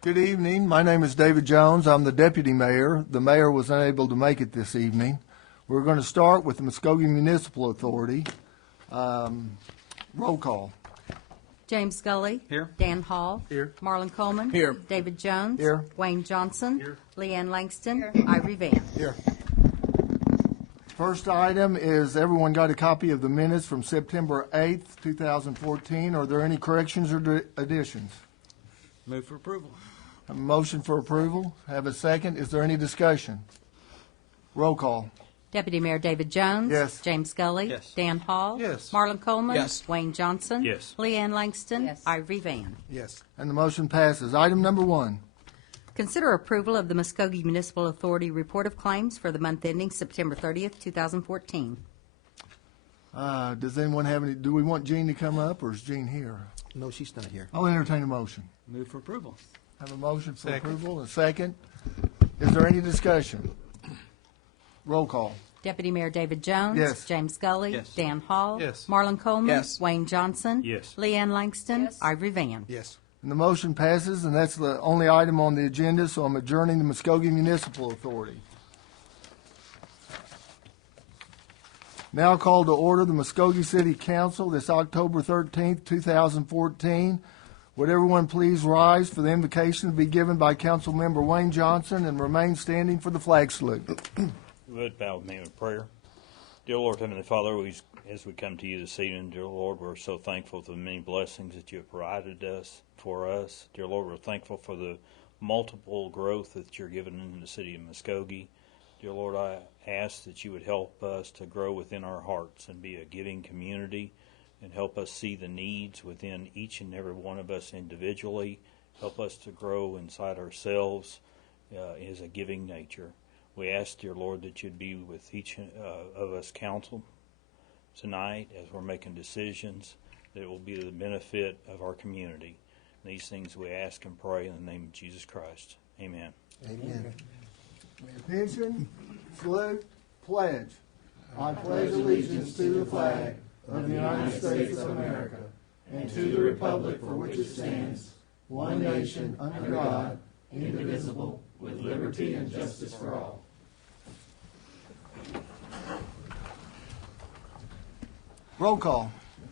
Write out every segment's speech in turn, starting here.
Good evening. My name is David Jones. I'm the deputy mayor. The mayor was unable to make it this evening. We're going to start with the Muskogee Municipal Authority. Roll call. James Scully. Here. Dan Hall. Here. Marlon Coleman. Here. David Jones. Here. Wayne Johnson. Here. Leanne Langston. Ivory Van. Here. First item is everyone got a copy of the minutes from September 8th, 2014. Are there any corrections or additions? Move for approval. Have a motion for approval. Have a second. Is there any discussion? Roll call. Deputy Mayor David Jones. Yes. James Scully. Yes. Dan Hall. Yes. Marlon Coleman. Yes. Wayne Johnson. Yes. Leanne Langston. Yes. Ivory Van. Yes. And the motion passes. Item number 1. Consider approval of the Muskogee Municipal Authority Report of Claims for the month ending September 30th, 2014. Does anyone have any, do we want Jean to come up or is Jean here? No, she's not here. I'll entertain a motion. Move for approval. Have a motion for Second. approval, a second. Is there any discussion? Roll call. Deputy Mayor David Jones. Yes. James Scully. Yes. Dan Hall. Yes. Marlon Coleman. Yes. Wayne Johnson. Yes. Leanne Langston. Yes. Ivory Van. Yes. And the motion passes, and that's the only item on the agenda, so I'm adjourning the Muskogee Municipal Authority. Now call to order the Muskogee City Council this October 13th, 2014. Would everyone please rise for the invocation to be given by Council Member Wayne Johnson and remain standing for the flag salute. Would bow with me in prayer. Dear Lord, Heavenly Father, as we come to you this evening, dear Lord, we're so thankful for the many blessings that you have provided us for us. Dear Lord, we're thankful for the multiple growth that you're giving in the city of Muskogee. Dear Lord, I ask that you would help us to grow within our hearts and be a giving community and help us see the needs within each and every one of us individually. Help us to grow inside ourselves as a giving nature. We ask, dear Lord, that you'd be with each of us council tonight as we're making decisions that will be to the benefit of our community. These things we ask and pray in the name of Jesus Christ. Amen. Amen. Attention, salute, pledge. I pledge allegiance to the flag of the United States of America and to the republic for which it stands, one nation, under God, indivisible, with liberty and justice for all. Roll call.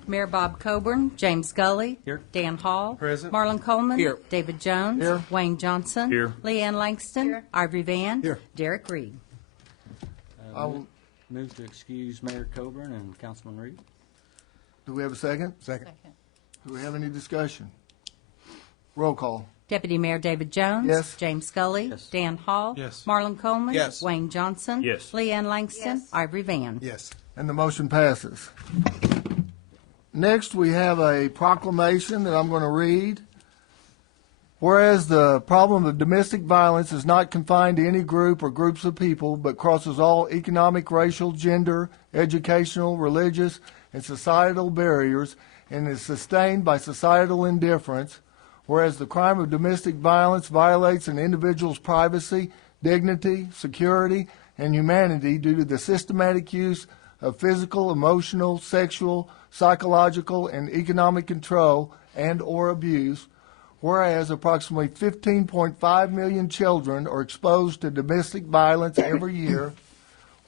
Mayor Bob Coburn. James Scully. Here. Dan Hall. Present. Marlon Coleman. Here. David Jones. Here. Wayne Johnson. Here. Leanne Langston. Here. Ivory Van. Here. Derek Reed. I will- Move to excuse Mayor Coburn and Councilman Reed. Do we have a second? Second. Do we have any discussion? Roll call. Deputy Mayor David Jones. Yes. James Scully. Yes. Dan Hall. Yes. Marlon Coleman. Yes. Wayne Johnson. Yes. Leanne Langston. Yes. Ivory Van. Yes. And the motion passes. Next, we have a proclamation that I'm going to read. Whereas the problem of domestic violence is not confined to any group or groups of people, but crosses all economic, racial, gender, educational, religious, and societal barriers, and is sustained by societal indifference. Whereas the crime of domestic violence violates an individual's privacy, dignity, security, and humanity due to the systematic use of physical, emotional, sexual, psychological, and economic control and or abuse. Whereas approximately 15.5 million children are exposed to domestic violence every year.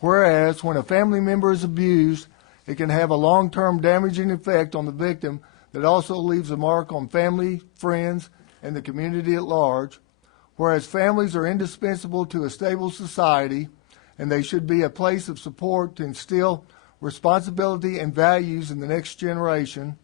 Whereas when a family member is abused, it can have a long-term damaging effect on the victim that also leaves a mark on family, friends, and the community at large. Whereas families are indispensable to a stable society, and they should be a place of support to instill responsibility and values in the next generation.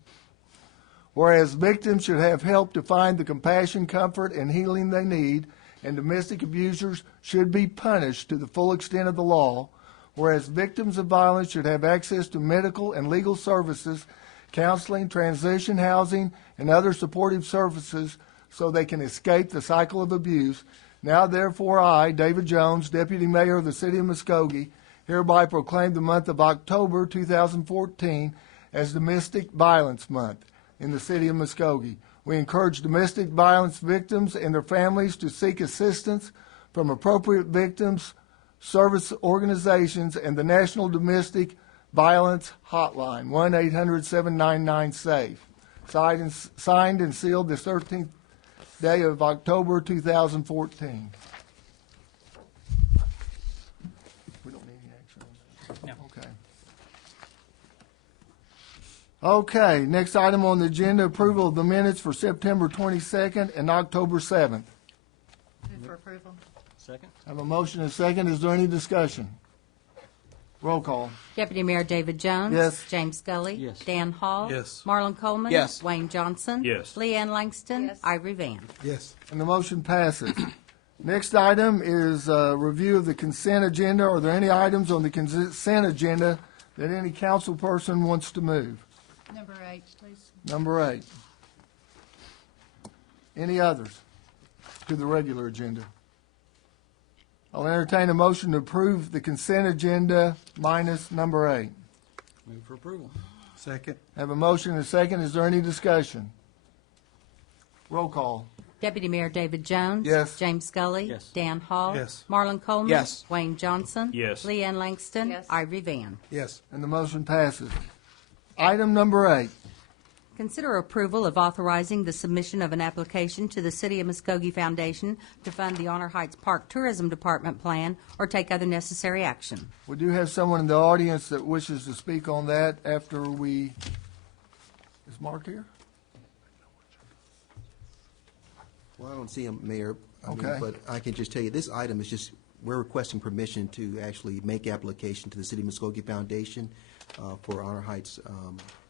Whereas victims should have help to find the compassion, comfort, and healing they need, and domestic abusers should be punished to the full extent of the law. Whereas victims of violence should have access to medical and legal services, counseling, transition housing, and other supportive services so they can escape the cycle of abuse. Now, therefore, I, David Jones, Deputy Mayor of the City of Muskogee, hereby proclaim the month of October 2014 as Domestic Violence Month in the City of Muskogee. We encourage domestic violence victims and their families to seek assistance from appropriate victims service organizations and the National Domestic Violence Hotline, 1-800-799-SAFE. Signed and sealed this 13th day of October 2014. We don't need any action on that. No. Okay. Okay, next item on the agenda, approval of the minutes for September 22nd and October 7th. Move for approval. Second? I have a motion and a second. Is there any discussion? Roll call. Deputy Mayor David Jones. Yes. James Scully. Yes. Dan Hall. Yes. Marlon Coleman. Yes. Wayne Johnson. Yes. Leanne Langston. Yes. Ivory Van. Yes. And the motion passes. Next item is a review of the consent agenda. Are there any items on the consent agenda that any council person wants to move? Number 8, please. Number 8. Any others to the regular agenda? I'll entertain a motion to approve the consent agenda minus number 8. Move for approval. Second. Have a motion and a second. Is there any discussion? Roll call. Deputy Mayor David Jones. Yes. James Scully. Yes. Dan Hall. Yes. Marlon Coleman. Yes. Wayne Johnson. Yes. Leanne Langston. Yes. Ivory Van. Yes. And the motion passes. Item number 8. Consider approval of authorizing the submission of an application to the City of Muskogee Foundation to fund the Honor Heights Park Tourism Department plan or take other necessary action. We do have someone in the audience that wishes to speak on that after we... Is Mark here? Well, I don't see him, Mayor. Okay. But I can just tell you, this item is just, we're requesting permission to actually make application to the City of Muskogee Foundation for Honor Heights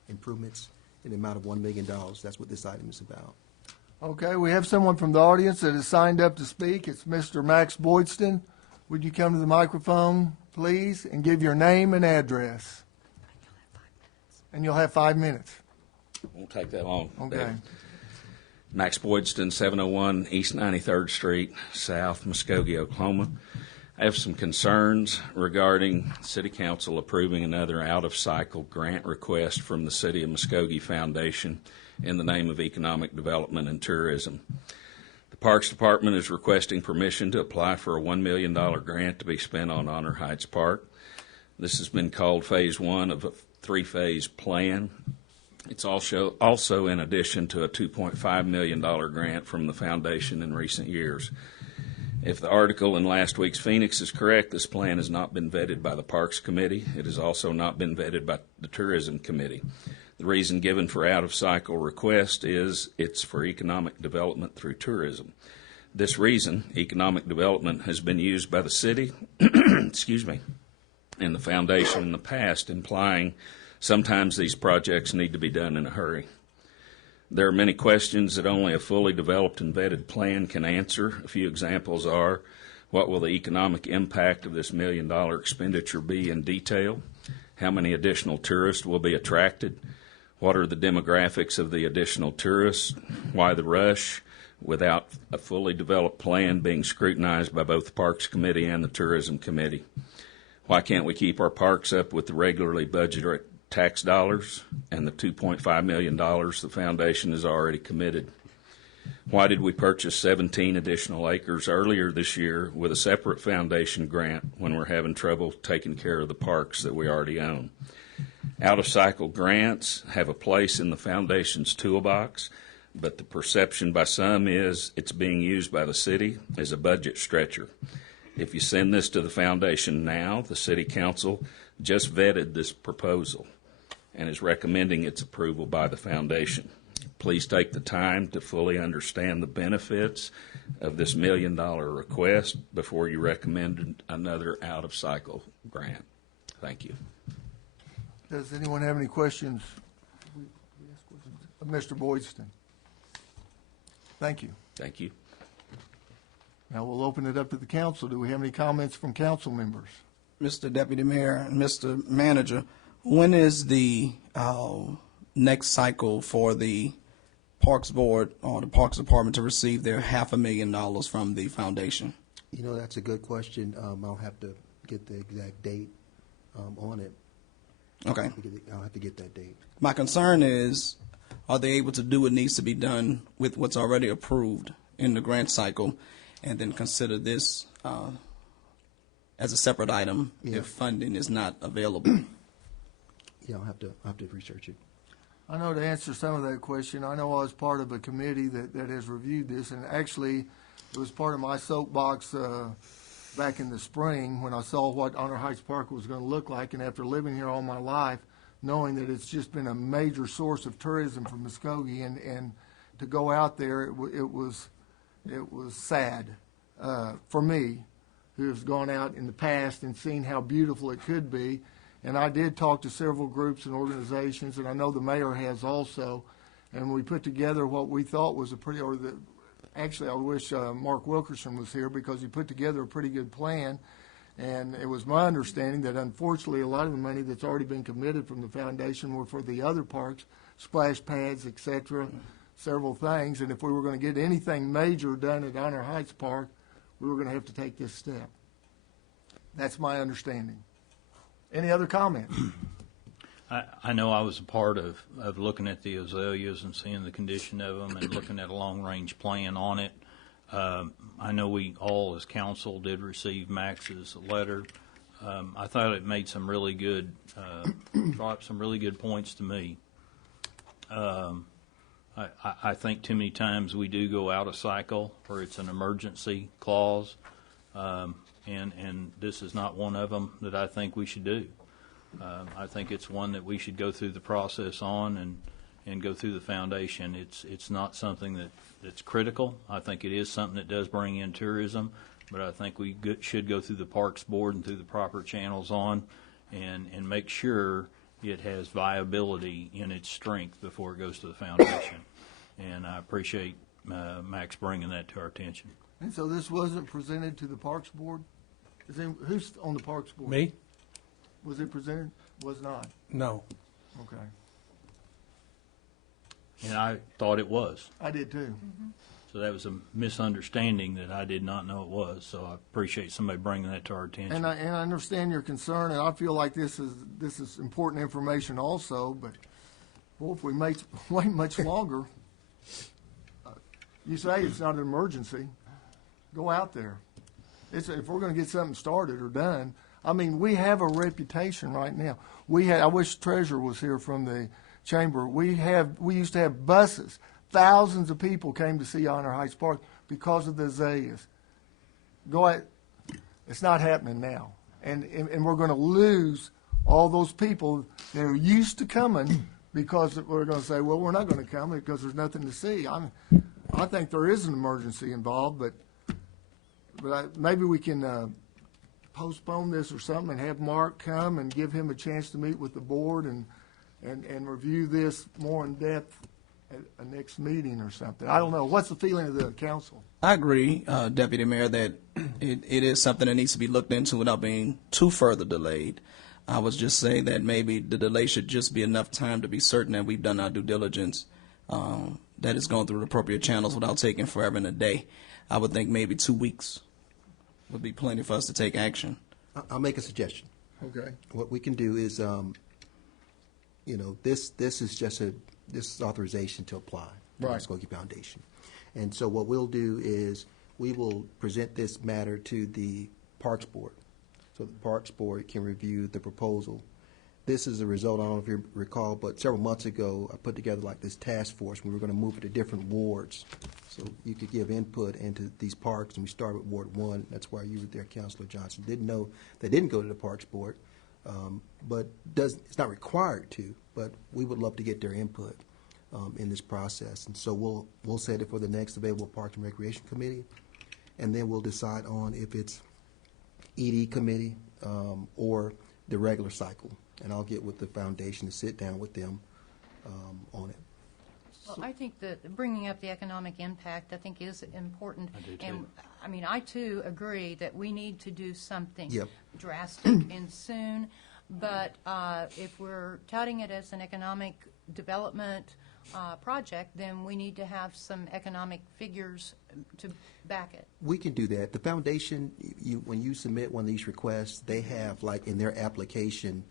improvements in the amount of $1 million. That's what this item is about. Okay, we have someone from the audience that has signed up to speak. It's Mr. Max Boydston. Would you come to the microphone, please, and give your name and address? And you'll have 5 minutes. Won't take that long. Okay. Max Boydston, 701 East 93rd Street, South Muskogee, Oklahoma. I have some concerns regarding City Council approving another out-of-cycle grant request from the City of Muskogee Foundation in the name of Economic Development and Tourism. The Parks Department is requesting permission to apply for a $1 million grant to be spent on Honor Heights Park. This has been called Phase 1 of a 3-phase plan. It's also in addition to a $2.5 million grant from the foundation in recent years. If the article in last week's Phoenix is correct, this plan has not been vetted by the Parks Committee. It has also not been vetted by the Tourism Committee. The reason given for out-of-cycle request is it's for economic development through tourism. This reason, economic development, has been used by the city, excuse me, and the foundation in the past, implying sometimes these projects need to be done in a hurry. There are many questions that only a fully developed and vetted plan can answer. A few examples are, what will the economic impact of this $1 million expenditure be in detail? How many additional tourists will be attracted? What are the demographics of the additional tourists? Why the rush? Without a fully developed plan being scrutinized by both the Parks Committee and the Tourism Committee. Why can't we keep our parks up with the regularly budgeted tax dollars and the $2.5 million the foundation has already committed? Why did we purchase 17 additional acres earlier this year with a separate foundation grant when we're having trouble taking care of the parks that we already own? Out-of-cycle grants have a place in the foundation's toolbox, but the perception by some is it's being used by the city as a budget stretcher. If you send this to the foundation now, the City Council just vetted this proposal and is recommending its approval by the foundation. Please take the time to fully understand the benefits of this $1 million request before you recommend another out-of-cycle grant. Thank you. Does anyone have any questions of Mr. Boydston? Thank you. Thank you. Now we'll open it up to the council. Do we have any comments from council members? Mr. Deputy Mayor and Mr. Manager, when is the next cycle for the Parks Board or the Parks Department to receive their $500,000 from the foundation? You know, that's a good question. I'll have to get the exact date on it. Okay. I'll have to get that date. My concern is, are they able to do what needs to be done with what's already approved in the grant cycle and then consider this as a separate item Yeah. if funding is not available? Yeah, I'll have to research it. I know to answer some of that question, I know I was part of a committee that has reviewed this, and actually, it was part of my soapbox back in the spring when I saw what Honor Heights Park was going to look like, and after living here all my life, knowing that it's just been a major source of tourism for Muskogee, and to go out there, it was sad for me, who has gone out in the past and seen how beautiful it could be. And I did talk to several groups and organizations, and I know the mayor has also, and we put together what we thought was actually I wish Mark Wilkerson was here, because he put together a pretty good plan. And it was my understanding that unfortunately a lot of the money that's already been committed from the foundation were for the other parks, splash pads, et cetera, several things. And if we were going to get anything major done at Honor Heights Park, we were going to have to take this step. That's my understanding. Any other comments? I know I was a part of looking at the azaleas and seeing the condition of them and looking at a long-range plan on it. I know we all as council did receive Max's letter. I thought it made some really good, brought up some really good points to me. I think too many times we do go out of cycle, or it's an emergency clause, and this is not one of them that I think we should do. I think it's one that we should go through the process on and go through the foundation. It's not something that's critical. I think it is something that does bring in tourism, but I think we should go through the Parks Board and through the proper channels on and make sure it has viability in its strength before it goes to the foundation. And I appreciate Max bringing that to our attention. And so this wasn't presented to the Parks Board? Who's on the Parks Board? Me? Was it presented? Was not. No. Okay. And I thought it was. I did too. So that was a misunderstanding that I did not know it was. So I appreciate somebody bringing that to our attention. And I understand your concern, and I feel like this is important information also. But boy, if we wait much longer, you say it's not an emergency. Go out there. If we're going to get something started or done, I mean, we have a reputation right now. I wish Treasurer was here from the chamber. We used to have buses. Thousands of people came to see Honor Heights Park because of the azaleas. It's not happening now, and we're going to lose all those people that are used to coming because we're going to say, well, we're not going to come because there's nothing to see. I think there is an emergency involved, but maybe we can postpone this or something and have Mark come and give him a chance to meet with the board and review this more in depth at a next meeting or something. I don't know. What's the feeling of the council? I agree, Deputy Mayor, that it is something that needs to be looked into without being too further delayed. I was just saying that maybe the delay should just be enough time to be certain that we've done our due diligence, that it's going through the appropriate channels without taking forever and a day. I would think maybe 2 weeks would be plenty for us to take action. I'll make a suggestion. Okay. What we can do is, this is just this is authorization to apply to the Right. Muskogee Foundation. And so what we'll do is we will present this matter to the Parks Board, so the Parks Board can review the proposal. This is a result, I don't know if you recall, but several months ago, I put together like this task force. We were going to move it to different wards, so you could give input into these parks, and we started with Ward 1. That's why you were there, Councilor Johnson. Didn't know they didn't go to the Parks Board, but it's not required to, but we would love to get their input in this process. And so we'll set it for the next available Parks and Recreation Committee, and then we'll decide on if it's ED committee or the regular cycle. And I'll get with the foundation to sit down with them on it. Well, I think that bringing up the economic impact, I think, is important. I do, too. And, I mean, I, too, agree that we need to do something Yep. drastic and soon. But if we're touting it as an economic development project, then we need to have some economic figures to back it. We can do that. The foundation, when you submit one of these requests, they have, like, in their application,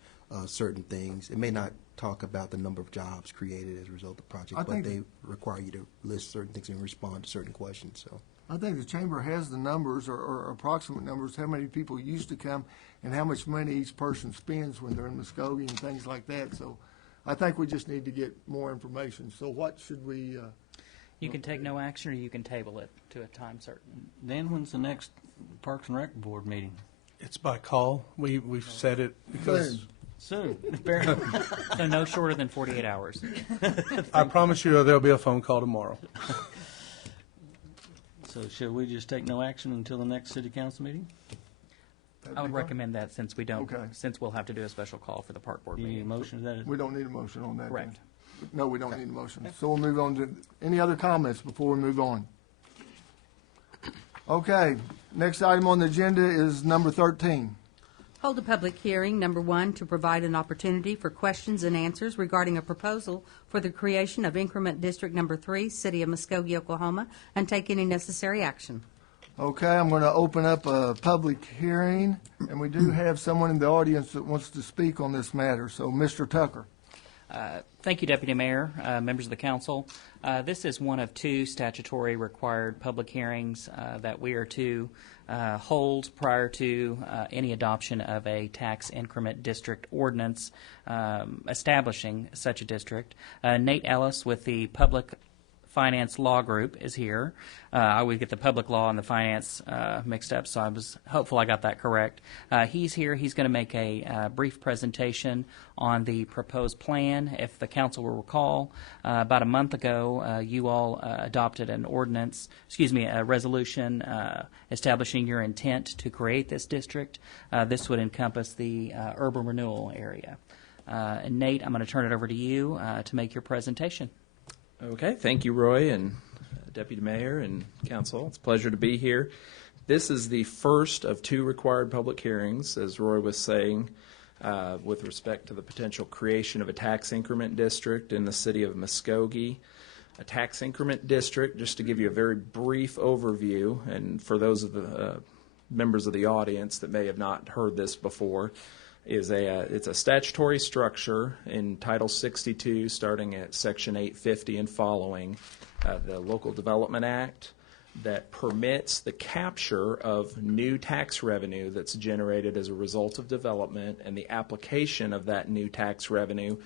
certain things. It may not talk about the number of jobs created as a result of the project, but they require you to list certain things and respond to certain questions. So I think the chamber has the numbers or approximate numbers, how many people used to come and how much money each person spends when they're in Muskogee and things like that. So I think we just need to get more information. So what should we, You can take no action, or you can table it to a time certain. Dan, when's the next Parks and Rec Board meeting? It's by call. We've said it because Soon. So no shorter than 48 hours. I promise you there'll be a phone call tomorrow. So should we just take no action until the next city council meeting? I would recommend that since we don't, Okay. since we'll have to do a special call for the park board Do you need a meeting. motion to that? we don't need a motion on that? then? Correct. No, we don't need a motion. So we'll move on to, any other comments before we move on? Okay, next item on the agenda is number 13. Hold a public hearing, number 1, to provide an opportunity for questions and answers regarding a proposal for the creation of Increment District Number 3, City of Muskogee, Oklahoma, and take any necessary action. Okay, I'm going to open up a public hearing, and we do have someone in the audience that wants to speak on this matter. So, Mr. Tucker. Thank you, Deputy Mayor, members of the council. This is one of 2 statutory required public hearings that we are to hold prior to any adoption of a tax increment district ordinance establishing such a district. Nate Ellis with the Public Finance Law Group is here. I would get the public law and the finance mixed up, so I was hopeful I got that correct. He's here. He's going to make a brief presentation on the proposed plan. If the council will recall, about a month ago, you all adopted an ordinance, a resolution establishing your intent to create this district. This would encompass the urban renewal area. And Nate, I'm going to turn it over to you to make your presentation. Okay, thank you, Roy, and Deputy Mayor and Council. It's a pleasure to be here. This is the first of 2 required public hearings, as Roy was saying, with respect to the potential creation of a tax increment district in the city of Muskogee. A tax increment district, just to give you a very brief overview, and for those of the members of the audience that may have not heard this before, it's a statutory structure in Title 62, starting at Section 850 and following, the Local Development Act, that permits the capture of new tax revenue that's generated as a result of development and the application of that new tax revenue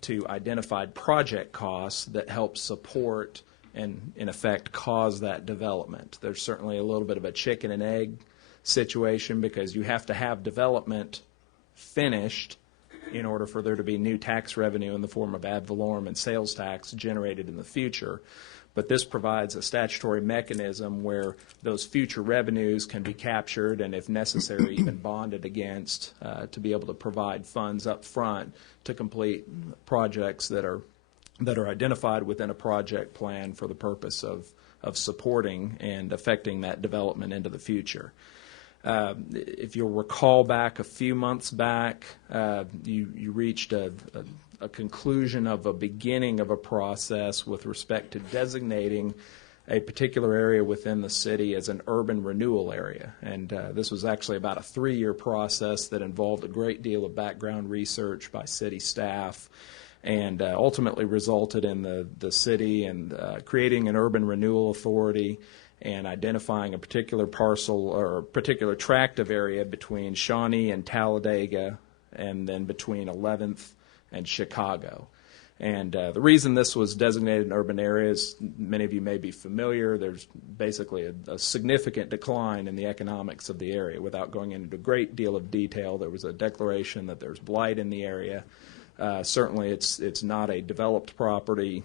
to identified project costs that help support and, in effect, cause that development. There's certainly a little bit of a chicken and egg situation because you have to have development finished in order for there to be new tax revenue in the form of ad valorem and sales tax generated in the future. But this provides a statutory mechanism where those future revenues can be captured and, if necessary, even bonded against to be able to provide funds up front to complete projects that are identified within a project plan for the purpose of supporting and affecting that development into the future. If you'll recall back a few months back, you reached a conclusion of a beginning of a process with respect to designating a particular area within the city as an urban renewal area. And this was actually about a 3-year process that involved a great deal of background research by city staff and ultimately resulted in the city and creating an urban renewal authority and identifying a particular parcel or a particular tract of area between Shawnee and Talladega and then between 11th and Chicago. And the reason this was designated an urban area is, many of you may be familiar, there's basically a significant decline in the economics of the area. Without going into a great deal of detail, there was a declaration that there's blight in the area. Certainly it's not a developed property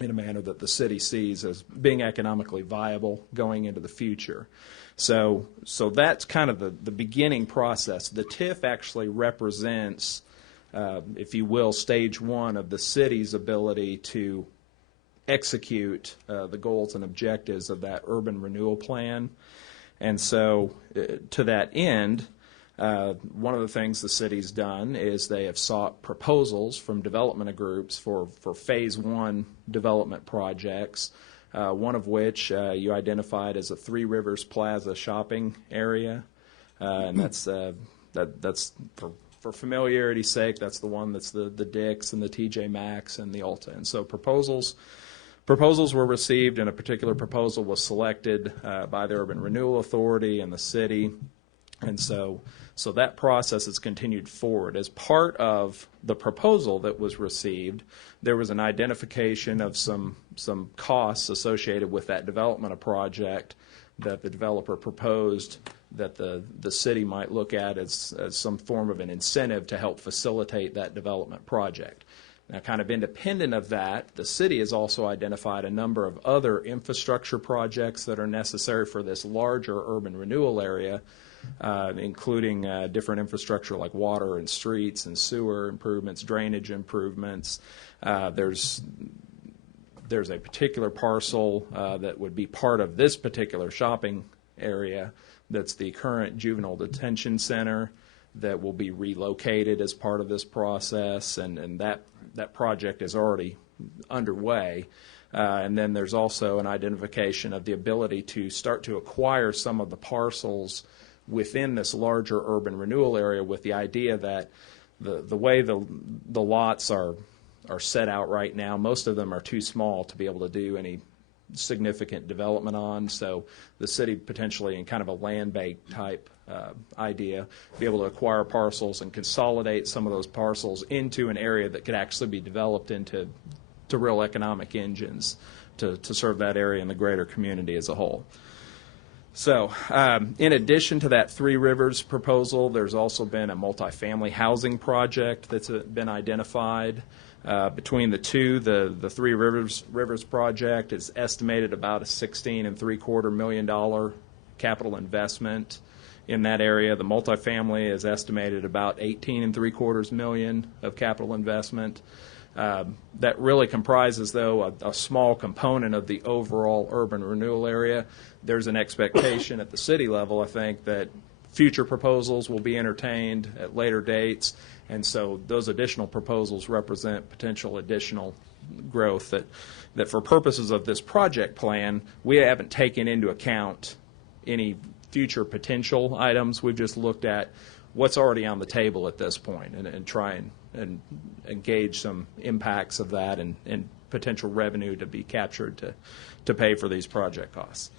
in a manner that the city sees as being economically viable going into the future. So that's kind of the beginning process. The TIF actually represents, if you will, stage 1 of the city's ability to execute the goals and objectives of that urban renewal plan. And so to that end, one of the things the city's done is they have sought proposals from development groups for phase 1 development projects, one of which you identified as a Three Rivers Plaza shopping area. And that's for familiarity's sake, that's the one that's the Dick's and the TJ Maxx and the Ulta. And so proposals were received, and a particular proposal was selected by the Urban Renewal Authority and the city. And so that process has continued forward. As part of the proposal that was received, there was an identification of some costs associated with that development of project that the developer proposed that the city might look at as some form of an incentive to help facilitate that development project. Now, kind of independent of that, the city has also identified a number of other infrastructure projects that are necessary for this larger urban renewal area, including different infrastructure like water and streets and sewer improvements, drainage improvements. There's a particular parcel that would be part of this particular shopping area that's the current juvenile detention center that will be relocated as part of this process, and that project is already underway. And then there's also an identification of the ability to start to acquire some of the parcels within this larger urban renewal area, with the idea that the way the lots are set out right now, most of them are too small to be able to do any significant development on. So the city potentially, in kind of a land bank type idea, be able to acquire parcels and consolidate some of those parcels into an area that could actually be developed into real economic engines to serve that area and the greater community as a whole. So in addition to that Three Rivers proposal, there's also been a multifamily housing project that's been identified. Between the two, the Three Rivers project is estimated about a $16.75 million capital investment in that area. The multifamily is estimated about $18.75 million of capital investment. That really comprises, though, a small component of the overall urban renewal area. There's an expectation at the city level, I think, that future proposals will be entertained at later dates, and so those additional proposals represent potential additional growth that for purposes of this project plan, we haven't taken into account any future potential items. We've just looked at what's already on the table at this point and try and engage some impacts of that and potential revenue to be captured to pay for these project costs.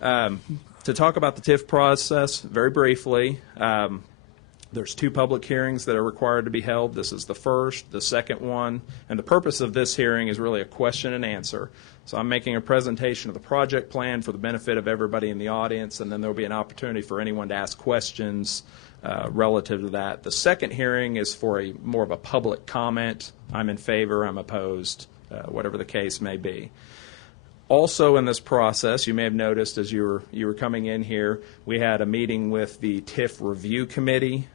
To talk about the TIF process very briefly, there's two public hearings that are required to be held. This is the first, the second one, and the purpose of this hearing is really a question and answer. So I'm making a presentation of the project plan for the benefit of everybody in the audience, and then there will be an opportunity for anyone to ask questions relative to that. The second hearing is for more of a public comment. I'm in favor, I'm opposed, whatever the case may be. Also in this process, you may have noticed as you were coming in here, we had a meeting with the TIF Review Committee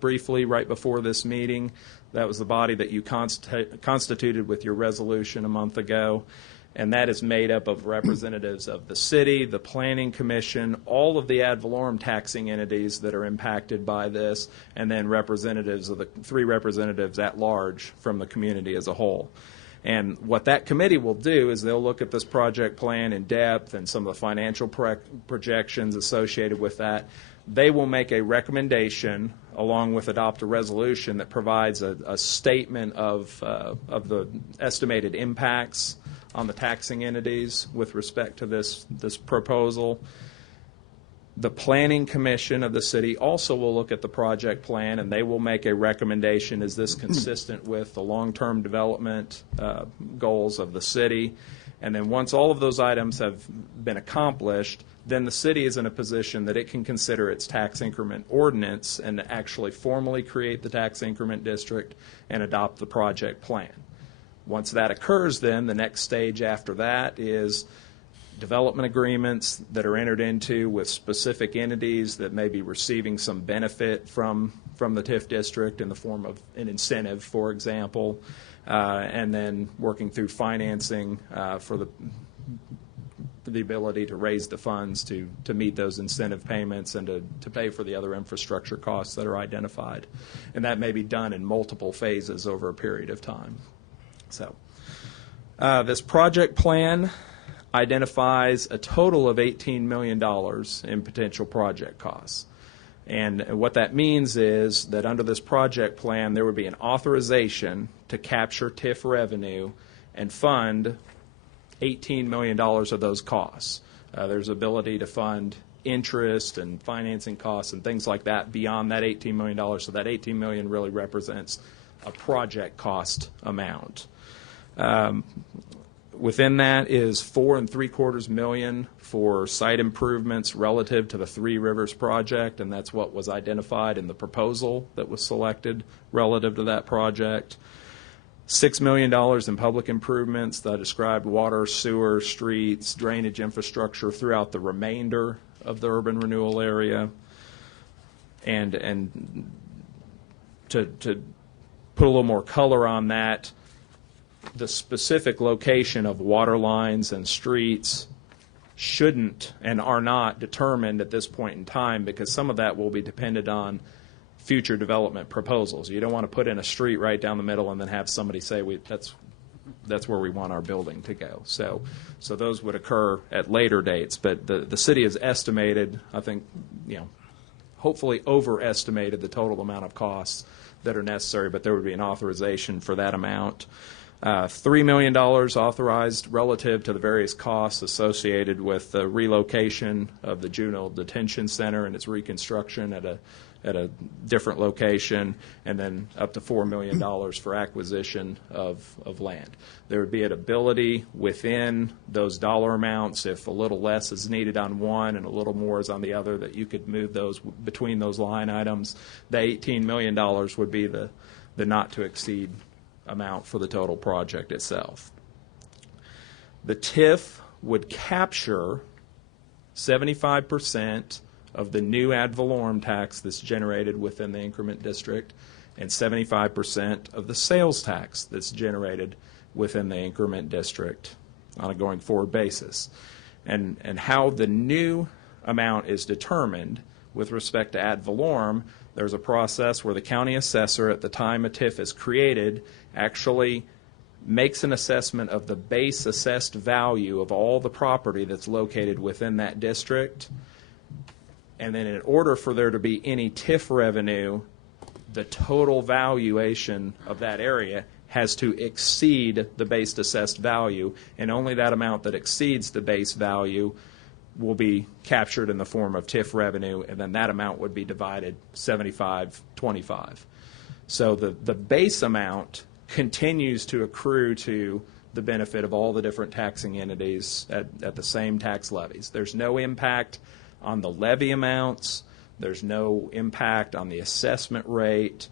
briefly right before this meeting. That was the body that you constituted with your resolution a month ago, and that is made up of representatives of the city, the Planning Commission, all of the ad valorem taxing entities that are impacted by this, and then representatives of the three representatives at large from the community as a whole. And what that committee will do is they'll look at this project plan in depth and some of the financial projections associated with that. They will make a recommendation along with adopt a resolution that provides a statement of the estimated impacts on the taxing entities with respect to this proposal. The Planning Commission of the city also will look at the project plan, and they will make a recommendation, is this consistent with the long-term development goals of the city? And then once all of those items have been accomplished, then the city is in a position that it can consider its tax increment ordinance and actually formally create the tax increment district and adopt the project plan. Once that occurs, then the next stage after that is development agreements that are entered into with specific entities that may be receiving some benefit from the TIF district in the form of an incentive, for example, and then working through financing for the ability to raise the funds to meet those incentive payments and to pay for the other infrastructure costs that are identified. And that may be done in multiple phases over a period of time. So this project plan identifies a total of $18 million in potential project costs. And what that means is that under this project plan, there would be an authorization to capture TIF revenue and fund $18 million of those costs. There's ability to fund interest and financing costs and things like that beyond that $18 million. So that $18 million really represents a project cost amount. Within that is $4.75 million for site improvements relative to the Three Rivers project, and that's what was identified in the proposal that was selected relative to that project. $6 million in public improvements that described water, sewer, streets, drainage infrastructure throughout the remainder of the urban renewal area. And to put a little more color on that, the specific location of water lines and streets shouldn't and are not determined at this point in time, because some of that will be dependent on future development proposals. You don't want to put in a street right down the middle and then have somebody say that's where we want our building to go. So those would occur at later dates. But the city has estimated, I think, hopefully overestimated the total amount of costs that are necessary, but there would be an authorization for that amount. $3 million authorized relative to the various costs associated with the relocation of the juvenile detention center and its reconstruction at a different location, and then up to $4 million for acquisition of land. There would be an ability within those dollar amounts, if a little less is needed on one and a little more is on the other, that you could move those between those line items. The $18 million would be the not to exceed amount for the total project itself. The TIF would capture 75% of the new ad valorem tax that's generated within the increment district and 75% of the sales tax that's generated within the increment district on a going forward basis. And how the new amount is determined with respect to ad valorem, there's a process where the county assessor at the time a TIF is created actually makes an assessment of the base assessed value of all the property that's located within that district. And then in order for there to be any TIF revenue, the total valuation of that area has to exceed the base assessed value, and only that amount that exceeds the base value will be captured in the form of TIF revenue, and then that amount would be divided 75-25. So the base amount continues to accrue to the benefit of all the different taxing entities at the same tax levies. There's no impact on the levy amounts. There's no impact on the assessment rate.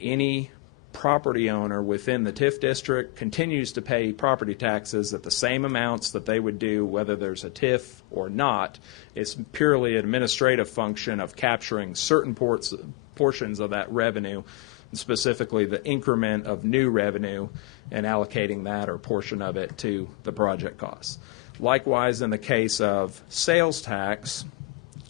Any property owner within the TIF district continues to pay property taxes at the same amounts that they would do whether there's a TIF or not. It's purely an administrative function of capturing certain portions of that revenue, specifically the increment of new revenue, and allocating that or portion of it to the project costs. Likewise, in the case of sales tax,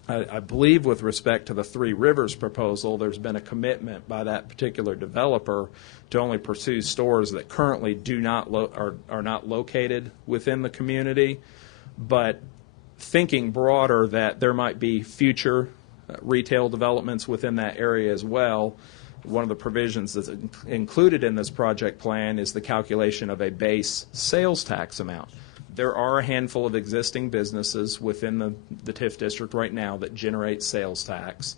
I believe with respect to the Three Rivers proposal, there's been a commitment by that particular developer to only pursue stores that currently are not located within the community. But thinking broader that there might be future retail developments within that area as well, one of the provisions that's included in this project plan is the calculation of a base sales tax amount. There are a handful of existing businesses within the TIF district right now that generate sales tax.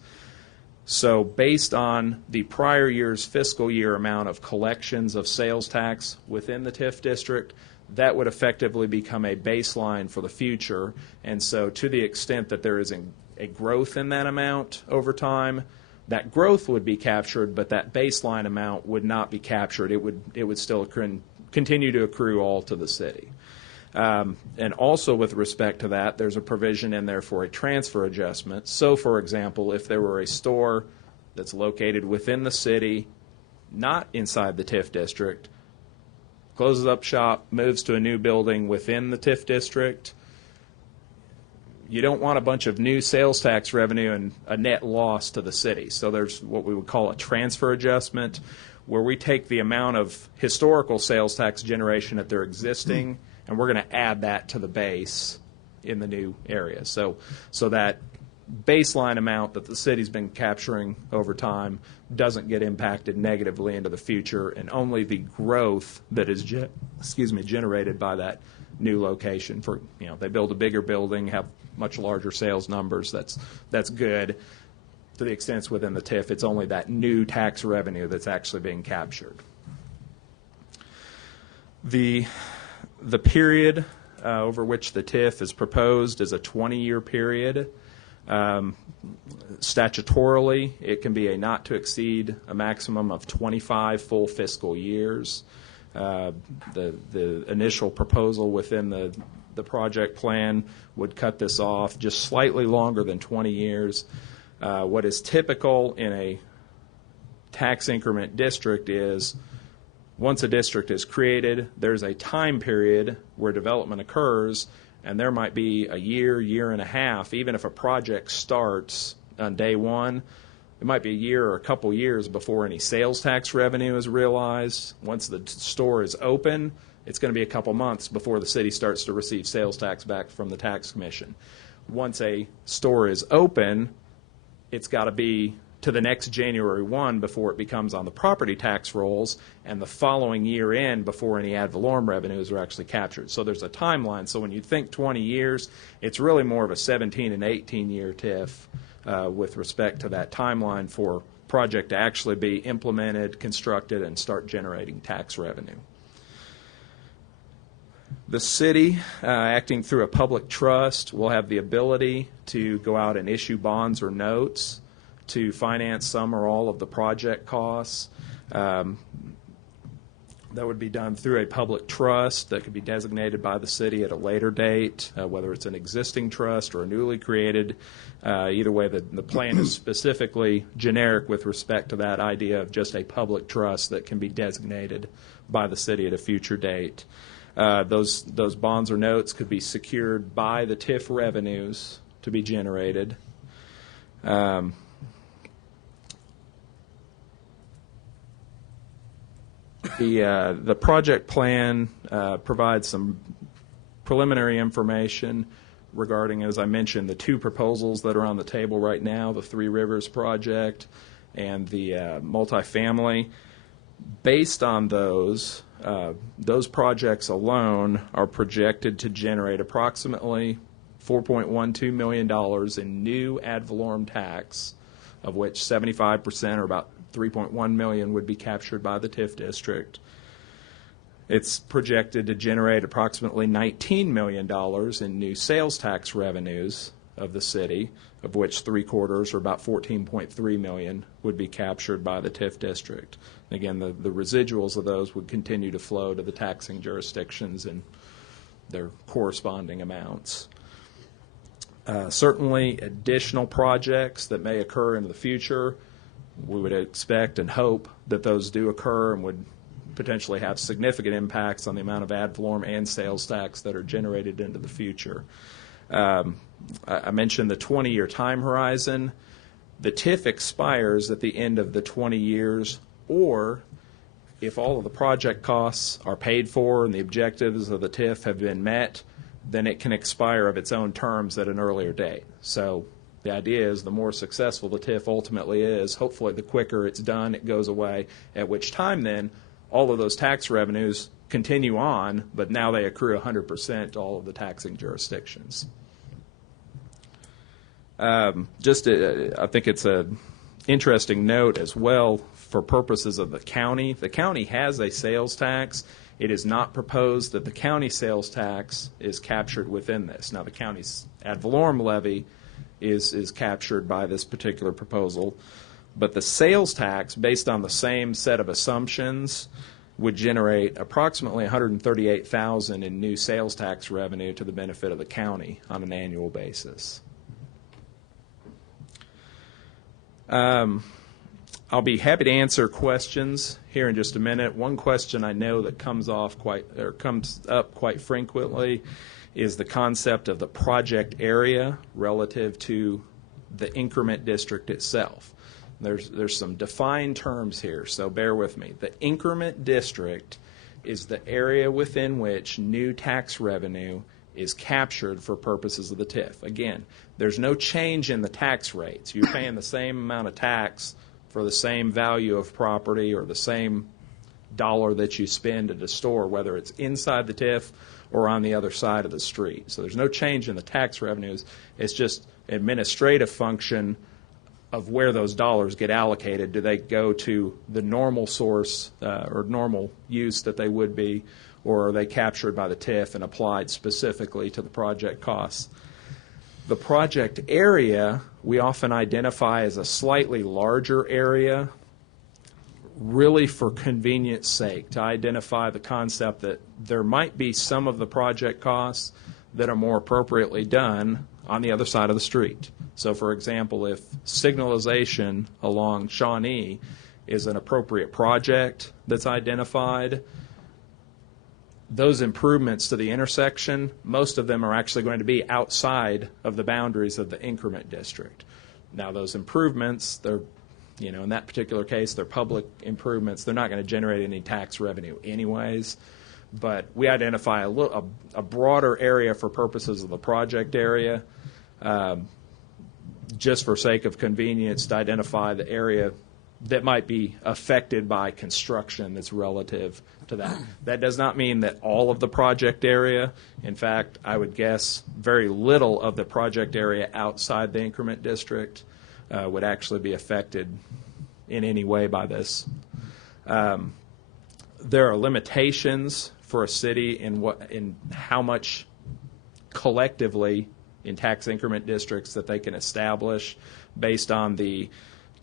So based on the prior year's fiscal year amount of collections of sales tax within the TIF district, that would effectively become a baseline for the future. And so to the extent that there is a growth in that amount over time, that growth would be captured, but that baseline amount would not be captured. It would still continue to accrue all to the city. And also with respect to that, there's a provision in there for a transfer adjustment. So, for example, if there were a store that's located within the city, not inside the TIF district, closes up shop, moves to a new building within the TIF district, you don't want a bunch of new sales tax revenue and a net loss to the city. So there's what we would call a transfer adjustment, where we take the amount of historical sales tax generation at their existing, and we're going to add that to the base in the new area. So that baseline amount that the city's been capturing over time doesn't get impacted negatively into the future, and only the growth that is generated by that new location. For they build a bigger building, have much larger sales numbers. That's good. To the extent it's within the TIF, it's only that new tax revenue that's actually being captured. The period over which the TIF is proposed is a 20-year period. Statutorily, it can be a not to exceed a maximum of 25 full fiscal years. The initial proposal within the project plan would cut this off just slightly longer than 20 years. What is typical in a tax increment district is once a district is created, there's a time period where development occurs, and there might be a year, year and a half. Even if a project starts on day one, it might be a year or a couple years before any sales tax revenue is realized. Once the store is open, it's going to be a couple months before the city starts to receive sales tax back from the tax commission. Once a store is open, it's got to be to the next January 1 before it becomes on the property tax rolls, and the following year end before any ad valorem revenues are actually captured. So there's a timeline. So when you think 20 years, it's really more of a 17 and 18-year TIF with respect to that timeline for project to actually be implemented, constructed, and start generating tax revenue. The city, acting through a public trust, will have the ability to go out and issue bonds or notes to finance some or all of the project costs. That would be done through a public trust that could be designated by the city at a later date, whether it's an existing trust or a newly created. Either way, the plan is specifically generic with respect to that idea of just a public trust that can be designated by the city at a future date. Those bonds or notes could be secured by the TIF revenues to be generated. The project plan provides some preliminary information regarding, as I mentioned, the two proposals that are on the table right now, the Three Rivers project and the multifamily. Based on those projects alone are projected to generate approximately $4.12 million in new ad valorem tax, of which 75% or about $3.1 million would be captured by the TIF district. It's projected to generate approximately $19 million in new sales tax revenues of the city, of which 3/4 or about $14.3 million would be captured by the TIF district. Again, the residuals of those would continue to flow to the taxing jurisdictions in their corresponding amounts. Certainly, additional projects that may occur in the future, we would expect and hope that those do occur and would potentially have significant impacts on the amount of ad valorem and sales tax that are generated into the future. I mentioned the 20-year time horizon. The TIF expires at the end of the 20 years, or if all of the project costs are paid for and the objectives of the TIF have been met, then it can expire of its own terms at an earlier date. So the idea is the more successful the TIF ultimately is, hopefully the quicker it's done, it goes away, at which time then all of those tax revenues continue on, but now they accrue 100% to all of the taxing jurisdictions. I think it's an interesting note as well for purposes of the county. The county has a sales tax. It is not proposed that the county sales tax is captured within this. Now, the county's ad valorem levy is captured by this particular proposal, but the sales tax, based on the same set of assumptions, would generate approximately $138,000 in new sales tax revenue to the benefit of the county on an annual basis. I'll be happy to answer questions here in just a minute. One question I know that comes up quite frequently is the concept of the project area relative to the increment district itself. There's some defined terms here, so bear with me. The increment district is the area within which new tax revenue is captured for purposes of the TIF. Again, there's no change in the tax rates. You're paying the same amount of tax for the same value of property or the same dollar that you spend at a store, whether it's inside the TIF or on the other side of the street. So there's no change in the tax revenues. It's just administrative function of where those dollars get allocated. Do they go to the normal source or normal use that they would be, or are they captured by the TIF and applied specifically to the project costs? The project area we often identify as a slightly larger area, really for convenience sake, to identify the concept that there might be some of the project costs that are more appropriately done on the other side of the street. So, for example, if signalization along Shawnee is an appropriate project that's identified, those improvements to the intersection, most of them are actually going to be outside of the boundaries of the increment district. Now, those improvements, they're, in that particular case, they're public improvements. They're not going to generate any tax revenue anyways. But we identify a broader area for purposes of the project area, just for sake of convenience, to identify the area that might be affected by construction that's relative to that. That does not mean that all of the project area. In fact, I would guess very little of the project area outside the increment district would actually be affected in any way by this. There are limitations for a city in how much collectively in tax increment districts that they can establish based on the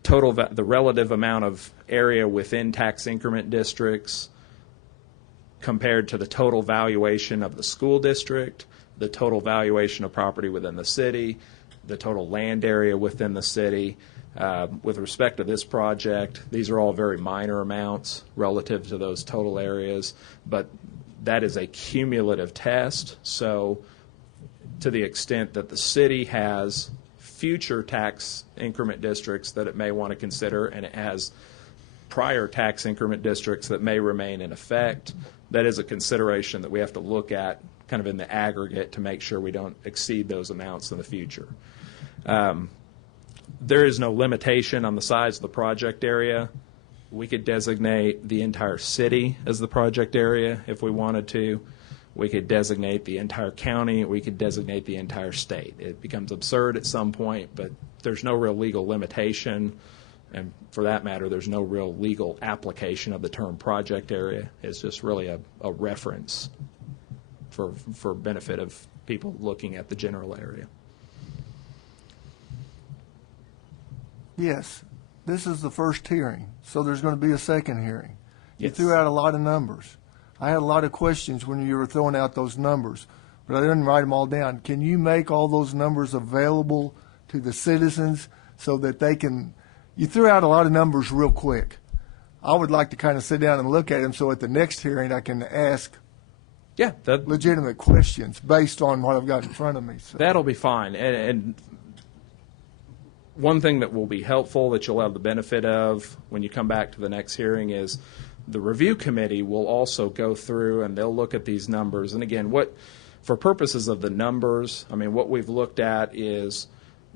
the relative amount of area within tax increment districts compared to the total valuation of the school district, the total valuation of property within the city, the total land area within the city. With respect to this project, these are all very minor amounts relative to those total areas, but that is a cumulative test. So to the extent that the city has future tax increment districts that it may want to consider, and it has prior tax increment districts that may remain in effect, that is a consideration that we have to look at kind of in the aggregate to make sure we don't exceed those amounts in the future. There is no limitation on the size of the project area. We could designate the entire city as the project area if we wanted to. We could designate the entire county. We could designate the entire state. It becomes absurd at some point, but there's no real legal limitation. And for that matter, there's no real legal application of the term project area. It's just really a reference for benefit of people looking at the general area. Yes, this is the first hearing, so there's going to be a second hearing. You Yes. threw out a lot of numbers. I had a lot of questions when you were throwing out those numbers, but I didn't write them all down. Can you make all those numbers available to the citizens so that they can? You threw out a lot of numbers real quick. I would like to kind of sit down and look at them so at the next hearing I can ask legitimate questions based on what I've got in front of me. So. That'll be fine. And one thing that will be helpful that you'll have the benefit of when you come back to the next hearing is the review committee will also go through and they'll look at these numbers. And again, for purposes of the numbers, what we've looked at is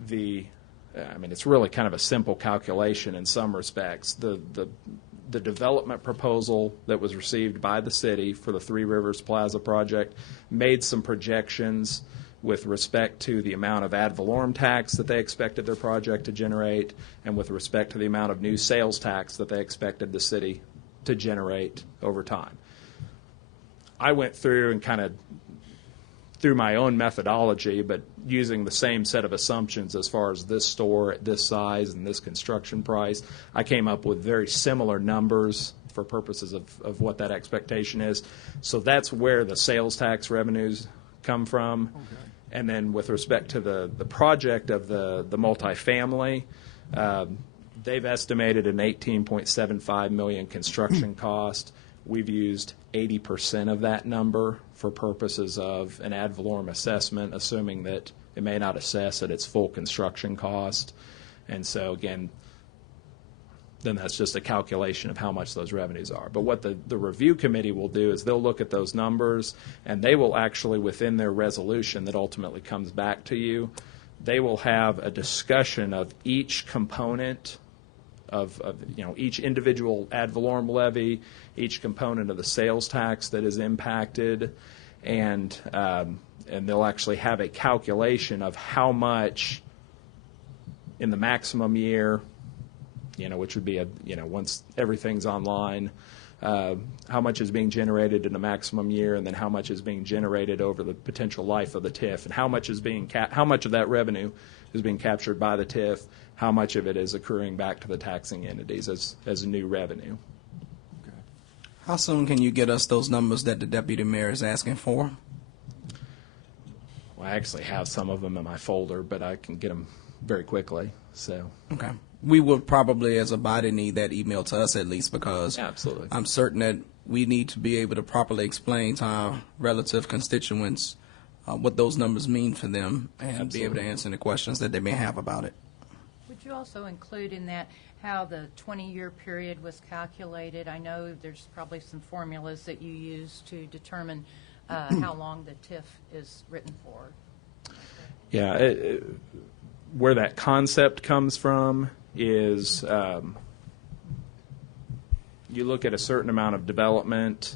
it's really kind of a simple calculation in some respects. The development proposal that was received by the city for the Three Rivers Plaza project made some projections with respect to the amount of ad valorem tax that they expected their project to generate and with respect to the amount of new sales tax that they expected the city to generate over time. I went through and kind of through my own methodology, but using the same set of assumptions as far as this store at this size and this construction price, I came up with very similar numbers for purposes of what that expectation is. So that's where the sales tax revenues come from. Okay. And then with respect to the project of the multifamily, they've estimated an $18.75 million construction cost. We've used 80% of that number for purposes of an ad valorem assessment, assuming that it may not assess at its full construction cost. And so, again, then that's just a calculation of how much those revenues are. But what the review committee will do is they'll look at those numbers, and they will actually, within their resolution that ultimately comes back to you, they will have a discussion of each component of each individual ad valorem levy, each component of the sales tax that is impacted, and they'll actually have a calculation of how much in the maximum year, which would be once everything's online, how much is being generated in the maximum year, and then how much is being generated over the potential life of the TIF, and how much is how much of that revenue is being captured by the TIF, how much of it is accruing back to the taxing entities as new revenue. How soon can you get us those numbers that the deputy mayor is asking for? Well, I actually have some of them in my folder, but I can get them very quickly. So Okay. We would probably, as a body, need that email to us at least, because absolutely, I'm certain that we need to be able to properly explain to our relative constituents what those numbers mean for them, and be able to answer the questions that they may have about it. Would you also include in that how the 20-year period was calculated? I know there's probably some formulas that you use to determine how long the TIF is written for. Yeah, where that concept comes from is you look at a certain amount of development,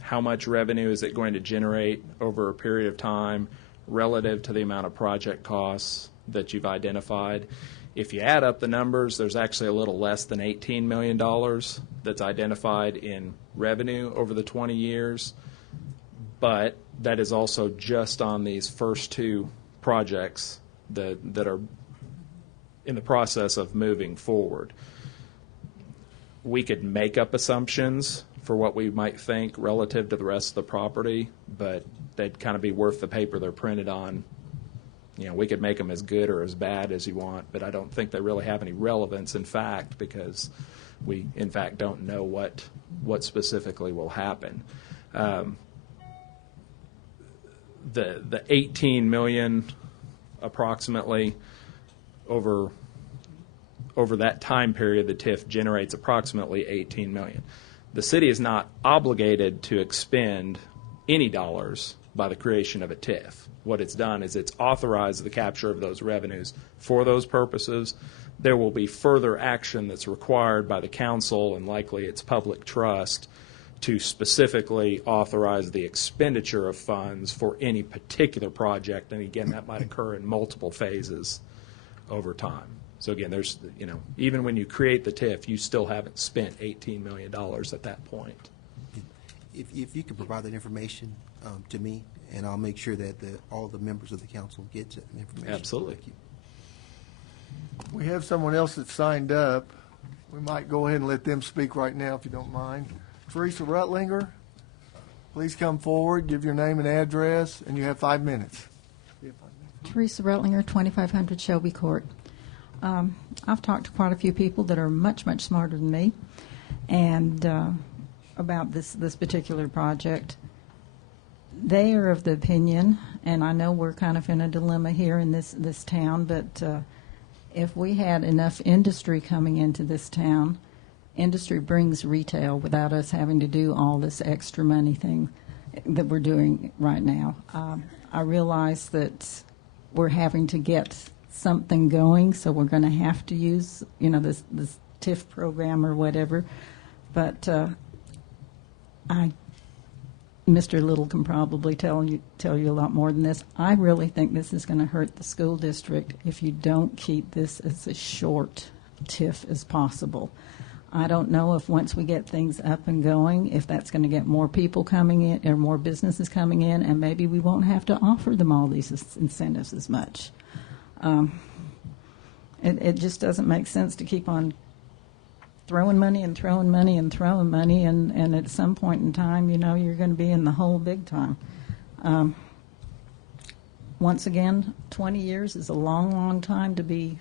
how much revenue is it going to generate over a period of time relative to the amount of project costs that you've identified. If you add up the numbers, there's actually a little less than $18 million that's identified in revenue over the 20 years, but that is also just on these first two projects that are in the process of moving forward. We could make up assumptions for what we might think relative to the rest of the property, but they'd kind of be worth the paper they're printed on. We could make them as good or as bad as you want, but I don't think they really have any relevance, in fact, because we, in fact, don't know what specifically will happen. The 18 million approximately over that time period, the TIF generates approximately 18 million. The city is not obligated to expend any dollars by the creation of a TIF. What it's done is it's authorized the capture of those revenues for those purposes. There will be further action that's required by the council and likely its public trust to specifically authorize the expenditure of funds for any particular project. And again, that might occur in multiple phases over time. So again, there's, even when you create the TIF, you still haven't spent $18 million at that point. If you could provide that information to me, and I'll make sure that all the members of the council get that information. Absolutely. Thank you. We have someone else that's signed up. We might go ahead and let them speak right now, if you don't mind. Teresa Rutlinger, please come forward, give your name and address, and you have 5 minutes. Teresa Rutlinger, 2500 Shelby Court. I've talked to quite a few people that are much, much smarter than me, and about this particular project. They are of the opinion, and I know we're kind of in a dilemma here in this town, but if we had enough industry coming into this town, industry brings retail without us having to do all this extra money thing that we're doing right now. I realize that we're having to get something going, so we're going to have to use, this TIF program or whatever. But Mr. Little can probably tell you a lot more than this. I really think this is going to hurt the school district if you don't keep this as a short TIF as possible. I don't know if once we get things up and going, if that's going to get more people coming in or more businesses coming in, and maybe we won't have to offer them all these incentives as much. It just doesn't make sense to keep on throwing money and throwing money and throwing money, and at some point in time, you're going to be in the hole big time. Once again, 20 years is a long, long time to be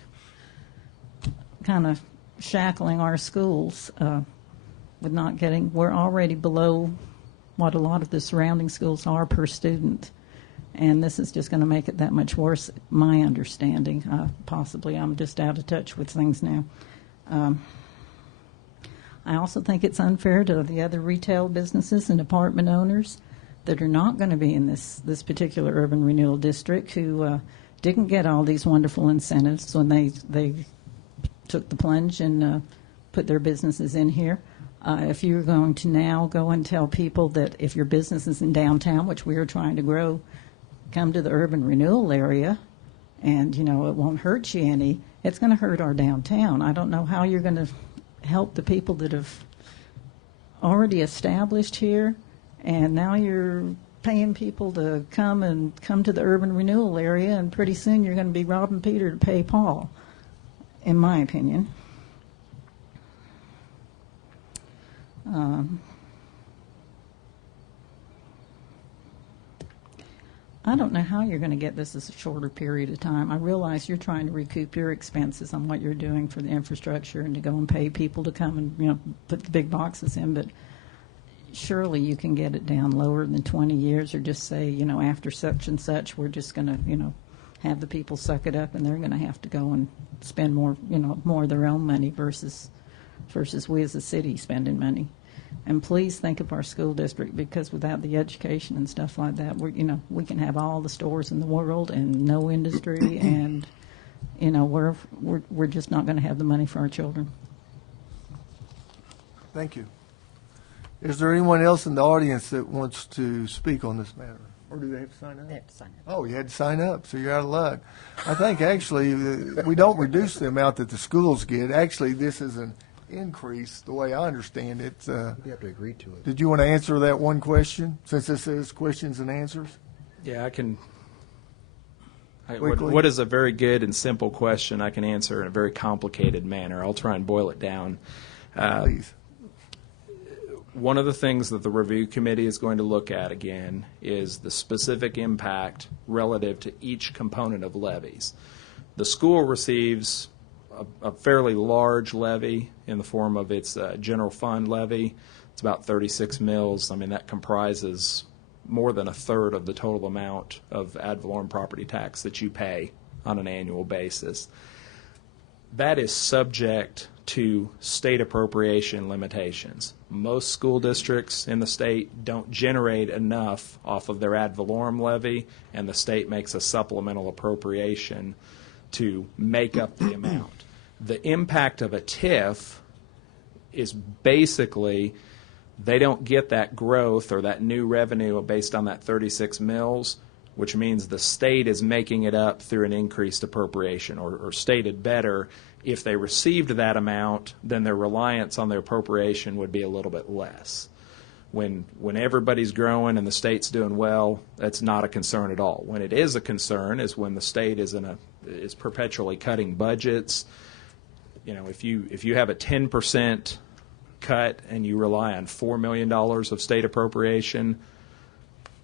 kind of shackling our schools with not getting. We're already below what a lot of the surrounding schools are per student, and this is just going to make it that much worse, my understanding. Possibly I'm just out of touch with things now. I also think it's unfair to the other retail businesses and apartment owners that are not going to be in this particular urban renewal district who didn't get all these wonderful incentives when they took the plunge and put their businesses in here. If you're going to now go and tell people that if your business is in downtown, which we are trying to grow, come to the urban renewal area, and, you know, it won't hurt you any, it's going to hurt our downtown. I don't know how you're going to help the people that have already established here, and now you're paying people to come to the urban renewal area, and pretty soon you're going to be robbing Peter to pay Paul, in my opinion. I don't know how you're going to get this as a shorter period of time. I realize you're trying to recoup your expenses on what you're doing for the infrastructure and to go and pay people to come and, you know, put the big boxes in, but surely you can get it down lower than 20 years, or just say, you know, after such and such, we're just going to, you know, have the people suck it up, and they're going to have to go and spend more, you know, more of their own money versus we as a city spending money. And please think of our school district, because without the education and stuff like that, we can have all the stores in the world and no industry, and, you know, we're just not going to have the money for our children. Thank you. Is there anyone else in the audience that wants to speak on this matter? Or do they have to sign up? They have to sign up. Oh, you had to sign up, so you're out of luck. I think actually we don't reduce the amount that the schools get. Actually, this is an increase, the way I understand it. You have to agree to it. Did you want to answer that one question, since this is questions and answers? Yeah, I can. Quickly. What is a very good and simple question I can answer in a very complicated manner? I'll try and boil it down. Please. One of the things that the review committee is going to look at again is the specific impact relative to each component of levies. The school receives a fairly large levy in the form of its general fund levy. It's about 36 mills. I mean, that comprises more than a third of the total amount of ad valorem property tax that you pay on an annual basis. That is subject to state appropriation limitations. Most school districts in the state don't generate enough off of their ad valorem levy, and the state makes a supplemental appropriation to make up the amount. The impact of a TIF is basically they don't get that growth or that new revenue based on that 36 mills, which means the state is making it up through an increased appropriation, or stated better, if they received that amount, then their reliance on their appropriation would be a little bit less. When everybody's growing and the state's doing well, that's not a concern at all. When it is a concern is when the state is perpetually cutting budgets. You know, if you have a 10% cut and you rely on $4 million of state appropriation,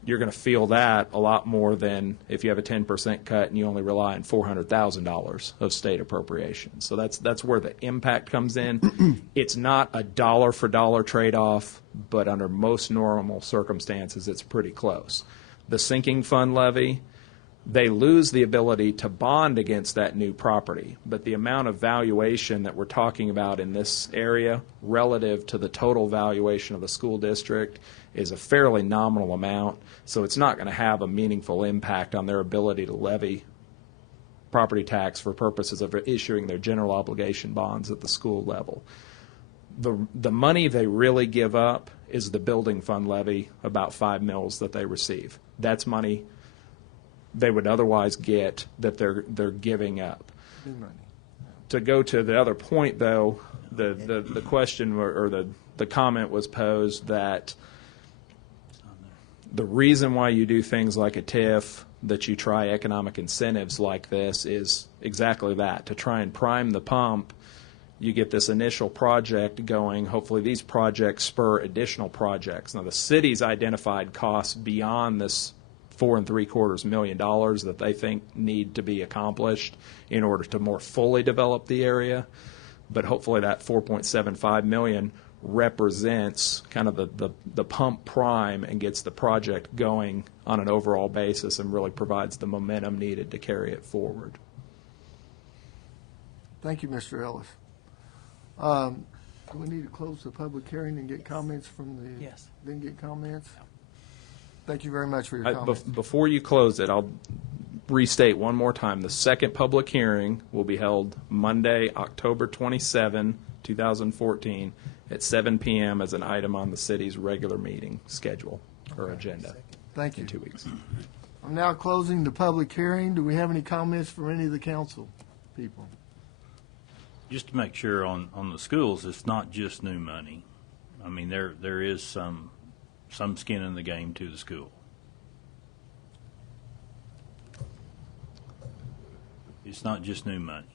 you're going to feel that a lot more than if you have a 10% cut and you only rely on $400,000 of state appropriation. So that's where the impact comes in. It's not a dollar for dollar trade-off, but under most normal circumstances, it's pretty close. The sinking fund levy, they lose the ability to bond against that new property, but the amount of valuation that we're talking about in this area relative to the total valuation of the school district is a fairly nominal amount, so it's not going to have a meaningful impact on their ability to levy property tax for purposes of issuing their general obligation bonds at the school level. The money they really give up is the building fund levy, about 5 mills that they receive. That's money they would otherwise get that they're giving up. To go to the other point, though, the question or the comment was posed that the reason why you do things like a TIF, that you try economic incentives like this, is exactly that, to try and prime the pump. You get this initial project going. Hopefully these projects spur additional projects. Now, the city's identified costs beyond this $4.75 million that they think need to be accomplished in order to more fully develop the area. But hopefully that $4.75 million represents kind of the pump prime and gets the project going on an overall basis and really provides the momentum needed to carry it forward. Thank you, Mr. Ellis. Do we need to close the public hearing and get comments from the... Yes. Then get comments? Thank you very much for your comments. Before you close it, I'll restate one more time. The second public hearing will be held Monday, October 27, 2014, at 7 p.m. as an item on the city's regular meeting schedule or agenda Thank you. in 2 weeks. I'm now closing the public hearing. Do we have any comments from any of the council people? Just to make sure on the schools, it's not just new money. I mean, there is some skin in the game to the school. It's not just new money.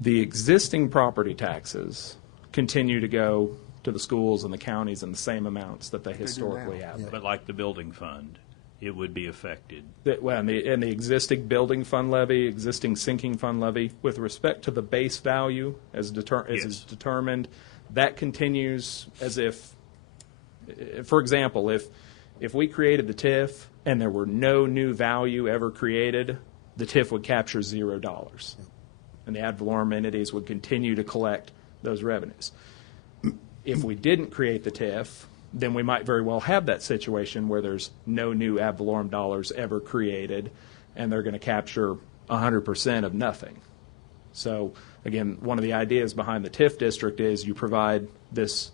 The existing property taxes continue to go to the schools and the counties in the same amounts that they historically now. have. Yeah. But like the building fund, it would be affected. And the existing building fund levy, existing sinking fund levy, with respect to the base value as is determined, that continues as if, for example, if we created the TIF and there were no new value ever created, the TIF would capture $0. And the ad valorem entities would continue to collect those revenues. If we didn't create the TIF, then we might very well have that situation where there's no new ad valorem dollars ever created, and they're going to capture 100% of nothing. So, again, one of the ideas behind the TIF district is you provide this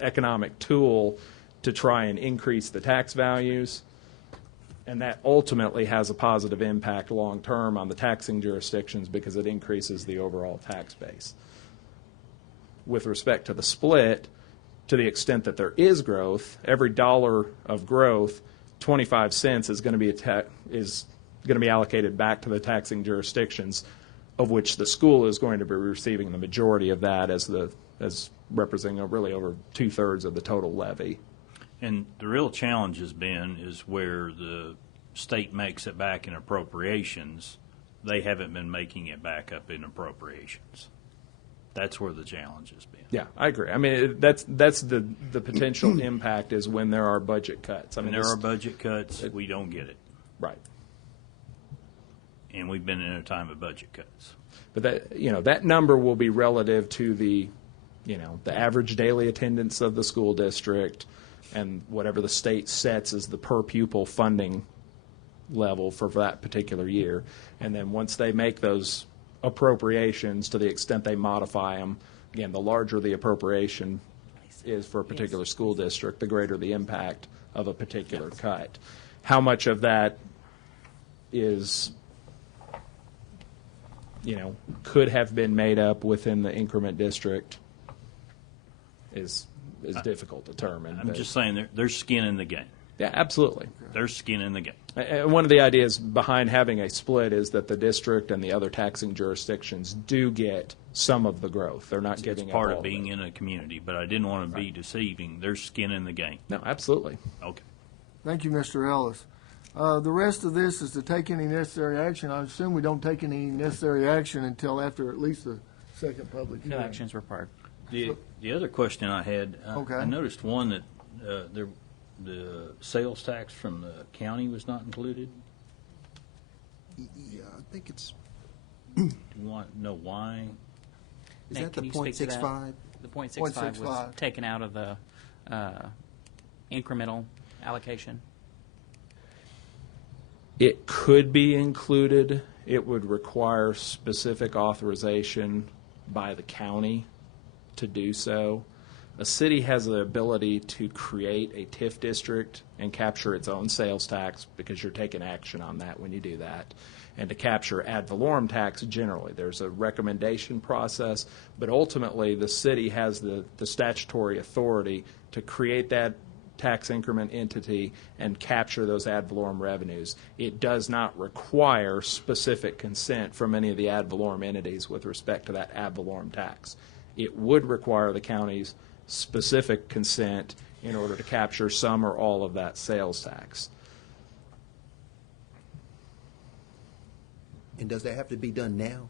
economic tool to try and increase the tax values, and that ultimately has a positive impact long-term on the taxing jurisdictions because it increases the overall tax base. With respect to the split, to the extent that there is growth, every dollar of growth, 25 cents is going to be allocated back to the taxing jurisdictions, of which the school is going to be receiving the majority of that as representing really over 2/3 of the total levy. And the real challenge has been is where the state makes it back in appropriations, they haven't been making it back up in appropriations. That's where the challenge has been. Yeah, I agree. I mean, that's the potential impact is when there are budget cuts. I mean, When there are budget cuts, we don't get it. Right. And we've been in a time of budget cuts. But that number will be relative to the average daily attendance of the school district and whatever the state sets as the per pupil funding level for that particular year. And then once they make those appropriations, to the extent they modify them, again, the larger the appropriation is for a particular school district, the greater the impact of a particular cut. How much of that is, could have been made up within the increment district is difficult to determine. I'm just saying there's skin in the game. Yeah, absolutely. There's skin in the game. And one of the ideas behind having a split is that the district and the other taxing jurisdictions do get some of the growth. They're not getting It's part all of being it. in a community, but I didn't want to be deceiving. There's skin in the game. No, absolutely. Okay. Thank you, Mr. Ellis. The rest of this is to take any necessary action. I assume we don't take any necessary action until after at least the second public No hearing. action is required. The other question I had, Okay. I noticed one that the sales tax from the county was not included. Yeah, I think it's, Do you want to know why? is Nate, that can the you speak to that? .65? The .65 was 0.65. taken out of the incremental allocation. It could be included. It would require specific authorization by the county to do so. A city has the ability to create a TIF district and capture its own sales tax because you're taking action on that when you do that. And to capture ad valorem tax generally, there's a recommendation process, but ultimately the city has the statutory authority to create that tax increment entity and capture those ad valorem revenues. It does not require specific consent from any of the ad valorem entities with respect to that ad valorem tax. It would require the county's specific consent in order to capture some or all of that sales tax. And does that have to be done now?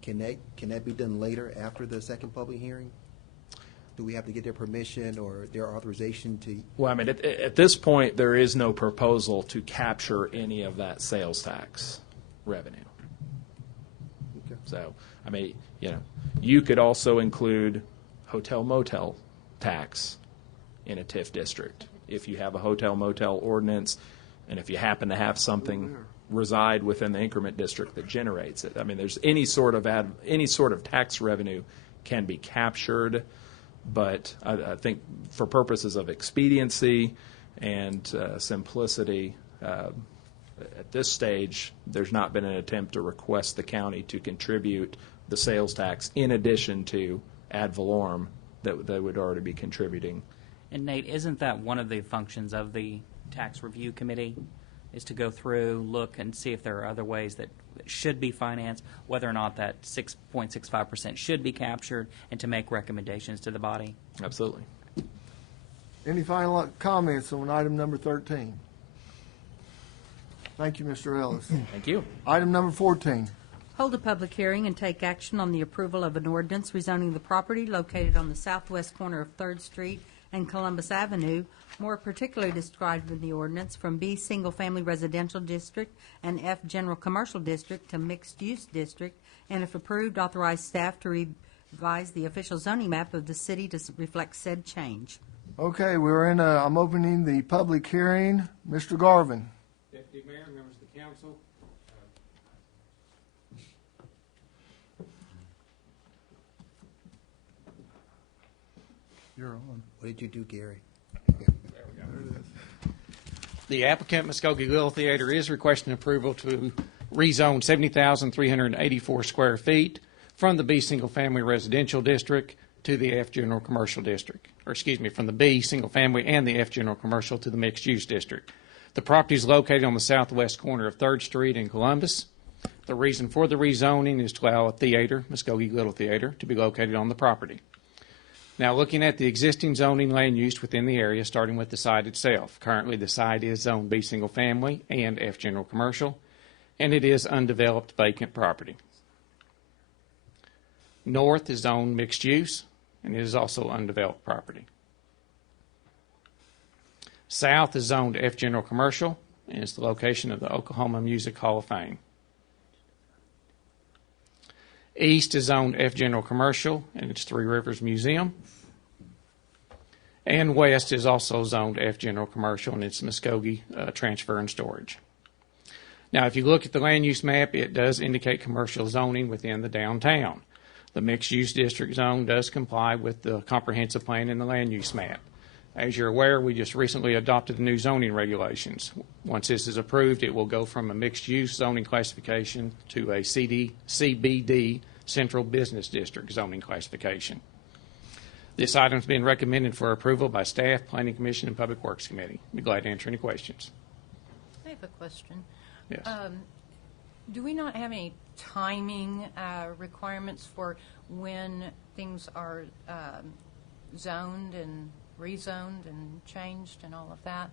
Can that be done later after the second public hearing? Do we have to get their permission or their authorization to? Well, I mean, at this point, there is no proposal to capture any of that sales tax revenue. Okay. So, I mean, you could also include hotel motel tax in a TIF district if you have a hotel motel ordinance and if you happen to have something reside within the increment district that generates it. I mean, there's any sort of tax revenue can be captured. But I think for purposes of expediency and simplicity, at this stage, there's not been an attempt to request the county to contribute the sales tax in addition to ad valorem that they would already be contributing. And Nate, isn't that one of the functions of the tax review committee, is to go through, look, and see if there are other ways that should be financed, whether or not that 6.65% should be captured, and to make recommendations to the body? Absolutely. Any final comments on item number 13? Thank you, Mr. Ellis. Thank you. Item number 14. Hold a public hearing and take action on the approval of an ordinance rezoning the property located on the southwest corner of 3rd Street and Columbus Avenue, more particularly described in the ordinance, from B Single Family Residential District and F General Commercial District to Mixed Use District, and if approved, authorize staff to revise the official zoning map of the city to reflect said change. Okay, I'm opening the public hearing. Mr. Garvin. Deputy Mayor, members of the council. You're on. What did you do, Gary? The applicant, Muskogee Little Theater, is requesting approval to rezone 70,384 square feet from the B Single Family Residential District to the F General Commercial District. Or excuse me, from the B Single Family and the F General Commercial to the Mixed Use District. The property is located on the southwest corner of 3rd Street in Columbus. The reason for the rezoning is to allow a theater, Muskogee Little Theater, to be located on the property. Now, looking at the existing zoning land use within the area, starting with the site itself. Currently, the site is zoned B Single Family and F General Commercial, and it is undeveloped vacant property. North is zoned Mixed Use, and it is also undeveloped property. South is zoned F General Commercial, and it's the location of the Oklahoma Music Hall of Fame. East is zoned F General Commercial, and it's Three Rivers Museum. And west is also zoned F General Commercial, and it's Muskogee Transfer and Storage. Now, if you look at the land use map, it does indicate commercial zoning within the downtown. The mixed use district zone does comply with the comprehensive plan in the land use map. As you're aware, we just recently adopted the new zoning regulations. Once this is approved, it will go from a mixed-use zoning classification to a CBD, Central Business District zoning classification. This item has been recommended for approval by staff, Planning Commission, and Public Works Committee. I'd be glad to answer any questions. I have a question. Yes. Do we not have any timing requirements for when things are zoned and rezoned and changed and all of that?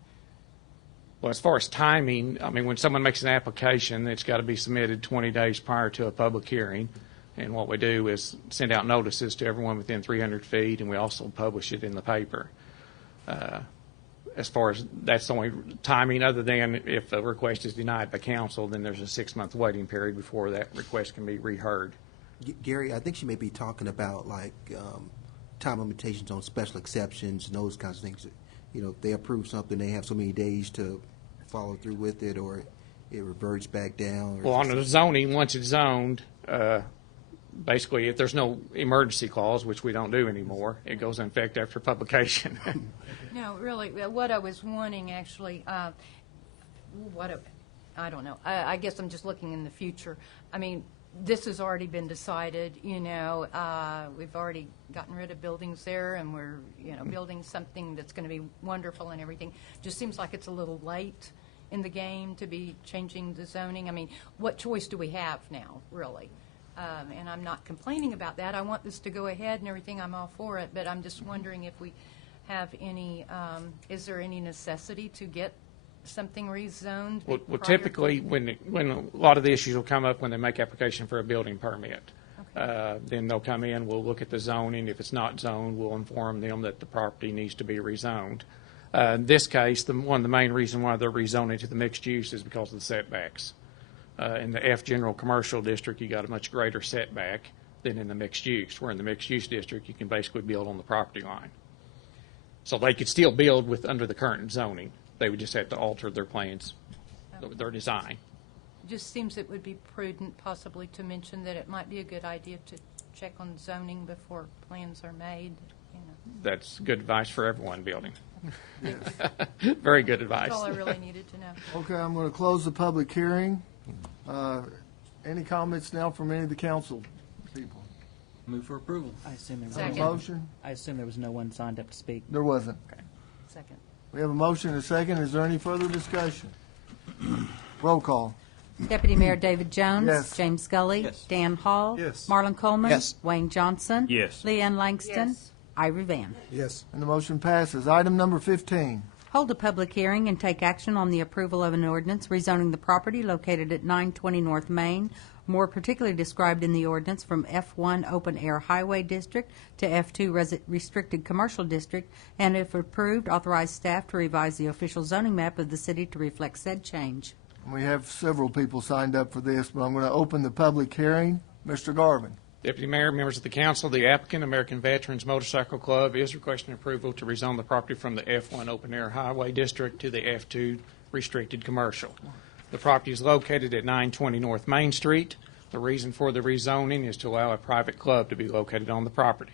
Well, as far as timing, I mean, when someone makes an application, it's got to be submitted 20 days prior to a public hearing. And what we do is send out notices to everyone within 300 feet, and we also publish it in the paper. As far as that's the only timing, other than if a request is denied by council, then there's a 6-month waiting period before that request can be reheard. Gary, I think she may be talking about like time limitations on special exceptions and those kinds of things. You know, if they approve something, they have so many days to follow through with it, or it reverts back down. Well, on the zoning, once it's zoned, basically, if there's no emergency clause, which we don't do anymore, it goes in effect after publication. No, really, what I was wanting, actually, I don't know. I guess I'm just looking in the future. I mean, this has already been decided, you know. We've already gotten rid of buildings there, and we're, you know, building something that's going to be wonderful and everything. Just seems like it's a little late in the game to be changing the zoning. I mean, what choice do we have now, really? And I'm not complaining about that. I want this to go ahead and everything. I'm all for it. But I'm just wondering if we have any, is there any necessity to get something rezoned? Well, typically, when a lot of the issues will come up when they make application for a building permit. Okay. Then they'll come in, we'll look at the zoning. If it's not zoned, we'll inform them that the property needs to be rezoned. In this case, one of the main reasons why they're rezoning to the mixed use is because of the setbacks. In the F General Commercial District, you got a much greater setback than in the mixed use, where in the mixed use district, you can basically build on the property line. So they could still build under the current zoning. They would just have to alter their plans, their design. Just seems it would be prudent possibly to mention that it might be a good idea to check on zoning before plans are made. You know. that's good advice for everyone building. Very good advice. That's all I really needed to know. Okay, I'm going to close the public hearing. Any comments now from any of the council people? Move for approval. I assume there was Second. Motion? I assume there was no one signed up to speak. There wasn't. Second. We have a motion and a second. Is there any further discussion? Roll call. Deputy Mayor David Jones. Yes. James Scully. Yes. Dan Hall. Yes. Marlon Coleman. Yes. Wayne Johnson. Yes. Leanne Langston. Yes. Ira Van. Yes. And the motion passes. Item number 15. Hold a public hearing and take action on the approval of an ordinance rezoning the property located at 920 North Main, more particularly described in the ordinance, from F1 Open Air Highway District to F2 Restricted Commercial District, and if approved, authorize staff to revise the official zoning map of the city to reflect said change. We have several people signed up for this, but I'm going to open the public hearing. Mr. Garvin. Deputy Mayor, members of the council, the applicant, American Veterans Motorcycle Club, is requesting approval to rezone the property from the F1 Open Air Highway District to the F2 Restricted Commercial. The property is located at 920 North Main Street. The reason for the rezoning is to allow a private club to be located on the property.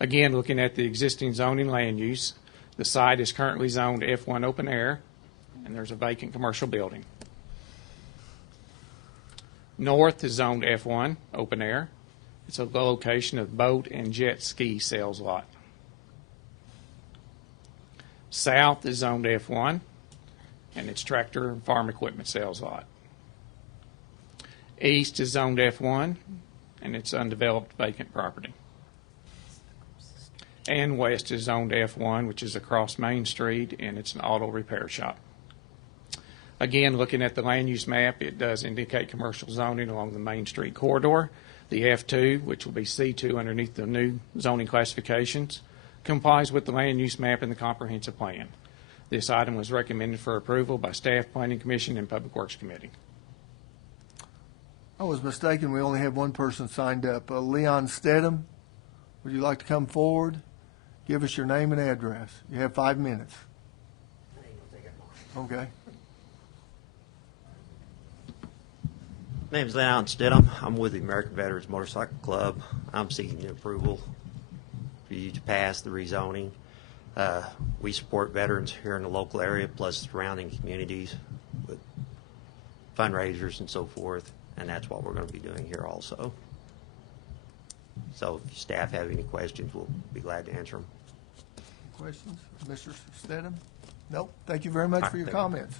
Again, looking at the existing zoning land use, the site is currently zoned F1 Open Air, and there's a vacant commercial building. North is zoned F1 Open Air. It's a location of boat and jet ski sales lot. South is zoned F1, and it's tractor and farm equipment sales lot. East is zoned F1, and it's undeveloped vacant property. And west is zoned F1, which is across Main Street, and it's an auto repair shop. Again, looking at the land use map, it does indicate commercial zoning along the Main Street corridor. The F2, which will be C2 underneath the new zoning classifications, complies with the land use map and the comprehensive plan. This item was recommended for approval by Staff, Planning Commission, and Public Works Committee. I was mistaken. We only have one person signed up. Leon Stedham, would you like to come forward? Give us your name and address. You have 5 minutes. Okay. My name is Leon Stidham. I'm with the American Veterans Motorcycle Club. I'm seeking approval for you to pass the rezoning. We support veterans here in the local area, plus surrounding communities with fundraisers and so forth, and that's what we're going to be doing here also. So if staff have any questions, we'll be glad to answer them. Questions? Mr. Stedham? Nope. Thank you very much for your thank you. comments.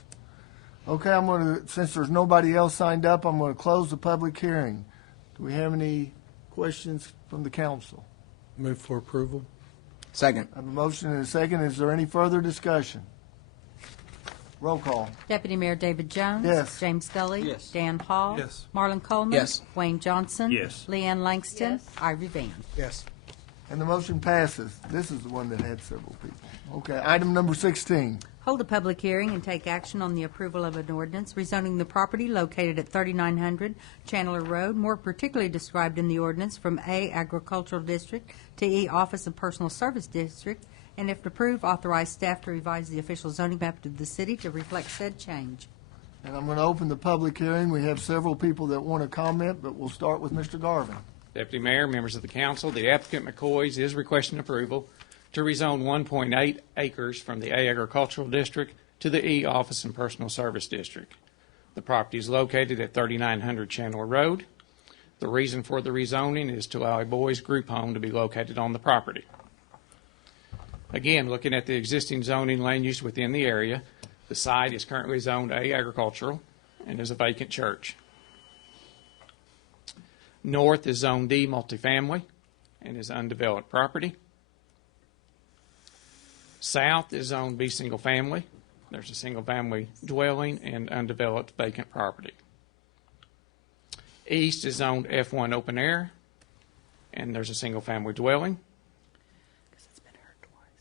Okay, I'm going to, since there's nobody else signed up, I'm going to close the public hearing. Do we have any questions from the council? Move for approval. Second. I have a motion and a second. Is there any further discussion? Roll call. Deputy Mayor David Jones. Yes. James Scully. Yes. Dan Hall. Yes. Marlon Coleman. Yes. Wayne Johnson. Yes. Leanne Langston. Yes. Ira Van. Yes. And the motion passes. This is the one that had several people. Okay, item number 16. Hold a public hearing and take action on the approval of an ordinance rezoning the property located at 3900 Chandler Road, more particularly described in the ordinance, from A Agricultural District to E Office and Personal Service District, and if approved, authorize staff to revise the official zoning map of the city to reflect said change. And I'm going to open the public hearing. We have several people that want to comment, but we'll start with Mr. Garvin. Deputy Mayor, members of the council, the applicant McCoy's is requesting approval to rezone 1.8 acres from the A Agricultural District to the E Office and Personal Service District. The property is located at 3900 Chandler Road. The reason for the rezoning is to allow a boys group home to be located on the property. Again, looking at the existing zoning land use within the area, the site is currently zoned A Agricultural and is a vacant church. North is Zone D multifamily and is undeveloped property. South is Zone B single family. There's a single family dwelling and undeveloped vacant property. East is zoned F1 open air, and there's a single family dwelling.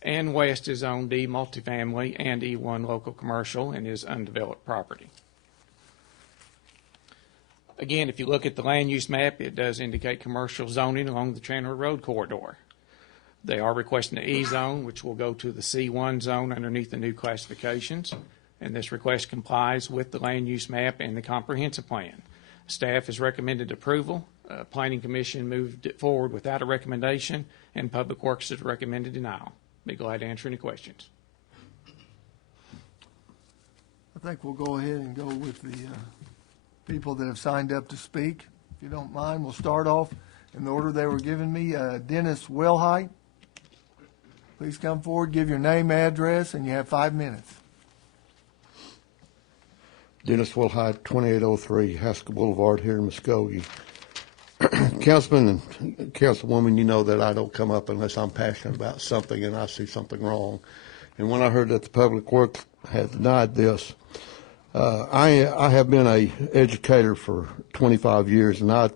And west is Zone D multifamily and E1 local commercial and is undeveloped property. Again, if you look at the land use map, it does indicate commercial zoning along the Chandler Road corridor. They are requesting the E zone, which will go to the C1 zone underneath the new classifications, and this request complies with the land use map and the comprehensive plan. Staff has recommended approval Planning Commission moved it forward without a recommendation, and Public Works has recommended denial. Be glad to answer any questions. I think we'll go ahead and go with the people that have signed up to speak. If you don't mind, we'll start off in the order they were given me. Dennis Wellhite, please come forward, give your name, address, and you have 5 minutes. Dennis Wellhite, 2803 Haskell Boulevard here in Muskogee. Councilman and Councilwoman, you know that I don't come up unless I'm passionate about something and I see something wrong. And when I heard that the Public Works had denied this, I have been a educator for 25 years, and I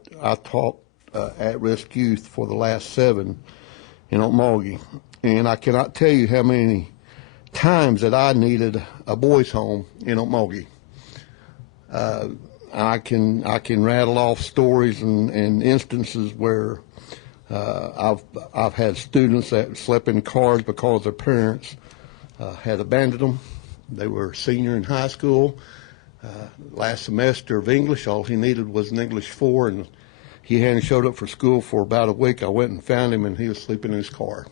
taught at-risk youth for the last 7 in Muskogee. And I cannot tell you how many times that I needed a boys' home in Muskogee. I can rattle off stories and instances where I've had students that slept in cars because their parents had abandoned them. They were senior in high school. Last semester of English, all he needed was an English 4, and he hadn't showed up for school for about a week. I went and found him, and he was sleeping in his car.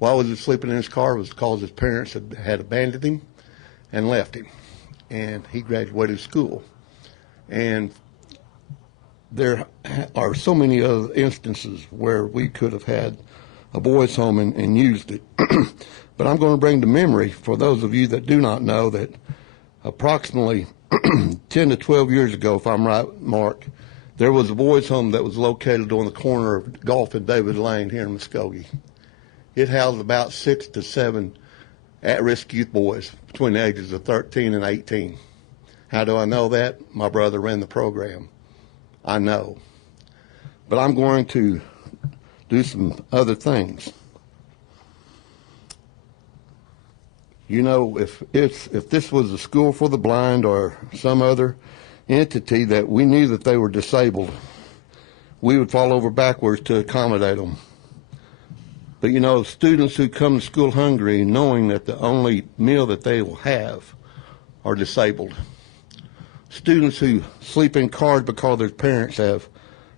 Why was he sleeping in his car? It was because his parents had abandoned him and left him, and he graduated school. And there are so many other instances where we could have had a boys' home and used it. But I'm going to bring to memory, for those of you that do not know, that approximately 10 to 12 years ago, if I'm right, Mark, there was a boys' home that was located on the corner of Gulf and David Lane here in Muskogee. It housed about 6 to 7 at-risk youth boys between the ages of 13 and 18. How do I know that? My brother ran the program. I know. But I'm going to do some other things. You know, if this was a school for the blind or some other entity that we knew that they were disabled, we would fall over backwards to accommodate them. But you know, students who come to school hungry, knowing that the only meal that they will have are disabled. Students who sleep in cars because their parents have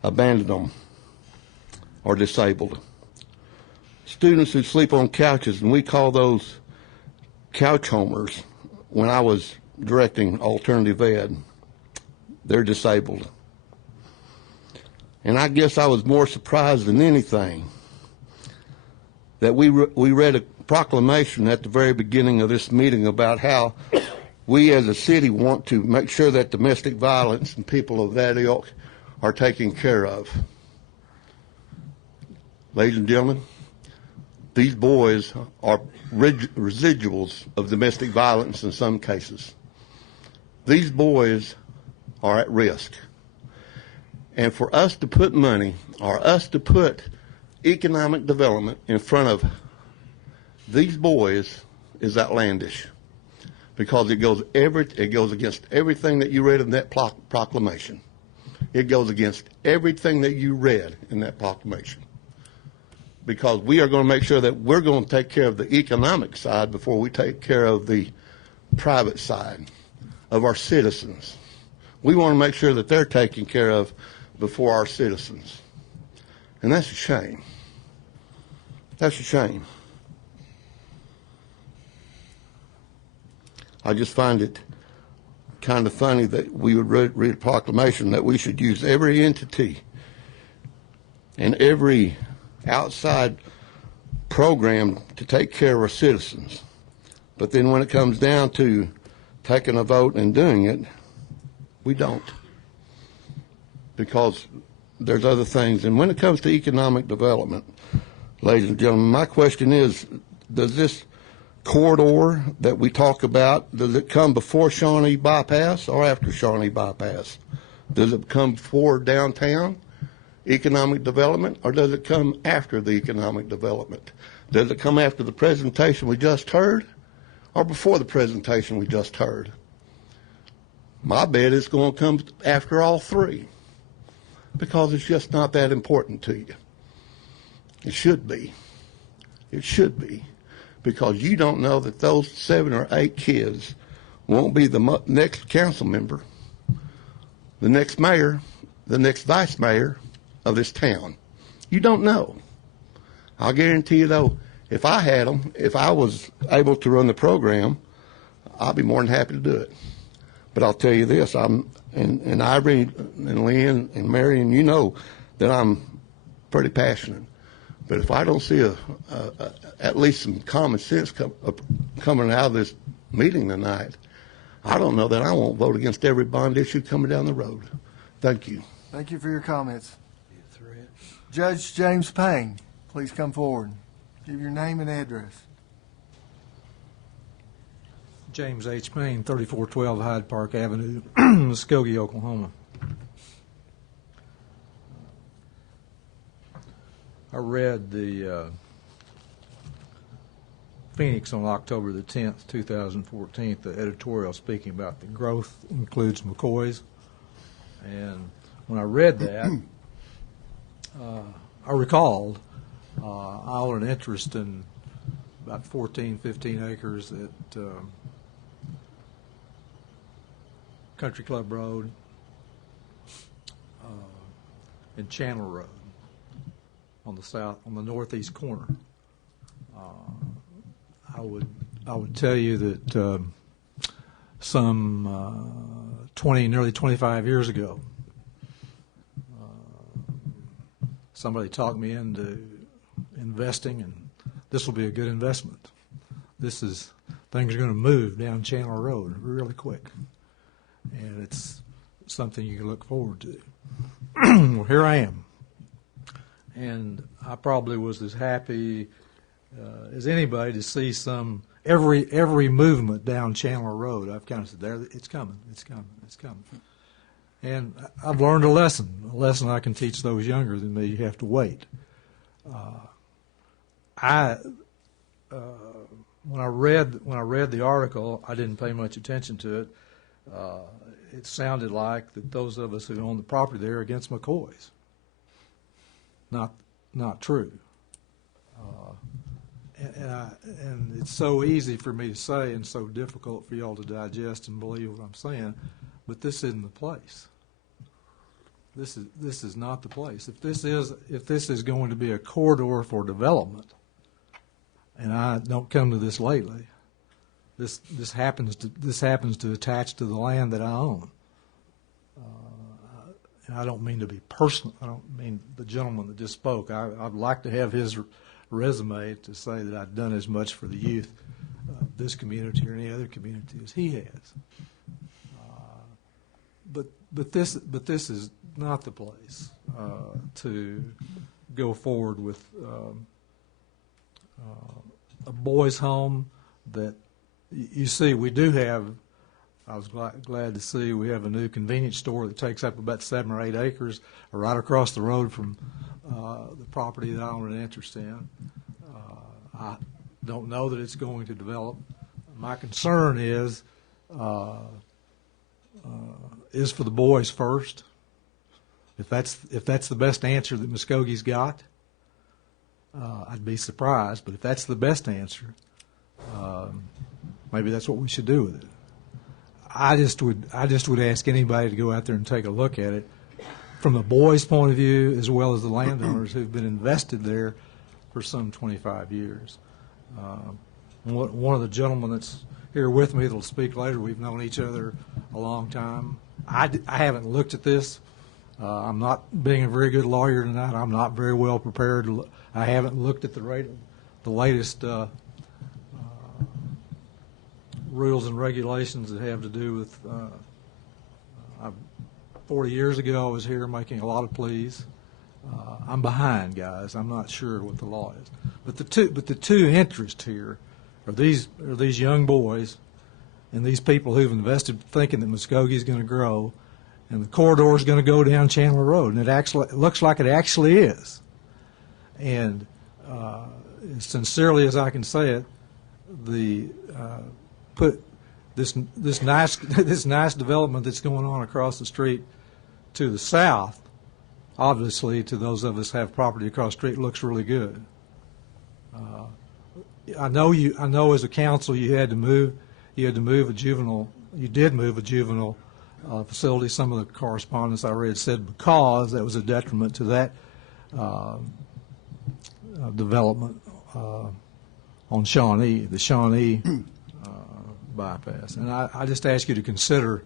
abandoned them are disabled. Students who sleep on couches, and we call those couch homers when I was directing alternative ed, they're disabled. And I guess I was more surprised than anything that we read a proclamation at the very beginning of this meeting about how we as a city want to make sure that domestic violence and people of that ilk are taken care of. Ladies and gentlemen, these boys are residuals of domestic violence in some cases. These boys are at risk. And for us to put money, or us to put economic development in front of these boys is outlandish, because it goes against everything that you read in that proclamation. It goes against everything that you read in that proclamation, because we are going to make sure that we're going to take care of the economic side before we take care of the private side of our citizens. We want to make sure that they're taken care of before our citizens. And that's a shame. That's a shame. I just find it kind of funny that we would read a proclamation that we should use every entity and every outside program to take care of our citizens. But then when it comes down to taking a vote and doing it, we don't. Because there's other things. And when it comes to economic development, ladies and gentlemen, my question is, does this corridor that we talk about, does it come before Shawnee Bypass or after Shawnee Bypass? Does it come before downtown economic development, or does it come after the economic development? Does it come after the presentation we just heard, or before the presentation we just heard? My bet is going to come after all three, because it's just not that important to you. It should be. It should be. Because you don't know that those 7 or 8 kids won't be the next council member, the next mayor, the next vice mayor, of this town. You don't know. I'll guarantee you, though, if I had them, if I was able to run the program, I'd be more than happy to do it. But I'll tell you this, and Ivory and Lynn and Marion, you know that I'm pretty passionate. But if I don't see at least some common sense coming out of this meeting tonight, I don't know that I won't vote against every bond issue coming down the road. Thank you. Thank you for your comments. Judge James Payne, please come forward. Give your name and address. James H. Payne, 3412 Hyde Park Avenue, Muskogee, Oklahoma. I read the Phoenix on October the 10th, 2014, the editorial speaking about the growth includes McCoy's. And when I read that, I recalled I own an interest in about 14, 15 acres at Country Club Road and Chandler Road on the northeast corner. I would tell you that some 20, nearly 25 years ago, somebody talked me into investing, and this will be a good investment. Things are going to move down Chandler Road really quick, and it's something you can look forward to. Well, here I am, and I probably was as happy as anybody to see every movement down Chandler Road. I've kind of said, there, it's coming, it's coming, it's coming. And I've learned a lesson I can teach those younger than me. You have to wait. When I read the article, I didn't pay much attention to it. It sounded like that those of us who own the property there are against McCoy's. Not true. And it's so easy for me to say and so difficult for y'all to digest and believe what I'm saying, but this isn't the place. This is not the place. If this is going to be a corridor for development, and I don't come to this lately, this happens to attach to the land that I own. And I don't mean to be personal. I don't mean the gentleman that just spoke. I'd like to have his resume to say that I've done as much for the youth of this community or any other community as he has. But this is not the place to go forward with a boys' home that you see we do have. I was glad to see we have a new convenience store that takes up about 7 or 8 acres right across the road from the property that I own an interest in. I don't know that it's going to develop. My concern is for the boys first. If that's the best answer that Muskogee's got, I'd be surprised. But if that's the best answer, maybe that's what we should do with it. I just would ask anybody to go out there and take a look at it from the boys' point of view, as well as the landowners who've been invested there for some 25 years. One of the gentlemen that's here with me that'll speak later, we've known each other a long time. I haven't looked at this. I'm not being a very good lawyer tonight. I'm not very well prepared. I haven't looked at the latest rules and regulations that have to do with 40 years ago I was here making a lot of pleas. I'm behind, guys. I'm not sure what the law is. But the two interests here are these young boys and these people who've invested thinking that Muskogee is going to grow and the corridor is going to go down Chandler Road, and it looks like it actually is. And as sincerely as I can say it, put this nice development that's going on across the street to the south, obviously to those of us who have property across the street, looks really good. I know as a council you had to move a juvenile. You did move a juvenile facility. Some of the correspondence I read said because that was a detriment to that development on Shawnee, the Shawnee bypass. And I just ask you to consider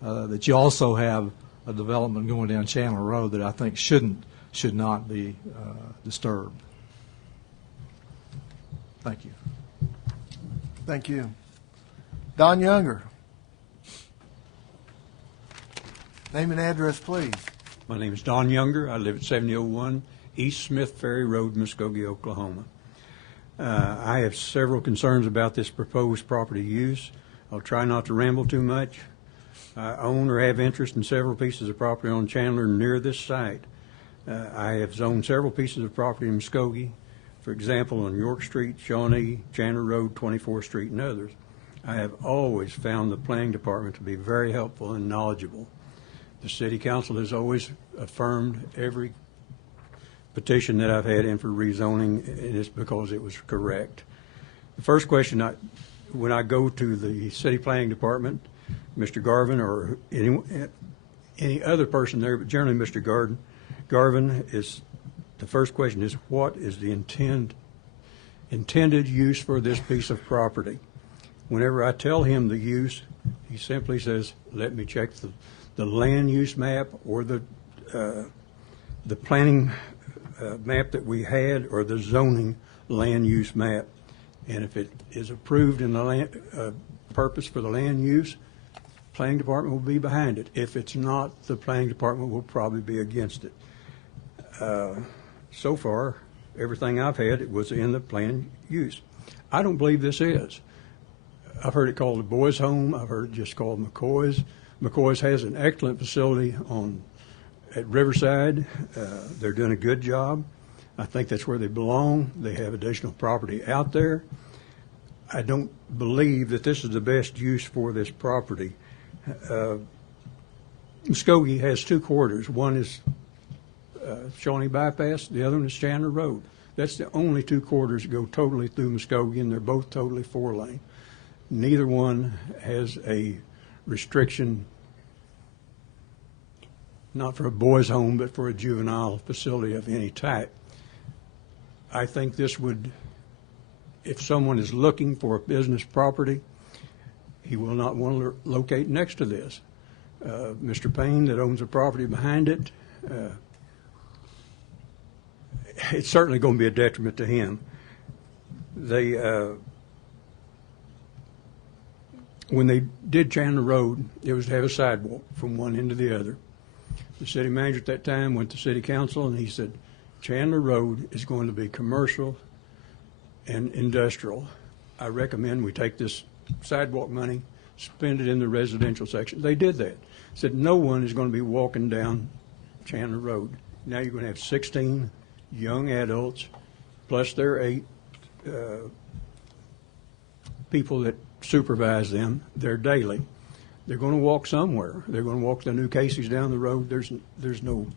that you also have a development going down Chandler Road that I think should not be disturbed. Thank you. Thank you. Don Younger. Name and address, please. My name is Don Younger. I live at 7001 East Smith Ferry Road, Muskogee, Oklahoma. I have several concerns about this proposed property use. I'll try not to ramble too much. I own or have interest in several pieces of property on Chandler near this site. I have zoned several pieces of property in Muskogee, for example, on York Street, Shawnee, Chandler Road, 24th Street, and others. I have always found the planning department to be very helpful and knowledgeable. The City Council has always affirmed every petition that I've had in for rezoning, and it's because it was correct. The first question, when I go to the City Planning Department, Mr. Garvin or any other person there, but generally Mr. Garvin, is the first question is, what is the intended use for this piece of property? Whenever I tell him the use, he simply says, let me check the land use map or the planning map that we had or the zoning land use map. And if it is approved in the land, purpose for the land use, planning department will be behind it. If it's not, the planning department will probably be against it. So far, everything I've had, it was in the plan use. I don't believe this is. I've heard it called a boys' home. I've heard it just called McCoy's. McCoy's has an excellent facility at Riverside. They're doing a good job. I think that's where they belong. They have additional property out there. I don't believe that this is the best use for this property. Muskogee has two corridors. One is Shawnee Bypass. The other one is Chandler Road. That's the only two corridors that go totally through Muskogee, and they're both totally four-lane. Neither one has a restriction, not for a boys' home, but for a juvenile facility of any type. I think this would, if someone is looking for a business property, he will not want to locate next to this. Mr. Payne, that owns a property behind it, it's certainly going to be a detriment to him. When they did Chandler Road, it was to have a sidewalk from one end to the other. The city manager at that time went to City Council and he said, Chandler Road is going to be commercial and industrial. I recommend we take this sidewalk money, spend it in the residential section. They did that. Said no one is going to be walking down Chandler Road. Now you're going to have 16 young adults, plus their 8 people that supervise them. They're daily. They're going to walk somewhere. They're going to walk the new Casey's down the road. There's no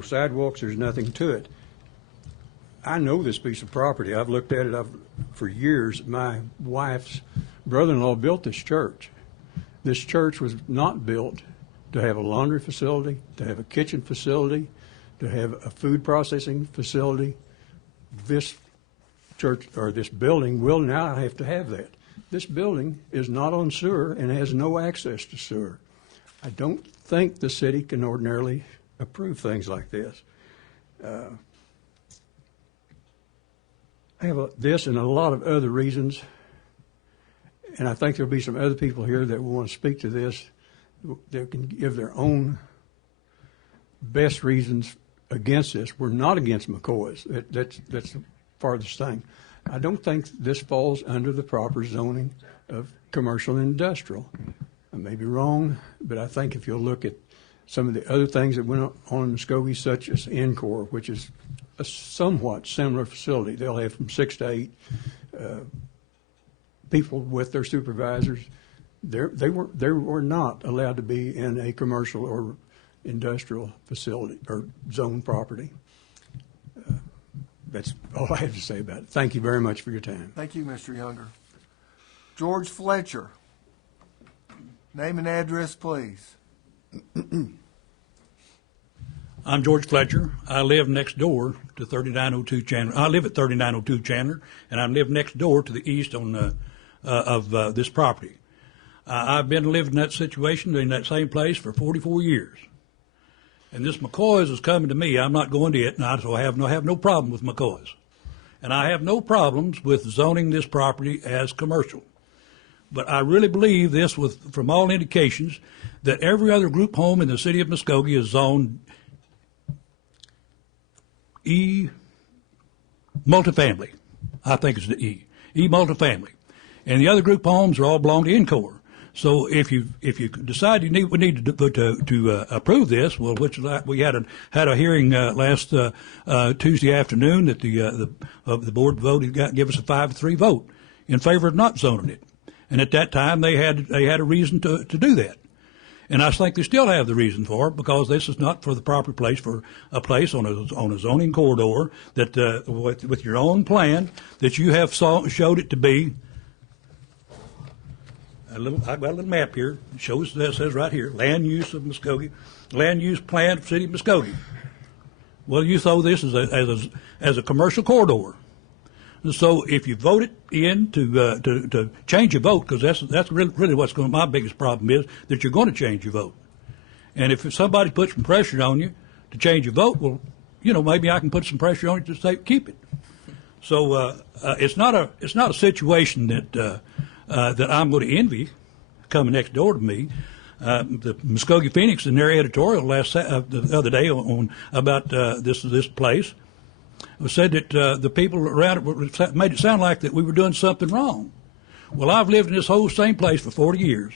sidewalks. There's nothing to it. I know this piece of property. I've looked at it for years. My wife's brother-in-law built this church. This church was not built to have a laundry facility, to have a kitchen facility, to have a food processing facility. This church or this building will now have to have that. This building is not on sewer and has no access to sewer. I don't think the city can ordinarily approve things like this. I have this and a lot of other reasons, and I think there'll be some other people here that will want to speak to this that can give their own best reasons against this. We're not against McCoy's. That's the farthest thing. I don't think this falls under the proper zoning of commercial and industrial. I may be wrong, but I think if you'll look at some of the other things that went on in Muskogee, such as Encore, which is a somewhat similar facility. They'll have from 6 to 8 people with their supervisors. They were not allowed to be in a commercial or industrial facility or zone property. That's all I have to say about it. Thank you very much for your time. Thank you, Mr. Younger. George Fletcher. Name and address, please. I'm George Fletcher. I live next door to 3902 Chandler. I live at 3902 Chandler, and I live next door to the east of this property. I've been living in that situation in that same place for 44 years. And this McCoy's is coming to me. I'm not going to it, and so I have no problem with McCoy's. And I have no problems with zoning this property as commercial. But I really believe this, from all indications, that every other group home in the city of Muskogee is zoned E multifamily. I think it's the E multifamily. And the other group homes are all belong to Encore. So if you decide we need to approve this, well, which we had a hearing last Tuesday afternoon that the board voted, give us a 5-3 vote in favor of not zoning it. And at that time they had a reason to do that. And I think they still have the reason for it, because this is not for the proper place for a place on a zoning corridor that with your own plan that you have showed it to be. I've got a little map here. It says right here, land use of Muskogee, land use plan of City of Muskogee. Well, you throw this as a commercial corridor. And so if you vote it in to change your vote, because that's really what's going. My biggest problem is that you're going to change your vote. And if somebody puts some pressure on you to change your vote, well, maybe I can put some pressure on you to say keep it. So it's not a situation that I'm going to envy coming next door to me. The Muskogee Phoenix in their editorial the other day about this place said that the people around it made it sound like that we were doing something wrong. Well, I've lived in this whole same place for 40 years.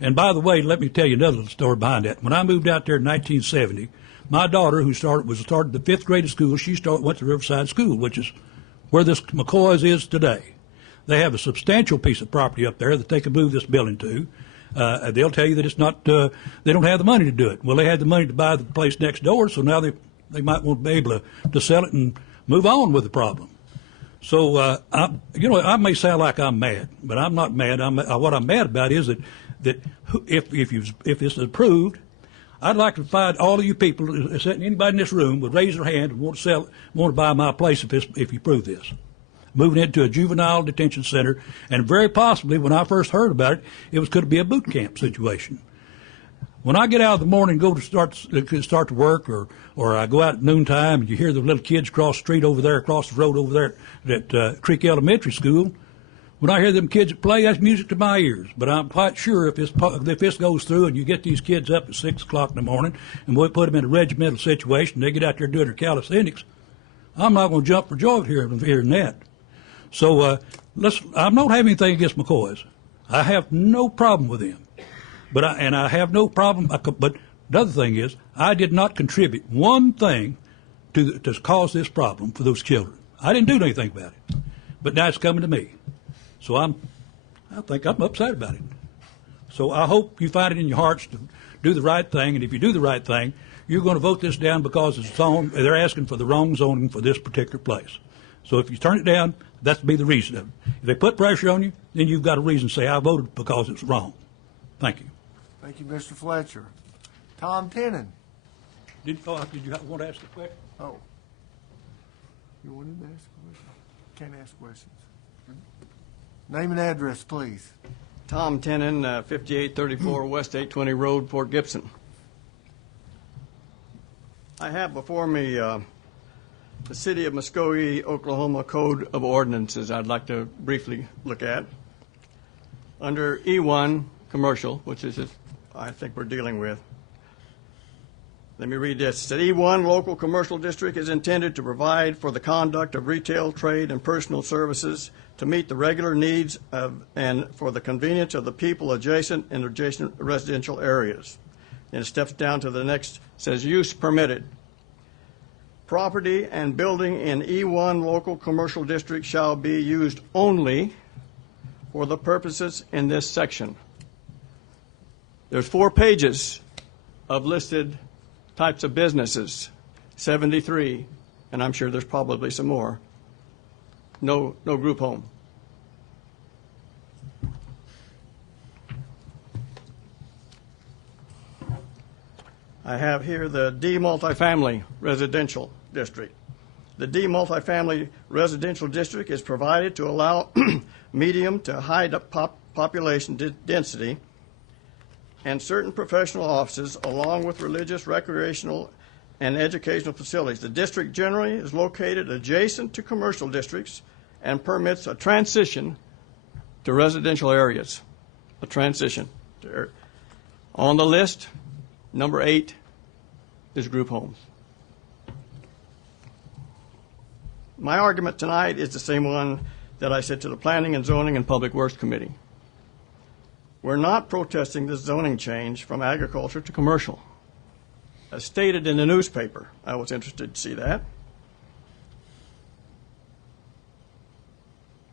And by the way, let me tell you another little story behind that. When I moved out there in 1970, my daughter, who started the 5th grade of school, went to Riverside School, which is where this McCoy's is today. They have a substantial piece of property up there that they can move this building to. They'll tell you that it's not, they don't have the money to do it. Well, they had the money to buy the place next door, so now they might want to be able to sell it and move on with the problem. So, I may sound like I'm mad, but I'm not mad. What I'm mad about is that if this is approved, I'd like to find all of you people, anybody in this room would raise their hand and want to buy my place if you approve this. Moving into a juvenile detention center, and very possibly, when I first heard about it, could be a boot camp situation. When I get out of the morning and go to start to work, or I go out at noontime and you hear the little kids across the road over there at Creek Elementary School, when I hear them kids play, that's music to my ears. But I'm quite sure if this goes through and you get these kids up at 6 o'clock in the morning and we put them in a regimental situation, they get out there doing their calisthenics, I'm not going to jump for joy hearing that. So I don't have anything against McCoy's. I have no problem with them. But I have no problem. But the other thing is, I did not contribute one thing to cause this problem for those children. I didn't do anything about it. But now it's coming to me. So I think I'm upset about it. So I hope you find it in your hearts to do the right thing. And if you do the right thing, you're going to vote this down because they're asking for the wrong zoning for this particular place. So if you turn it down, that's be the reason of it. If they put pressure on you, then you've got a reason to say, I voted because it's wrong. Thank you. Thank you, Mr. Fletcher. Tom Tenen. Did you want to ask a question? Oh. You wanted to ask a question? Can't ask questions. Name and address, please. Tom Tenen, 5834 West 820 Road, Port Gibson. I have before me the City of Muskogee, Oklahoma Code of Ordinances I'd like to briefly look at. Under E1, commercial, which is I think we're dealing with. Let me read this. It said, E1, local commercial district is intended to provide for the conduct of retail, trade, and personal services to meet the regular needs of and for the convenience of the people adjacent residential areas. And it steps down to the next, says use permitted. Property and building in E1 local commercial district shall be used only for the purposes in this section. There's 4 pages of listed types of businesses, 73, and I'm sure there's probably some more. No group home. I have here the D multifamily residential district. The D multifamily residential district is provided to allow medium to high population density and certain professional offices, along with religious, recreational, and educational facilities. The district generally is located adjacent to commercial districts and permits a transition to residential areas. A transition. On the list, number 8 is group homes. My argument tonight is the same one that I said to the Planning and Zoning and Public Works Committee. We're not protesting this zoning change from agriculture to commercial. As stated in the newspaper, I was interested to see that.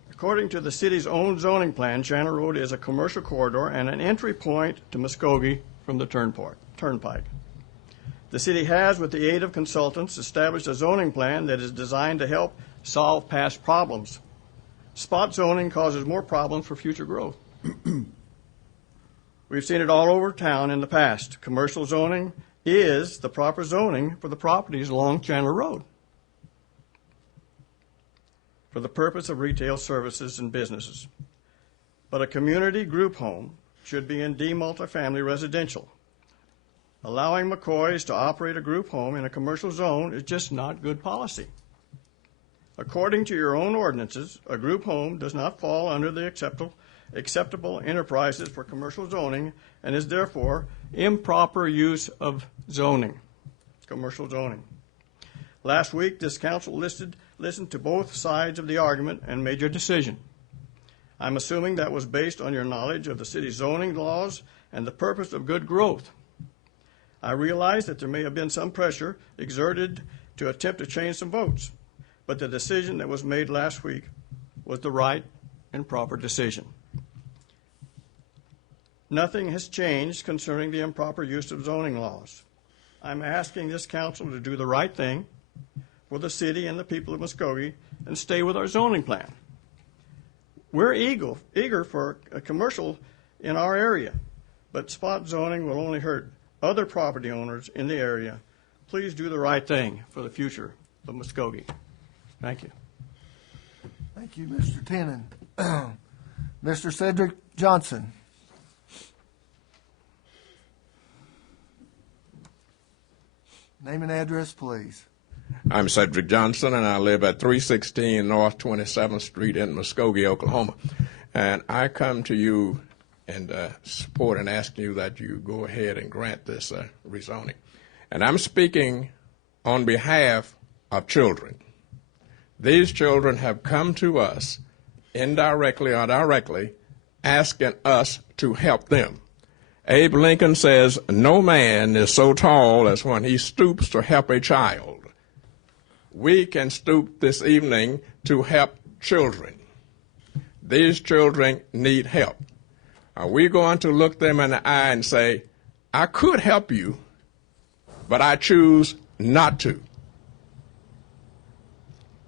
According to the city's own zoning plan, Chandler Road is a commercial corridor and an entry point to Muskogee from the turnpike. The city has, with the aid of consultants, established a zoning plan that is designed to help solve past problems. Spot zoning causes more problems for future growth. We've seen it all over town in the past. Commercial zoning is the proper zoning for the properties along Chandler Road for the purpose of retail services and businesses. But a community group home should be in D multifamily residential. Allowing McCoys to operate a group home in a commercial zone is just not good policy. According to your own ordinances, a group home does not fall under the acceptable enterprises for commercial zoning and is therefore improper use of zoning, commercial zoning. Last week, this council listened to both sides of the argument and made your decision. I'm assuming that was based on your knowledge of the city's zoning laws and the purpose of good growth. I realize that there may have been some pressure exerted to attempt to change some votes, but the decision that was made last week was the right and proper decision. Nothing has changed concerning the improper use of zoning laws. I'm asking this council to do the right thing for the city and the people of Muskogee and stay with our zoning plan. We're eager for a commercial in our area, but spot zoning will only hurt other property owners in the area. Please do the right thing for the future of Muskogee. Thank you. Thank you, Mr. Tenon. Mr. Cedric Johnson. Name and address, please. I'm Cedric Johnson, and I live at 316 North 27th Street in Muskogee, Oklahoma. And I come to you and support and ask you that you go ahead and grant this rezoning. And I'm speaking on behalf of children. These children have come to us, indirectly or directly, asking us to help them. Abe Lincoln says, "No man is so tall as when he stoops to help a child." We can stoop this evening to help children. These children need help. Are we going to look them in the eye and say, "I could help you, but I choose not to"?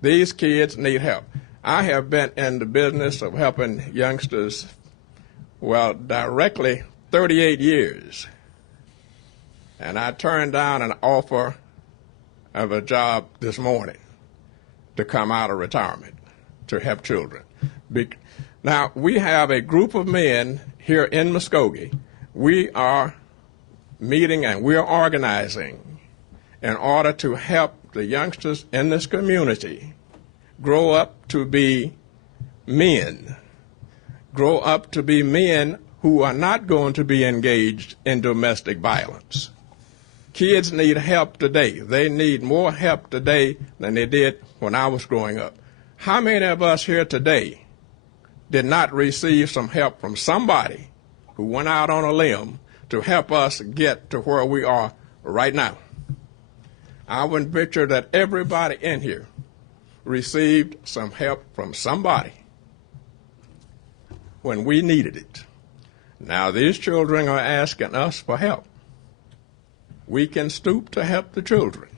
These kids need help. I have been in the business of helping youngsters, directly 38 years. And I turned down an offer of a job this morning to come out of retirement to help children. Now, we have a group of men here in Muskogee. We are meeting and we are organizing in order to help the youngsters in this community grow up to be men, grow up to be men who are not going to be engaged in domestic violence. Kids need help today. They need more help today than they did when I was growing up. How many of us here today did not receive some help from somebody who went out on a limb to help us get to where we are right now? I would venture that everybody in here received some help from somebody when we needed it. Now these children are asking us for help. We can stoop to help the children.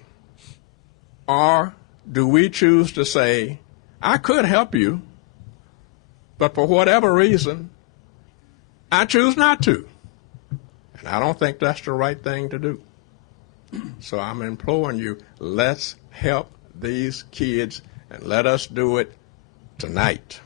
Or do we choose to say, "I could help you, but for whatever reason, I choose not to"? And I don't think that's the right thing to do. So I'm imploring you, let's help these kids and let us do it tonight.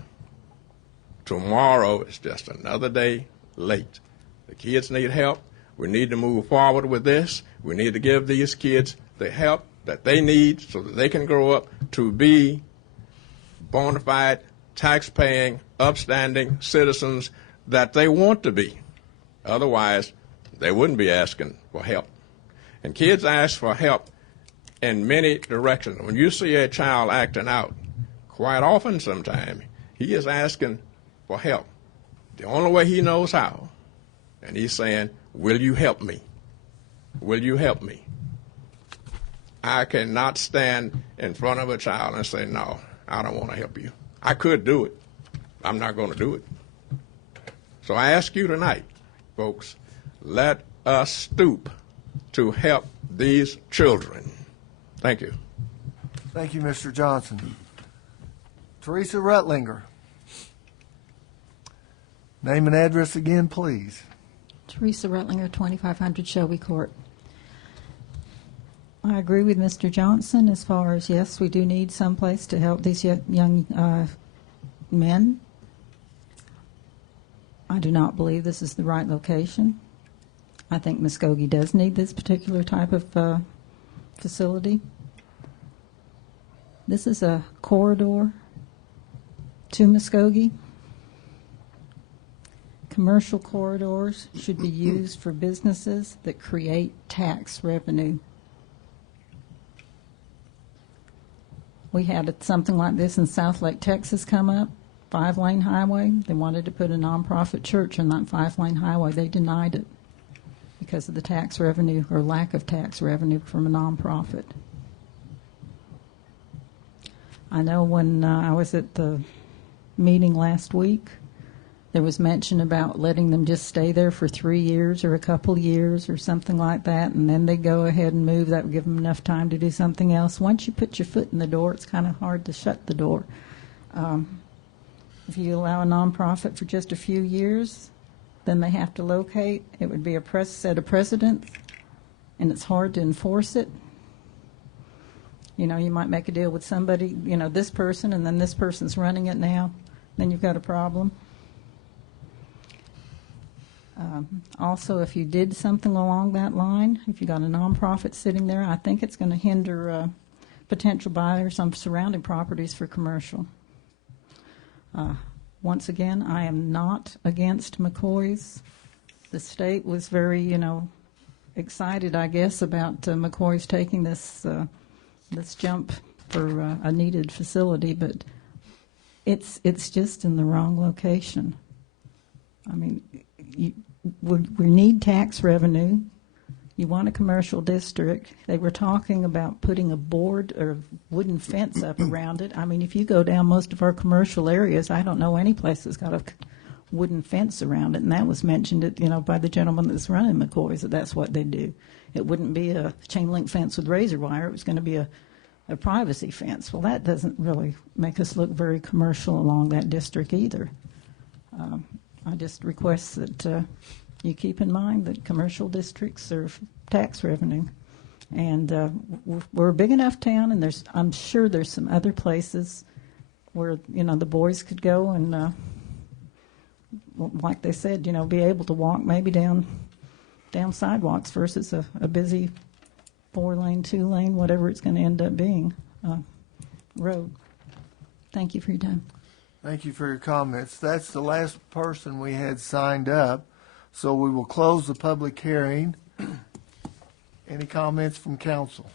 Tomorrow is just another day late. The kids need help. We need to move forward with this. We need to give these kids the help that they need so that they can grow up to be bona fide, tax-paying, upstanding citizens that they want to be. Otherwise, they wouldn't be asking for help. And kids ask for help in many directions. When you see a child acting out, quite often sometimes, he is asking for help. The only way he knows how. And he's saying, will you help me? Will you help me? I cannot stand in front of a child and say, no, I don't want to help you. I could do it. I'm not going to do it. So I ask you tonight, folks, let us stoop to help these children. Thank you. Thank you, Mr. Johnson. Teresa Rutlinger. Name and address again, please. Teresa Rutlinger, 2500 Shelby Court. I agree with Mr. Johnson as far as, yes, we do need someplace to help these young men. I do not believe this is the right location. I think Muskogee does need this particular type of facility. This is a corridor to Muskogee. Commercial corridors should be used for businesses that create tax revenue. We had something like this in Southlake, Texas come up, 5-lane highway. They wanted to put a nonprofit church on that 5-lane highway. They denied it because of the tax revenue or lack of tax revenue from a nonprofit. I know when I was at the meeting last week, there was mention about letting them just stay there for 3 years or a couple years or something like that, and then they go ahead and move. That would give them enough time to do something else. Once you put your foot in the door, it's kind of hard to shut the door. If you allow a nonprofit for just a few years, then they have to locate. It would be a set of precedents, and it's hard to enforce it. You know, you might make a deal with somebody, you know, this person, and then this person's running it now. Then you've got a problem. Also, if you did something along that line, if you got a nonprofit sitting there, I think it's going to hinder potential buyers on surrounding properties for commercial. Once again, I am not against McCoy's. The state was very, excited, I guess, about McCoy's taking this jump for a needed facility, but it's just in the wrong location. I mean, we need tax revenue. You want a commercial district. They were talking about putting a board or wooden fence up around it. I mean, if you go down most of our commercial areas, I don't know any place that's got a wooden fence around it, and that was mentioned, by the gentleman that's running McCoy's, that's what they do. It wouldn't be a chain link fence with razor wire. It was going to be a privacy fence. Well, that doesn't really make us look very commercial along that district either. I just request that you keep in mind that commercial districts serve tax revenue. And we're a big enough town, and I'm sure there's some other places where, the boys could go and, like they said, be able to walk maybe down sidewalks versus a busy 4-lane, 2-lane, whatever it's going to end up being, road. Thank you for your time. Thank you for your comments. That's the last person we had signed up, so we will close the public hearing. Any comments from council?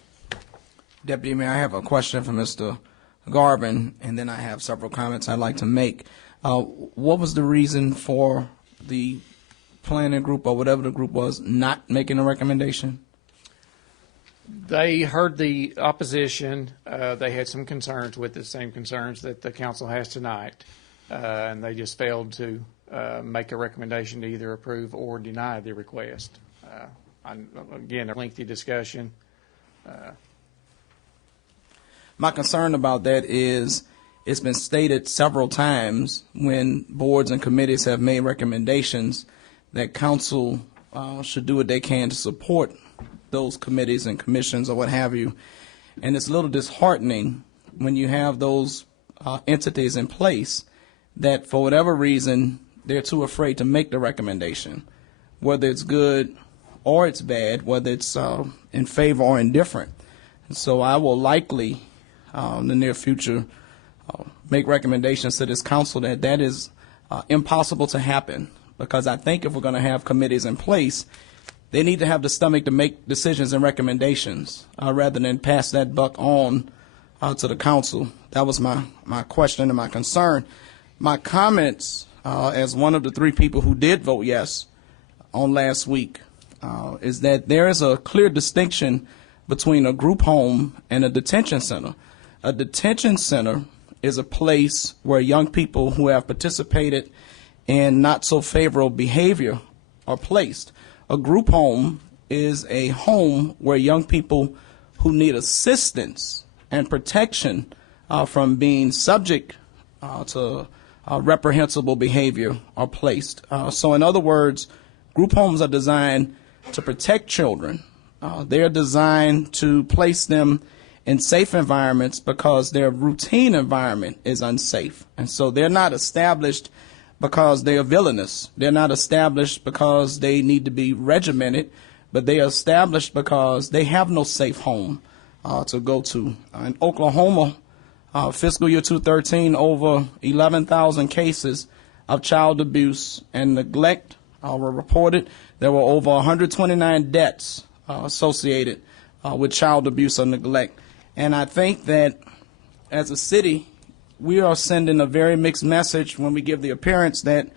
Deputy Mayor, I have a question for Mr. Garvin, and then I have several comments I'd like to make. What was the reason for the planning group or whatever the group was not making a recommendation? They heard the opposition. They had some concerns with the same concerns that the council has tonight, and they just failed to make a recommendation to either approve or deny the request. Again, a lengthy discussion. My concern about that is it's been stated several times when boards and committees have made recommendations that council should do what they can to support those committees and commissions or what have you. And it's a little disheartening when you have those entities in place that for whatever reason they're too afraid to make the recommendation, whether it's good or it's bad, whether it's in favor or indifferent. And so I will likely in the near future make recommendations to this council that is impossible to happen, because I think if we're going to have committees in place, they need to have the stomach to make decisions and recommendations rather than pass that buck on to the council. That was my question and my concern. My comments as one of the 3 people who did vote yes on last week is that there is a clear distinction between a group home and a detention center. A detention center is a place where young people who have participated in not so favorable behavior are placed. A group home is a home where young people who need assistance and protection from being subject to reprehensible behavior are placed. So in other words, group homes are designed to protect children. They're designed to place them in safe environments because their routine environment is unsafe. And so they're not established because they are villainous. They're not established because they need to be regimented, but they are established because they have no safe home to go to. In Oklahoma, fiscal year 2013, over 11,000 cases of child abuse and neglect were reported. There were over 129 deaths associated with child abuse or neglect. And I think that as a city, we are sending a very mixed message when we give the appearance that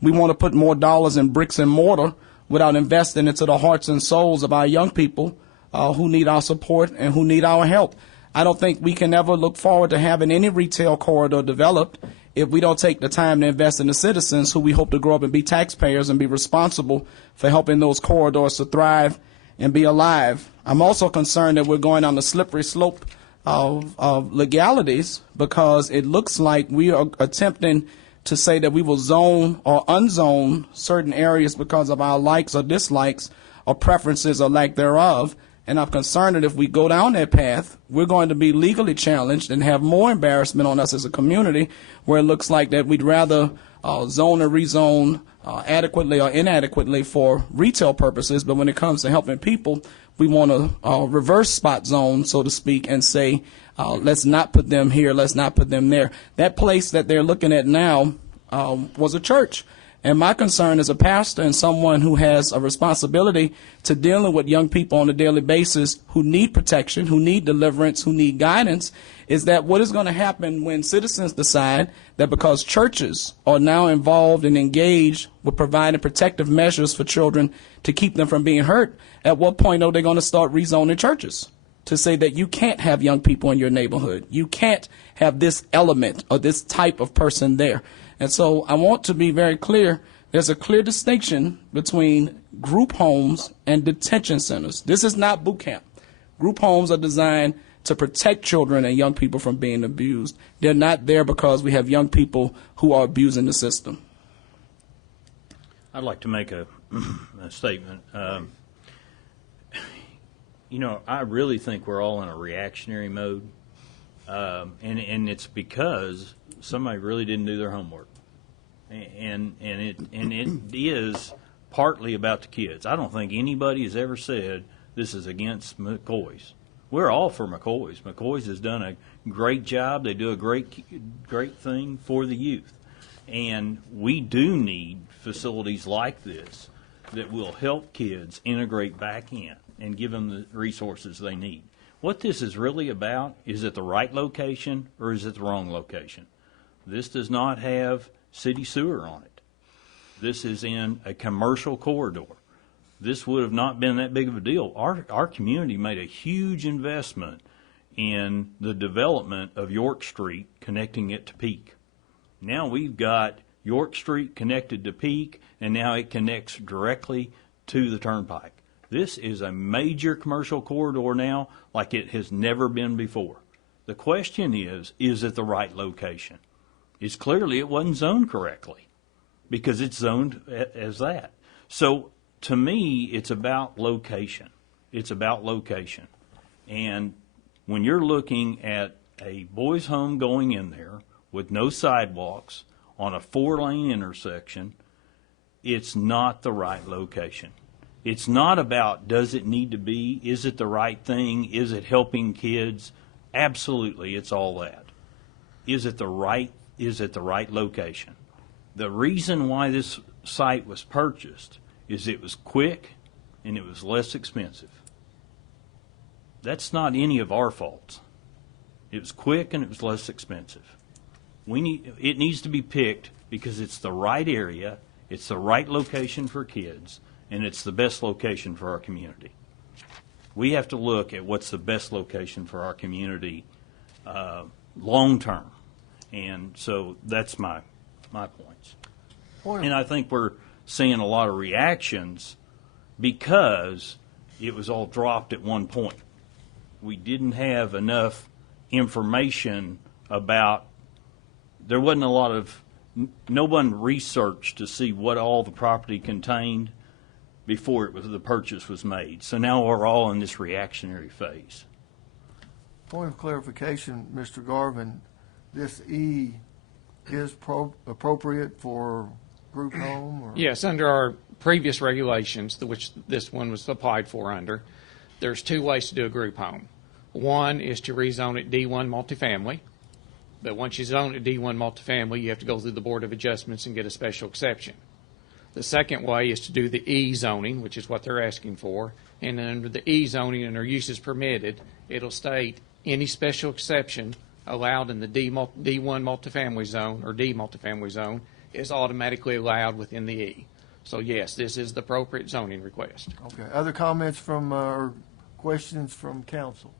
we want to put more dollars in bricks and mortar without investing into the hearts and souls of our young people who need our support and who need our help. I don't think we can ever look forward to having any retail corridor developed if we don't take the time to invest in the citizens who we hope to grow up and be taxpayers and be responsible for helping those corridors to thrive and be alive. I'm also concerned that we're going on the slippery slope of legalities, because it looks like we are attempting to say that we will zone or unzone certain areas because of our likes or dislikes or preferences or lack thereof. And I'm concerned that if we go down that path, we're going to be legally challenged and have more embarrassment on us as a community, where it looks like that we'd rather zone or rezone adequately or inadequately for retail purposes, but when it comes to helping people, we want to reverse spot zone, so to speak, and say, let's not put them here, let's not put them there. That place that they're looking at now was a church. And my concern as a pastor and someone who has a responsibility to dealing with young people on a daily basis who need protection, who need deliverance, who need guidance, is that what is going to happen when citizens decide that because churches are now involved and engaged with providing protective measures for children to keep them from being hurt, at what point are they going to start rezoning churches to say that you can't have young people in your neighborhood? You can't have this element or this type of person there. And so I want to be very clear. There's a clear distinction between group homes and detention centers. This is not boot camp. Group homes are designed to protect children and young people from being abused. They're not there because we have young people who are abusing the system. I'd like to make a statement. I really think we're all in a reactionary mode, and it's because somebody really didn't do their homework, and it is partly about the kids. I don't think anybody has ever said this is against McCoy's. We're all for McCoy's. McCoy's has done a great job. They do a great thing for the youth, and we do need facilities like this that will help kids integrate back in and give them the resources they need. What this is really about, is it the right location or is it the wrong location? This does not have city sewer on it. This is in a commercial corridor. This would have not been that big of a deal. Our community made a huge investment in the development of York Street, connecting it to Peak. Now we've got York Street connected to Peak, and now it connects directly to the Turnpike. This is a major commercial corridor now like it has never been before. The question is it the right location? It's clearly it wasn't zoned correctly because it's zoned as that. So to me, it's about location. It's about location. And when you're looking at a boys' home going in there with no sidewalks on a 4-lane intersection, it's not the right location. It's not about does it need to be, is it the right thing, is it helping kids? Absolutely, it's all that. Is it the right location? The reason why this site was purchased is it was quick and it was less expensive. That's not any of our faults. It was quick and it was less expensive. It needs to be picked because it's the right area, it's the right location for kids, and it's the best location for our community. We have to look at what's the best location for our community long term. And so that's my points. And I think we're seeing a lot of reactions because it was all dropped at one point. We didn't have enough information about, there wasn't a lot of, no one researched to see what all the property contained before the purchase was made. So now we're all in this reactionary phase. Point of clarification, Mr. Garvin, this E is appropriate for group home? Or? Yes, under our previous regulations, which this one was applied for under, there's two ways to do a group home. One is to rezone it D1 multifamily, but once you zone it D1 multifamily, you have to go through the Board of Adjustments and get a special exception. The second way is to do the E zoning, which is what they're asking for, and then under the E zoning and their uses permitted, it'll state any special exception allowed in the D1 multifamily zone or D multifamily zone is automatically allowed within the E. So yes, this is the appropriate zoning request. Okay. Other comments from or questions from council?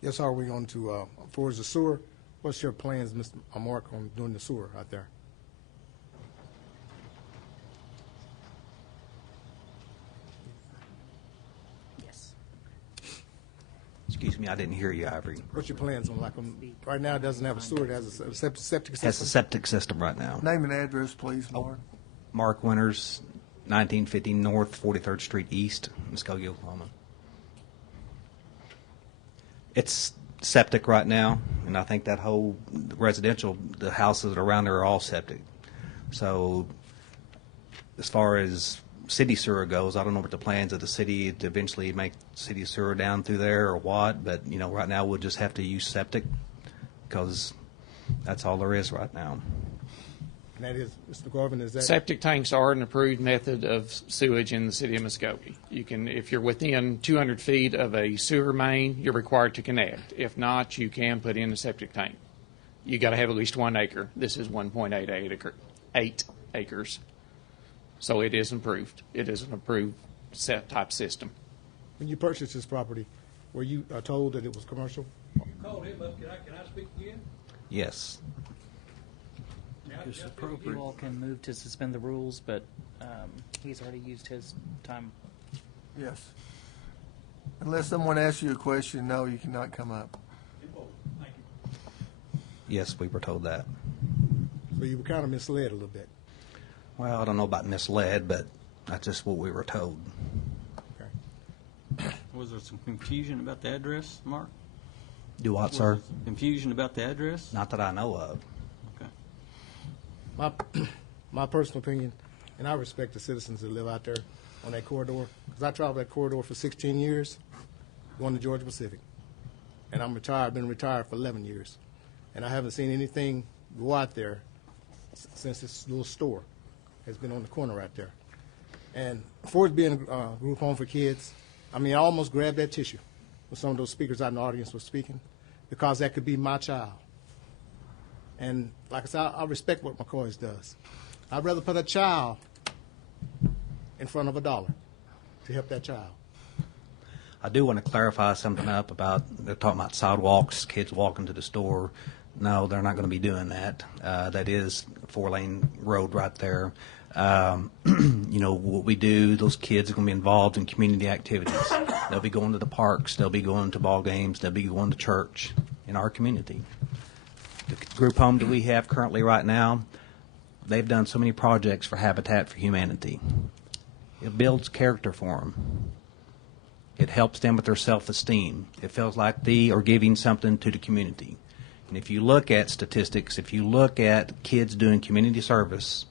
Yes, sir. We're going to, for the sewer, what's your plans, Mr. Mark, on doing the sewer out there? Yes. Excuse me, I didn't hear you, Ivory. What's your plans on, right now it doesn't have a sewer, it has a septic system? Has a septic system right now. Name and address, please, Mark. Mark Winters, 1950 North 43rd Street East, Muskogee, Oklahoma. It's septic right now, and I think that whole residential, the houses around there are all septic. So as far as city sewer goes, I don't know what the plans of the city to eventually make city sewer down through there or what, but right now we'll just have to use septic because that's all there is right now. And that is, Mr. Garvin, is that? Septic tanks are an approved method of sewage in the city of Muskogee. You can, if you're within 200 feet of a sewer main, you're required to connect. If not, you can put in a septic tank. You got to have at least 1 acre. This is 1.8 acres. So it is approved. It is an approved set type system. When you purchased this property, were you told that it was commercial? You called him up. Can I speak again? Yes. You all can move to suspend the rules, but he's already used his time. Yes. Unless someone asks you a question, no, you cannot come up. Yes, we were told that. So you were kind of misled a little bit. Well, I don't know about misled, but that's just what we were told. Okay. Was there some confusion about the address, Mark? Do what, sir? Was there some confusion about the address? Not that I know of. My personal opinion, and I respect the citizens that live out there on that corridor, because I traveled that corridor for 16 years, going to Georgia Pacific. And I'm retired, been retired for 11 years. And I haven't seen anything go out there since this little store has been on the corner right there. And for it being a group home for kids, I almost grabbed that tissue when some of those speakers out in the audience were speaking, because that could be my child. And like I said, I respect what McCoy's does. I'd rather put a child in front of a dollar to help that child. I do want to clarify something up about, they're talking about sidewalks, kids walking to the store. No, they're not going to be doing that. That is a 4-lane road right there. What we do, those kids are going to be involved in community activities. They'll be going to the parks. They'll be going to ball games. They'll be going to church in our community. The group home that we have currently right now, they've done so many projects for Habitat for Humanity. It builds character for them. It helps them with their self-esteem. It feels like they are giving something to the community. And if you look at statistics, if you look at kids doing community service,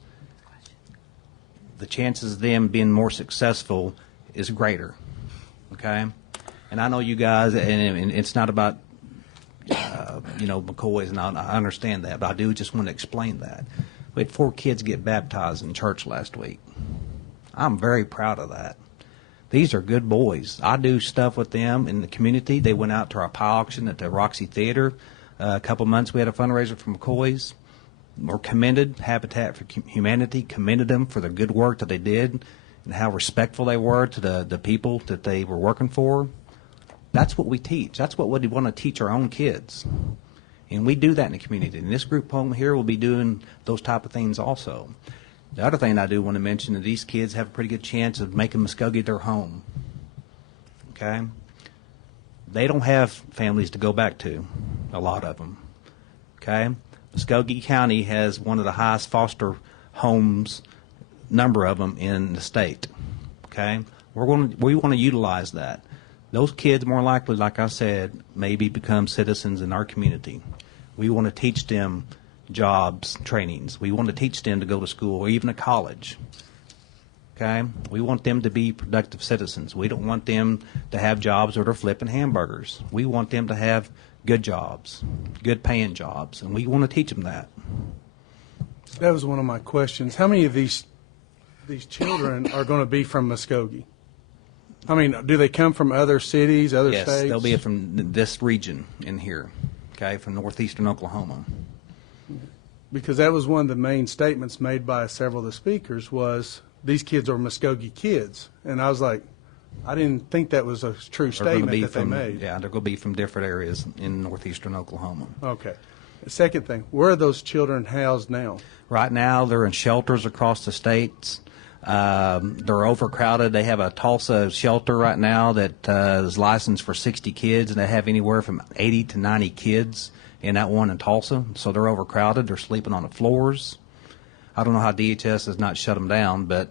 the chances of them being more successful is greater. Okay? And I know you guys, and it's not about, McCoy's, and I understand that, but I do just want to explain that. We had 4 kids get baptized in church last week. I'm very proud of that. These are good boys. I do stuff with them in the community. They went out to our pie auction at the Roxy Theater. A couple months we had a fundraiser for McCoy's. We're commended. Habitat for Humanity commended them for the good work that they did and how respectful they were to the people that they were working for. That's what we teach. That's what we want to teach our own kids. And we do that in the community. And this group home here will be doing those type of things also. The other thing I do want to mention is these kids have a pretty good chance of making Muskogee their home. Okay? They don't have families to go back to, a lot of them. Okay? Muskogee County has one of the highest foster homes, number of them in the state. Okay? We want to utilize that. Those kids more likely, like I said, maybe become citizens in our community. We want to teach them jobs, trainings. We want to teach them to go to school or even to college. Okay? We want them to be productive citizens. We don't want them to have jobs where they're flipping hamburgers. We want them to have good jobs, good paying jobs, and we want to teach them that. That was one of my questions. How many of these children are going to be from Muskogee? I mean, do they come from other cities, other states? Yes, they'll be from this region in here, okay, from northeastern Oklahoma. Because that was one of the main statements made by several of the speakers was these kids are Muskogee kids. And I was like, I didn't think that was a true statement that they made. Yeah, they're going to be from different areas in northeastern Oklahoma. Okay. The second thing, where are those children housed now? Right now, they're in shelters across the states. They're overcrowded. They have a Tulsa shelter right now that is licensed for 60 kids, and they have anywhere from 80 to 90 kids in that one in Tulsa. So they're overcrowded. They're sleeping on the floors. I don't know how DHS has not shut them down, but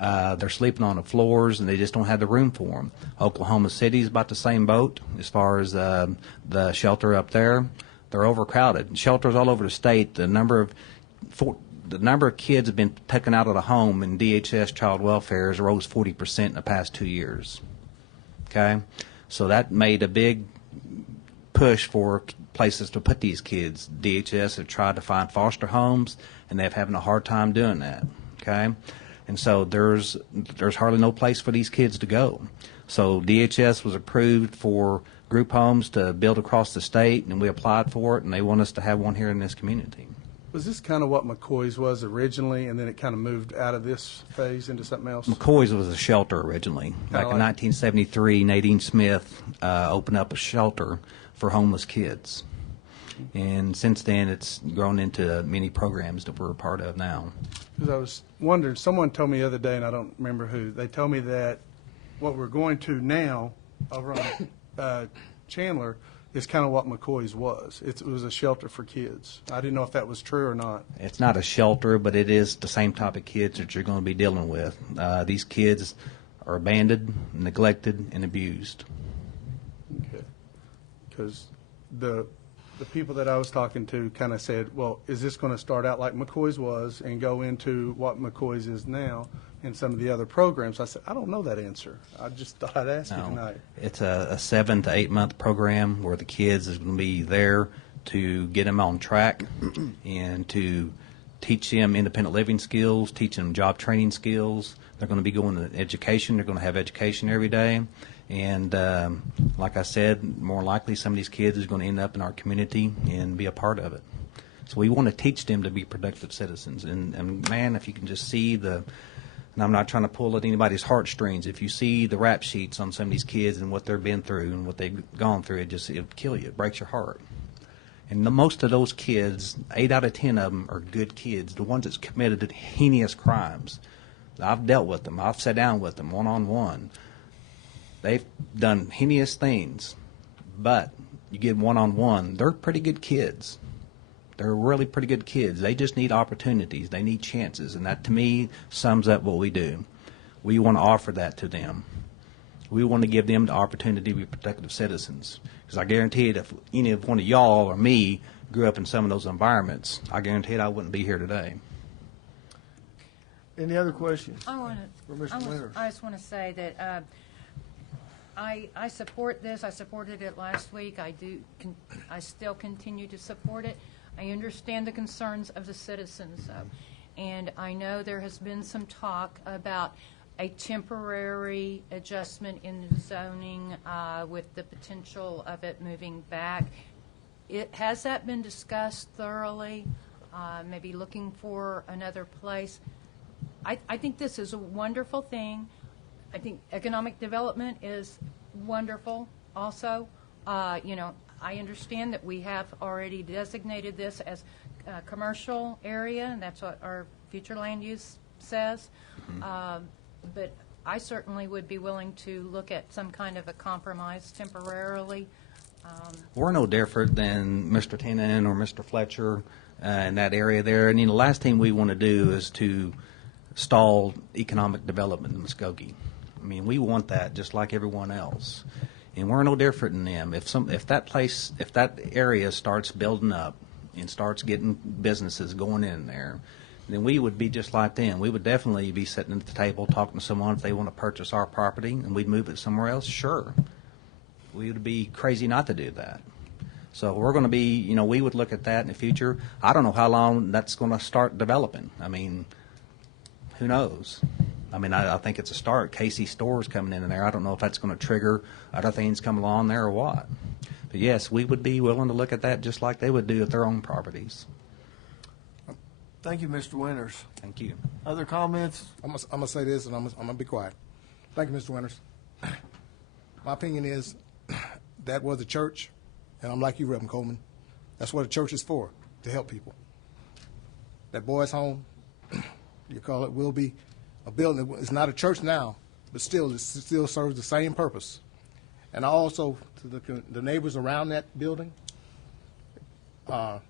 they're sleeping on the floors, and they just don't have the room for them. Oklahoma City is about the same boat as far as the shelter up there. They're overcrowded. Shelters all over the state, the number of kids have been taken out of the home in DHS child welfare has rose 40% in the past 2 years. Okay? So that made a big push for places to put these kids. DHS have tried to find foster homes, and they're having a hard time doing that. Okay? And so there's hardly no place for these kids to go. So DHS was approved for group homes to build across the state, and we applied for it, and they want us to have one here in this community. Was this kind of what McCoy's was originally, and then it kind of moved out of this phase into something else? McCoy's was a shelter originally. Back in 1973, Nadine Smith opened up a shelter for homeless kids. And since then, it's grown into many programs that we're a part of now. Because I was wondering, someone told me the other day, and I don't remember who, they told me that what we're going to now over on Chandler is kind of what McCoy's was. It was a shelter for kids. I didn't know if that was true or not. It's not a shelter, but it is the same type of kids that you're going to be dealing with. These kids are abandoned, neglected, and abused. Okay. Because the people that I was talking to kind of said, well, is this going to start out like McCoy's was and go into what McCoy's is now in some of the other programs? I said, I don't know that answer. I just thought I'd ask you tonight. It's a 7 to 8 month program where the kids is going to be there to get them on track and to teach them independent living skills, teach them job training skills. They're going to be going to education. They're going to have education every day. And like I said, more likely some of these kids is going to end up in our community and be a part of it. So we want to teach them to be productive citizens. And man, if you can just see and I'm not trying to pull at anybody's heartstrings, if you see the rap sheets on some of these kids and what they've been through and what they've gone through, it'll kill you. It breaks your heart. And most of those kids, 8 out of 10 of them are good kids, the ones that's committed heinous crimes. I've dealt with them. I've sat down with them one-on-one. They've done heinous things, but you get one-on-one, they're pretty good kids. They're really pretty good kids. They just need opportunities. They need chances, and that, to me, sums up what we do. We want to offer that to them. We want to give them the opportunity to be productive citizens. Because I guarantee it, if any of one of y'all or me grew up in some of those environments, I guarantee it I wouldn't be here today. Any other questions I for Mr. Winters? just want to say that I support this. I supported it last week. I still continue to support it. I understand the concerns of the citizens, and I know there has been some talk about a temporary adjustment in the zoning with the potential of it moving back. Has that been discussed thoroughly? Maybe looking for another place. I think this is a wonderful thing. I think economic development is wonderful also. I understand that we have already designated this as a commercial area, and that's what our future land use says. But I certainly would be willing to look at some kind of a compromise temporarily. We're no different than Mr. Tannen or Mr. Fletcher in that area there. And the last thing we want to do is to stall economic development in Muskogee. I mean, we want that just like everyone else, and we're no different than them. If that area starts building up and starts getting businesses going in there, then we would be just like them. We would definitely be sitting at the table talking to someone if they want to purchase our property and we'd move it somewhere else. Sure, we would be crazy not to do that. So we're going to be, we would look at that in the future. I don't know how long that's going to start developing. I mean, who knows? I mean, I think it's a start. Casey Store's coming in there. I don't know if that's going to trigger other things come along there or what. But yes, we would be willing to look at that just like they would do at their own properties. Thank you, Mr. Winters. Thank you. Other comments? I'm gonna say this, and I'm gonna be quiet. Thank you, Mr. Winters. My opinion is that was a church, and I'm like you, Reverend Coleman. That's what a church is for, to help people. That boys' home, you call it, will be a building. It's not a church now, but still, it still serves the same purpose. And also to the neighbors around that building, on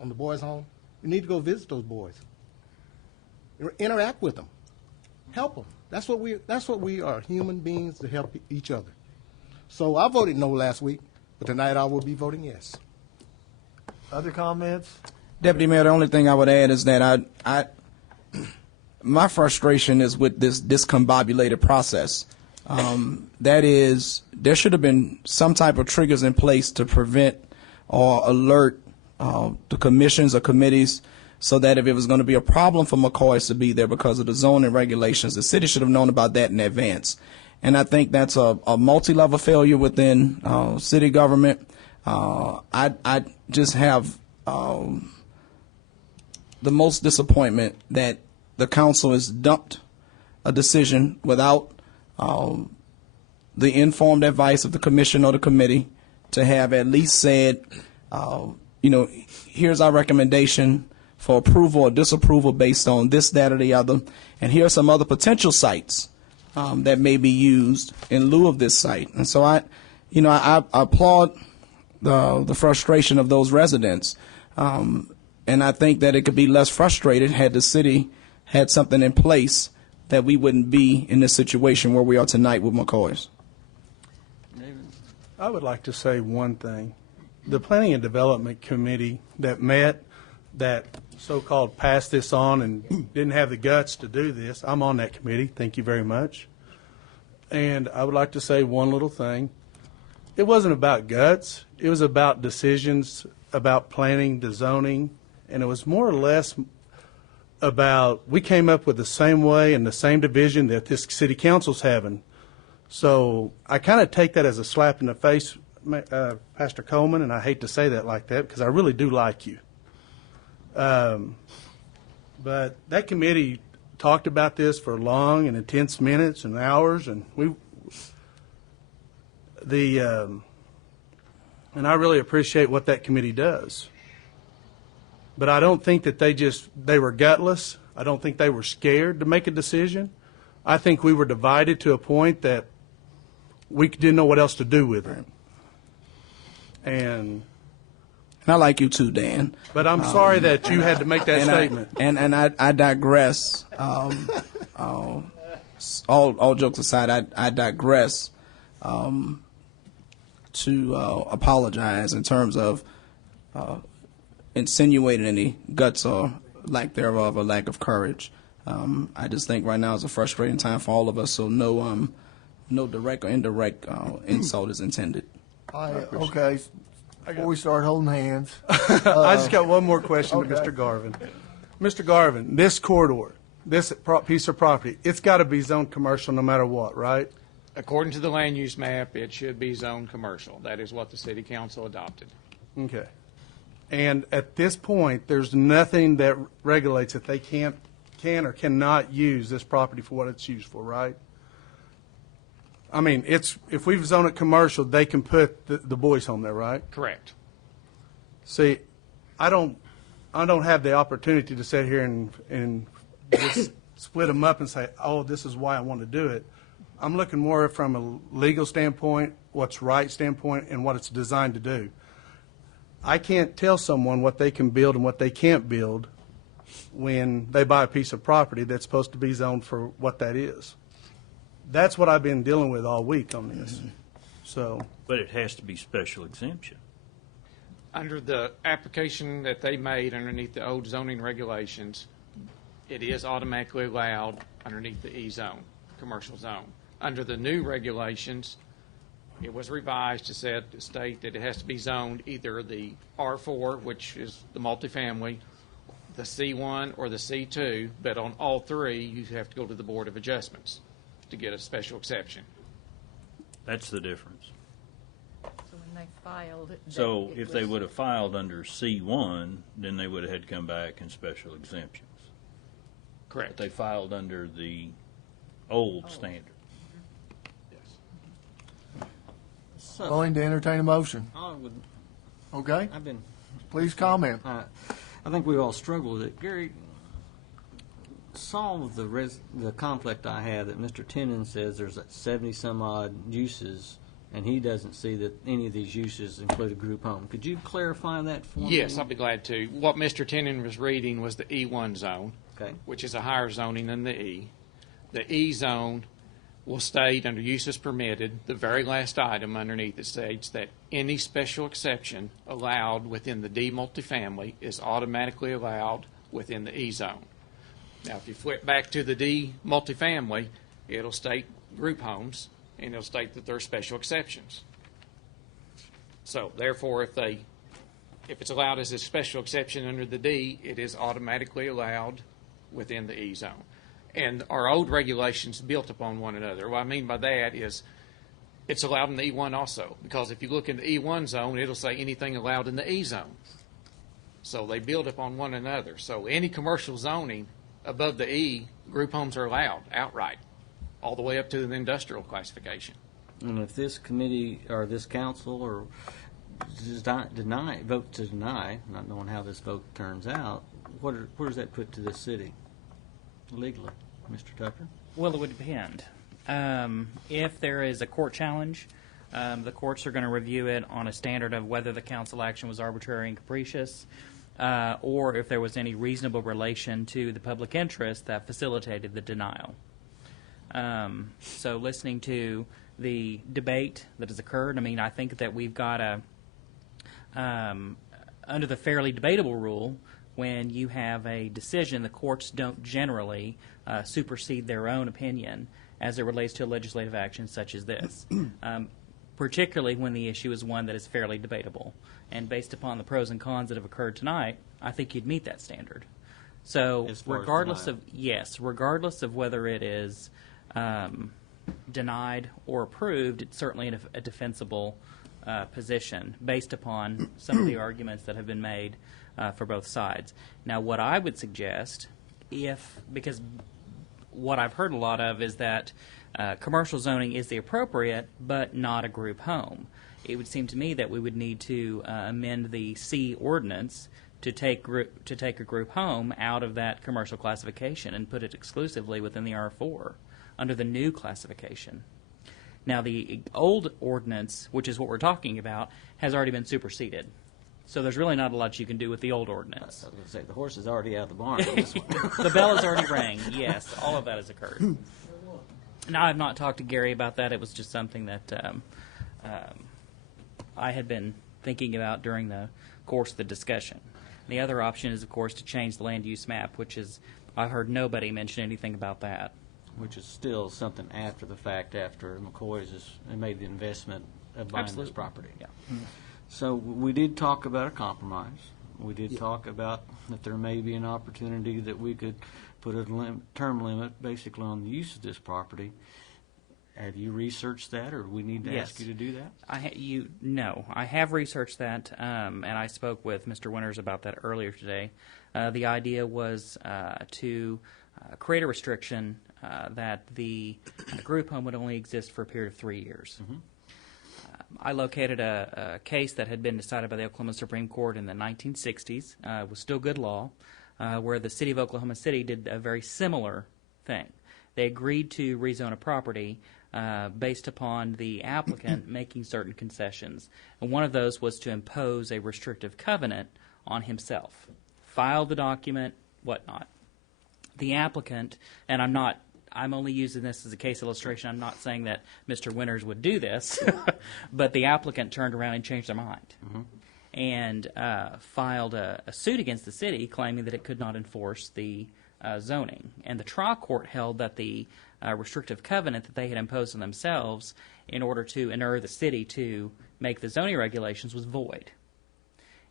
the boys' home, you need to go visit those boys. Interact with them. Help them. That's what we are, human beings to help each other. So I voted no last week, but tonight I will be voting yes. Other comments? Deputy Mayor, the only thing I would add is that my frustration is with this discombobulated process. That is, there should have been some type of triggers in place to prevent or alert the commissions or committees, so that if it was going to be a problem for McCoys to be there because of the zoning regulations, the city should have known about that in advance. And I think that's a multi-level failure within city government. I just have the most disappointment that the council has dumped a decision without the informed advice of the commission or the committee to have at least said, here's our recommendation for approval or disapproval based on this, that, or the other, and here are some other potential sites that may be used in lieu of this site. And so I applaud the frustration of those residents, and I think that it could be less frustrated had the city had something in place that we wouldn't be in this situation where we are tonight with McCoys. I would like to say one thing. The Planning and Development Committee that met, that so-called passed this on and didn't have the guts to do this, I'm on that committee. Thank you very much. And I would like to say one little thing. It wasn't about guts. It was about decisions, about planning, the zoning, and it was more or less about, we came up with the same way and the same division that this city council's having. So I kind of take that as a slap in the face, Pastor Coleman, and I hate to say that like that because I really do like you. But that committee talked about this for long and intense minutes and hours, and and I really appreciate what that committee does. But I don't think that they were gutless. I don't think they were scared to make a decision. I think we were divided to a point that we didn't know what else to do with it. And I like you too, Dan. But I'm sorry that you had to make that statement. And I digress. all jokes aside, I digress to apologize in terms of insinuating any guts or lack thereof or lack of courage. I just think right now is a frustrating time for all of us, so no direct or indirect insult is intended. Okay, before we start holding hands. I just got one more question to okay. Mr. Garvin. Mr. Garvin, this corridor, this piece of property, it's got to be zoned commercial no matter what, right? According to the land use map, it should be zoned commercial. That is what the city council adopted. Okay. And at this point, there's nothing that regulates that they can or cannot use this property for what it's used for, right? I mean, if we've zoned it commercial, they can put the boys' home there, right? Correct. See, I don't have the opportunity to sit here and just split them up and say, oh, this is why I want to do it. I'm looking more from a legal standpoint, what's right standpoint, and what it's designed to do. I can't tell someone what they can build and what they can't build when they buy a piece of property that's supposed to be zoned for what that is. That's what I've been dealing with all week on this. So, But it has to be special exemption. Under the application that they made underneath the old zoning regulations, it is automatically allowed underneath the E zone, commercial zone. Under the new regulations, it was revised to state that it has to be zoned either the R4, which is the multifamily, the C1 or the C2, but on all three, you have to go to the Board of Adjustments to get a special exception. That's the difference. So when they filed. So if they would have filed under C1, then they would have had to come back in special exemptions. Correct. But they filed under the old standard. Willing to entertain a motion? Okay. Please comment. I think we all struggle with it. Gary, solve the conflict I have that Mr. Tennant says there's 70-some-odd uses, and he doesn't see that any of these uses include a group home. Could you clarify that for me? Yes, I'll be glad to. What Mr. Tennant was reading was the E1 zone, which is a higher zoning than the E. The E zone will state under uses permitted, the very last item underneath it states that any special exception allowed within the D multifamily is automatically allowed within the E zone. Now, if you flip back to the D multifamily, it'll state group homes, and it'll state that there are special exceptions. So, therefore, if it's allowed as a special exception under the D, it is automatically allowed within the E zone. And our old regulations built upon one another. What I mean by that is it's allowed in the E1 also, because if you look in the E1 zone, it'll say anything allowed in the E zone. So they build upon one another. So any commercial zoning above the E, group homes are allowed outright, all the way up to the industrial classification. And if this committee or this council or vote to deny, not knowing how this vote turns out, where does that put to this city legally, Mr. Tucker? Well, it would depend. If there is a court challenge, the courts are going to review it on a standard of whether the council action was arbitrary and capricious, or if there was any reasonable relation to the public interest that facilitated the denial. So listening to the debate that has occurred, I mean, I think that we've got under the fairly debatable rule, when you have a decision, the courts don't generally supersede their own opinion as it relates to a legislative action such as this, particularly when the issue is one that is fairly debatable. And based upon the pros and cons that have occurred tonight, I think you'd meet that standard. So regardless of whether it is denied or approved, it's certainly a defensible position based upon some of the arguments that have been made for both sides. Now, what I would suggest, because what I've heard a lot of is that commercial zoning is the appropriate, but not a group home. It would seem to me that we would need to amend the C ordinance to take a group home out of that commercial classification and put it exclusively within the R4 under the new classification. Now, the old ordinance, which is what we're talking about, has already been superseded. So there's really not a lot you can do with the old ordinance. I was going to say, the horse is already out of the barn on this one. The bell has already rang, yes. All of that has occurred. No, I've not talked to Gary about that. It was just something that I had been thinking about during the course of the discussion. The other option is, of course, to change the land use map, which is, I've heard nobody mention anything about that. Which is still something after the fact, after McCoy's has made the investment of buying Absolutely. this property. Yeah. So we did talk about a compromise. We did talk about that there may be an opportunity that we could put a term limit basically on the use of this property. Have you researched that, or do we need to ask you to do that? No, I have researched that, and I spoke with Mr. Winters about that earlier today. The idea was to create a restriction that the group home would only exist for a period of 3 years. I located a case that had been decided by the Oklahoma Supreme Court in the 1960s. It was still good law, where the city of Oklahoma City did a very similar thing. They agreed to rezone a property based upon the applicant making certain concessions. And one of those was to impose a restrictive covenant on himself. File the document, whatnot. The applicant, and I'm only using this as a case illustration. I'm not saying that Mr. Winters would do this, but the applicant turned around and changed their mind and filed a suit against the city claiming that it could not enforce the zoning. And the trial court held that the restrictive covenant that they had imposed on themselves in order to inure the city to make the zoning regulations was void.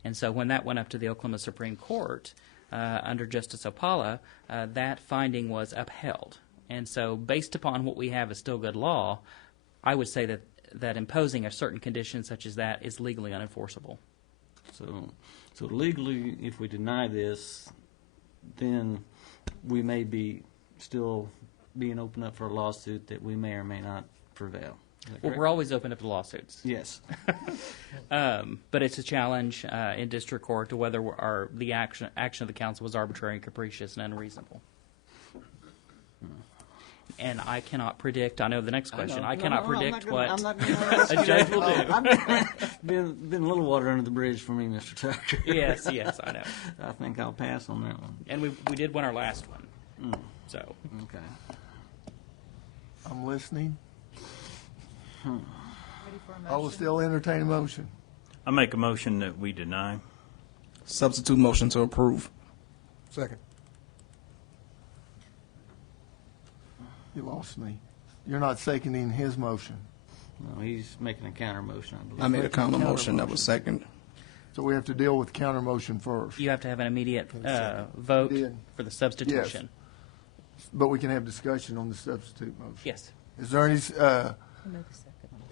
And so when that went up to the Oklahoma Supreme Court under Justice Opala, that finding was upheld. And so based upon what we have as still good law, I would say that imposing a certain condition such as that is legally unenforceable. So legally, if we deny this, then we may be still being open up for a lawsuit that we may or may not prevail. Well, we're always open up to lawsuits. Yes. But it's a challenge in district court to whether the action of the council was arbitrary and capricious and unreasonable. And I cannot predict. I know the next question. I cannot predict what a judge will do. Been a little water under the bridge for me, Mr. Tucker. Yes, I know. I think I'll pass on that one. And we did win our last one. So okay. I'm listening. Ready for a motion? I will still entertain a motion. I make a motion that we deny. Substitute motion to approve. Second. You lost me. You're not seconding his motion. No, he's making a counter motion, I believe. I made a counter motion that was second. So we have to deal with counter motion first. you have to have an immediate vote Did. for the substitution. But we can have discussion on the substitute motion. Yes. Is there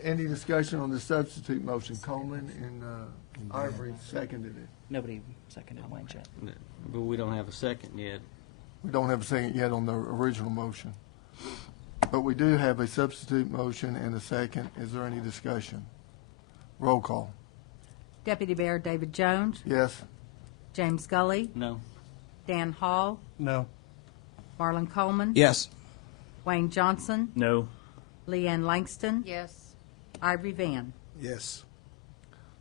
any discussion on the substitute motion? Coleman and Ivory seconded it. Nobody seconded mine yet. But we don't have a second yet. We don't have a second yet on the original motion. But we do have a substitute motion and a second. Is there any discussion? Roll call. Deputy Mayor David Jones, Yes? James Gully, No. Dan Hall, No. Marlon Coleman, Yes. Wayne Johnson, No. Leanne Langston, Yes. Ivory Van. Yes.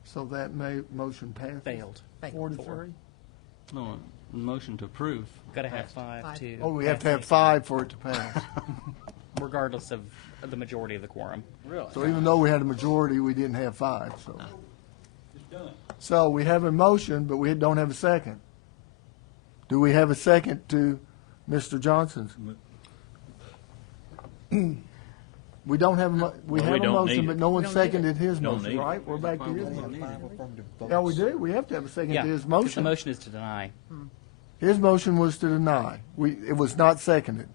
So that motion passed? Failed. 4-3? No, motion to approve. Got to have five to. Oh, we have to have 5 for it to pass. regardless of the majority of the quorum. Really? So even though we had a majority, we didn't have 5, so. So we have a motion, but we don't have a second. Do we have a second to Mr. Johnson's? We don't have, we Well, have we a don't motion, need but it. no one Don't need it. seconded his Don't motion, need it. right? We're back to his Don't motion. need it. Yeah, we do. We have to have a second Yeah, to his 'cause motion. the motion is to deny. His motion was to deny. It was not seconded.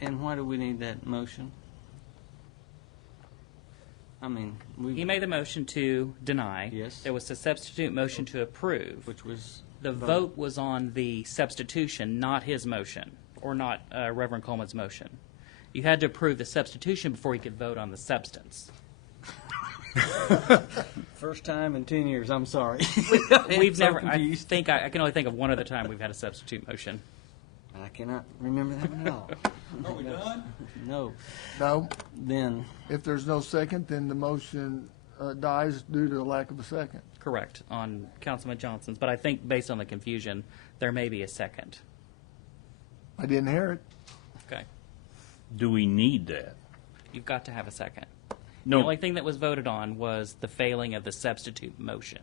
And why do we need that motion? I mean, He made the motion to deny. Yes. There was a substitute motion to approve. which was The vote was on the substitution, not his motion, or not Reverend Coleman's motion. You had to approve the substitution before you could vote on the substance. first time in 10 years. I'm sorry. We've So never. confused. I can only think of one other time we've had a substitute motion. I cannot remember that one at all. Are we done? No. No. Then If there's no second, then the motion dies due to a lack of a second. Correct on Councilman Johnson's, but I think based on the confusion, there may be a second. I didn't hear it. Okay. Do we need that? You've got to have a second. No. The only thing that was voted on was the failing of the substitute motion.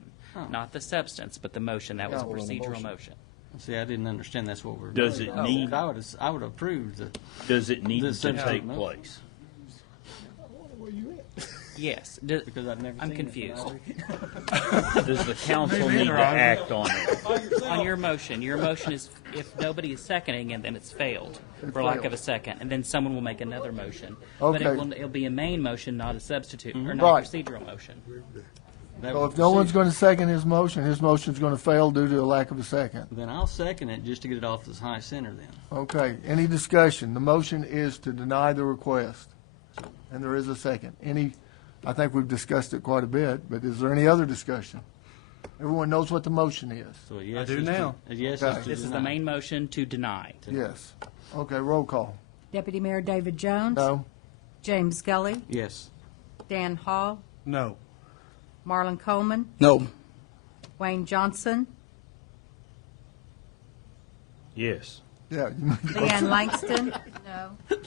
Not the substance, but the motion. That was a procedural motion. See, I didn't understand that's what we're Does doing. it need- I would approve the. Does it need the to substitute take motion. place? Yes. Because I've never I'm seen confused. Does the council need to act on it? On your motion is if nobody is seconding it, then it's failed for lack of a second, and then someone will make another motion. But Okay. it'll be a main motion, not a substitute, or not Right. a procedural motion. So if no one's going to second his motion's going to fail due to a lack of a second. Then I'll second it just to get it off this high center then. Okay, any discussion? The motion is to deny the request, and there is a second. I think we've discussed it quite a bit, but is there any other discussion? Everyone knows what the motion is. So a yes I do is to- now. a yes Okay. is to This is the deny. main motion to deny. Yes. Okay, roll call. Deputy Mayor David Jones. No? James Scully. Yes. Dan Hall. No. Marlon Coleman. No. Wayne Johnson. Yes. Yeah. Leanne Langston. No.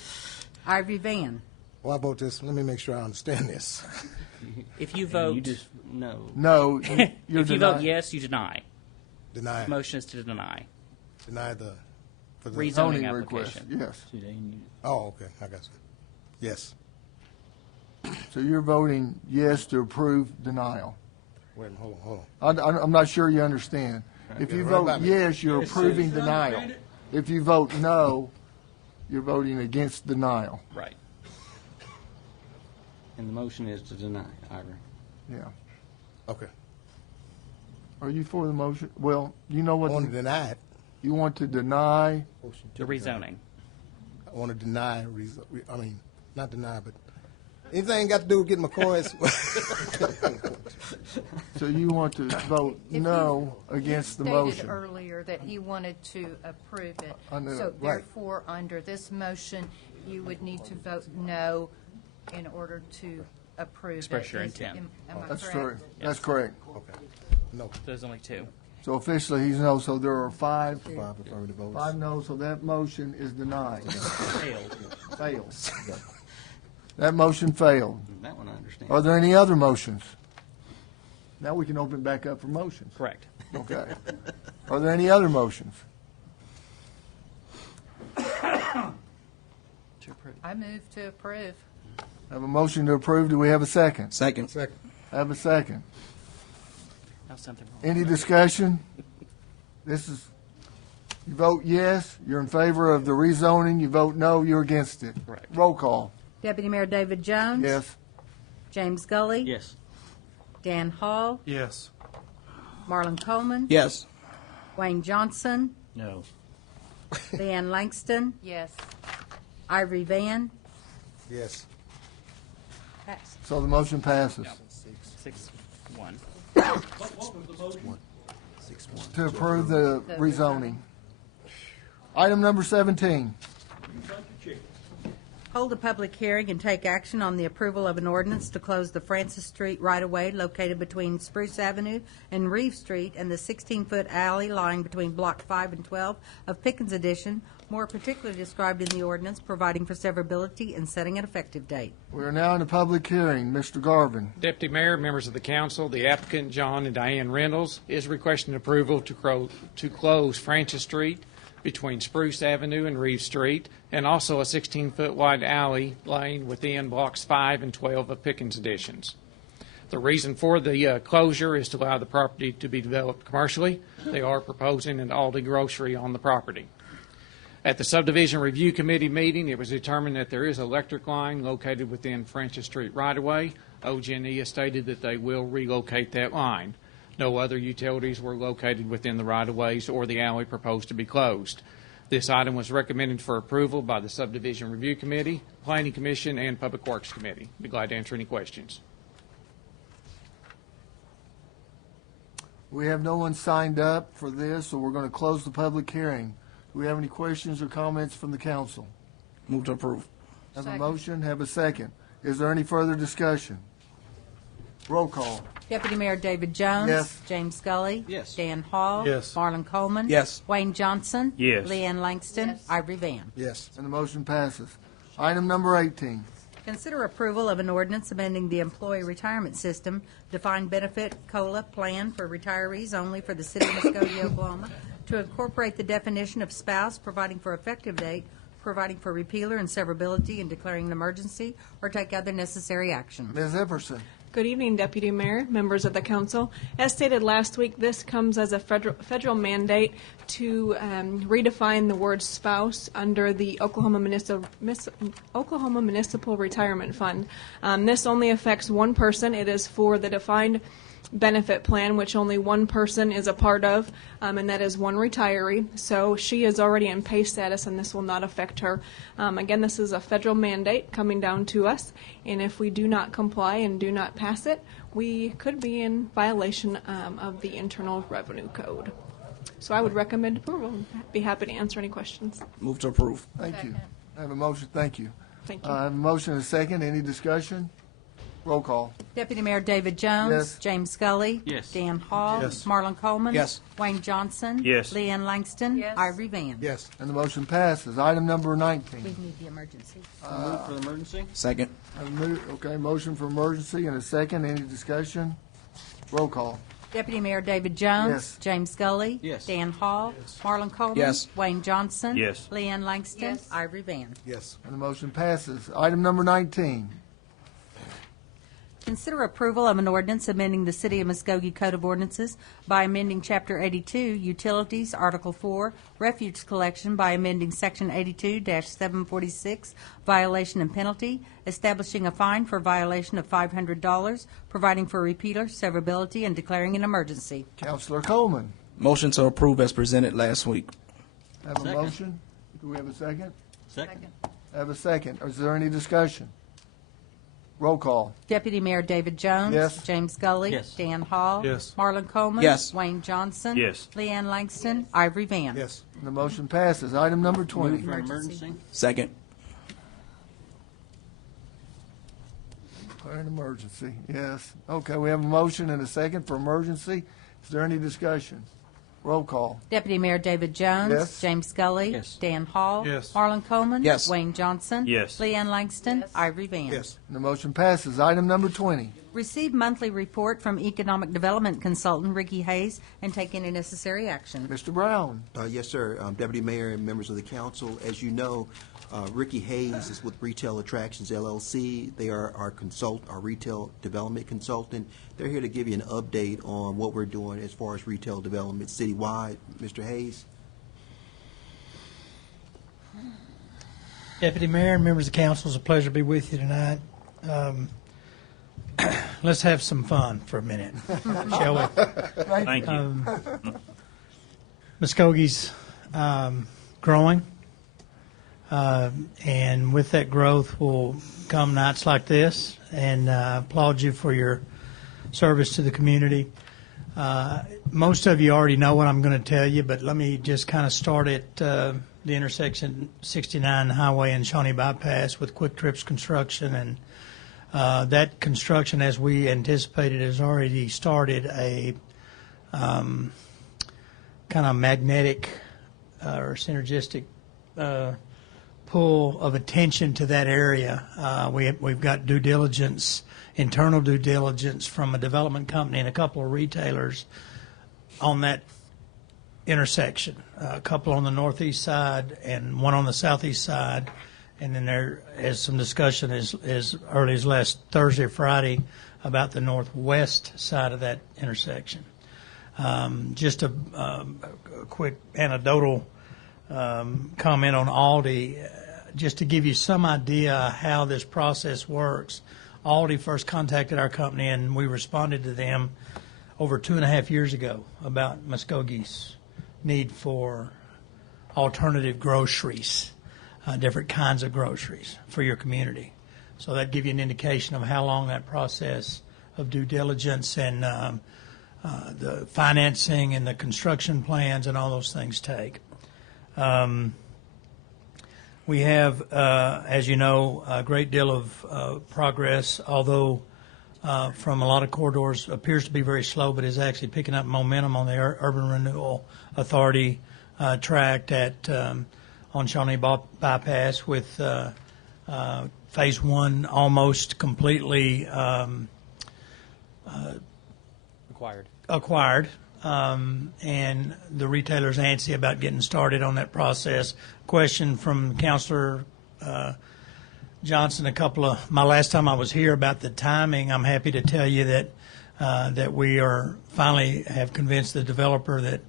Ivy Van. Well, I vote this, let me make sure I understand this. If you And vote, you just, no. No, you're if you vote denying. yes, you deny. Deny, The motion is to deny. deny the, for the. Rezoning Zoning request, application. yes. Oh, okay, I got you. Yes. So you're voting yes to approve denial. Wait, hold on. I'm not sure you understand. If you Right vote by me. yes, you're approving denial. If you vote no, you're voting against denial. Right. And the motion is to deny, I agree. Yeah. Okay. Are you for the motion? Well, you know I what, want to deny it. you want to deny, The rezoning. I want to deny, not deny, but anything got to do with getting McCoy's. so you want to vote no against the Stated motion. earlier that he wanted to approve it. Under So that, right. therefore, under this motion, you would need to vote no in order to approve it. Express your Is- intent. am I That's correct? correct. That's correct. Okay. No. There's only two. So officially, he's no, so there are five affirmative votes. no, so that motion is denied. Failed. Fails. That motion failed. That one I understand. Are there any other motions? Now we can open back up for motions. Correct. Okay. Are there any other motions? To approve. I move to approve. I have a motion to approve. Do we have a second? Second. Second. I have a second. Now something wrong. Any discussion? You vote yes, you're in favor of the rezoning. You vote no, you're against it. Correct. Roll call. Deputy Mayor David Jones. Yes. James Scully. Yes. Dan Hall. Yes. Marlon Coleman. Yes. Wayne Johnson. No. Leanne Langston. Yes. Ivory Van. Yes. Passed. So the motion passes. 6-1. To approve the rezoning. Item number 17. Hold a public hearing and take action on the approval of an ordinance to close the Francis Street right-of-way located between Spruce Avenue and Reeve Street and the 16-foot alley lying between Block 5 and 12 of Pickens Edition, more particularly described in the ordinance, providing for severability and setting an effective date. We are now in a public hearing. Mr. Garvin. Deputy Mayor, members of the council, the applicant, John and Diane Reynolds, is requesting approval to close Francis Street between Spruce Avenue and Reeve Street, and also a 16-foot wide alley lane within Blocks 5 and 12 of Pickens Additions. The reason for the closure is to allow the property to be developed commercially. They are proposing an Aldi grocery on the property. At the Subdivision Review Committee meeting, it was determined that there is an electric line located within Francis Street right-of-way. OG&E has stated that they will relocate that line. No other utilities were located within the right-of-ways or the alley proposed to be closed. This item was recommended for approval by the Subdivision Review Committee, Planning Commission, and Public Works Committee. Be glad to answer any questions. We have no one signed up for this, so we're going to close the public hearing. Do we have any questions or comments from the council? Move to approve. Have a Second. motion, have a second. Is there any further discussion? Roll call. Deputy Mayor David Jones. Yes. James Scully. Yes. Dan Hall. Yes. Marlon Coleman. Yes. Wayne Johnson. Yes. Leanne Langston. Yes. Ivory Van. Yes. And the motion passes. Item number 18. Consider approval of an ordinance amending the employee retirement system defined benefit COLA plan for retirees only for the city of Muskogee, Oklahoma, to incorporate the definition of spouse, providing for effective date, providing for repealer and severability, and declaring an emergency, or take other necessary action. Ms. Epperson. Good evening, Deputy Mayor, members of the council. As stated last week, this comes as a federal mandate to redefine the word spouse under the Oklahoma Municipal Retirement Fund. This only affects one person. It is for the defined benefit plan, which only one person is a part of, and that is one retiree. So she is already in pay status, and this will not affect her. Again, this is a federal mandate coming down to us, and if we do not comply and do not pass it, we could be in violation of the Internal Revenue Code. So I would recommend approval and be happy to answer any questions. Move to approve. Thank you. I have a motion. Thank you. Thank you. I have a motion and a second. Any discussion? Roll call. Deputy Mayor David Jones. Yes. James Scully. Yes. Dan Hall. Yes. Marlon Coleman. Yes. Wayne Johnson. Yes. Leanne Langston. Yes. Ivory Van. Yes. And the motion passes. Item number 19. We need the emergency. Move for the emergency? Second. Okay, motion for emergency and a second. Any discussion? Roll call. Deputy Mayor David Jones. Yes. James Scully. Yes. Dan Hall. Marlon Coleman. Yes. Wayne Johnson. Yes. Leanne Langston. Yes. Ivory Van. Yes. And the motion passes. Item number 19. Consider approval of an ordinance amending the City of Muskogee Code of Ordinances by amending Chapter 82, Utilities, Article 4, Refuge Collection by amending Section 82-746, Violation and Penalty, establishing a fine for violation of $500, providing for repealer, severability, and declaring an emergency. Councilor Coleman. Motion to approve as presented last week. Have a Second. motion? Do we have a second? Second. Have a second. Is there any discussion? Roll call. Deputy Mayor David Jones. Yes. James Scully. Yes. Dan Hall. Yes. Marlon Coleman. Yes. Wayne Johnson. Yes. Leanne Langston. Ivory Van. Yes. And the motion passes. Item number 20. Move for emergency? Second. Declare an emergency, yes. Okay, we have a motion and a second for emergency. Is there any discussion? Roll call. Deputy Mayor David Jones. Yes. James Scully. Yes. Dan Hall. Yes. Marlon Coleman. Yes. Wayne Johnson. Yes. Leanne Langston. Yes. Ivory Van. Yes. And the motion passes. Item number 20. Receive monthly report from Economic Development Consultant Ricky Hayes and take any necessary action. Mr. Brown. Yes, sir. Deputy Mayor and members of the council, as you know, Ricky Hayes is with Retail Attractions LLC. They are our retail development consultant. They're here to give you an update on what we're doing as far as retail development citywide. Mr. Hayes? Deputy Mayor and members of the council, it's a pleasure to be with you tonight. Let's have some fun for a minute, shall we? Thank you. Muskogee's growing, and with that growth will come nights like this, and applaud you for your service to the community. Most of you already know what I'm going to tell you, but let me just kind of start at the intersection 69 Highway and Shawnee Bypass with Quick Trips Construction, and that construction, as we anticipated, has already started a kind of magnetic or synergistic pull of attention to that area. We've got due diligence, internal due diligence from a development company and a couple of retailers on that intersection, a couple on the northeast side and one on the southeast side. And then there is some discussion as early as last Thursday or Friday about the northwest side of that intersection. Just a quick anecdotal comment on Aldi, just to give you some idea how this process works. Aldi first contacted our company, and we responded to them over 2.5 years ago about Muskogee's need for alternative groceries, different kinds of groceries for your community. So that gives you an indication of how long that process of due diligence and the financing and the construction plans and all those things take. We have, as you know, a great deal of progress, although from a lot of corridors appears to be very slow, but is actually picking up momentum on the Urban Renewal Authority tract at on Shawnee Bypass with Phase 1 almost completely acquired, and the retailer's antsy about getting started on that process. Question from Councilor Johnson my last time I was here about the timing. I'm happy to tell you that that we are finally have convinced the developer that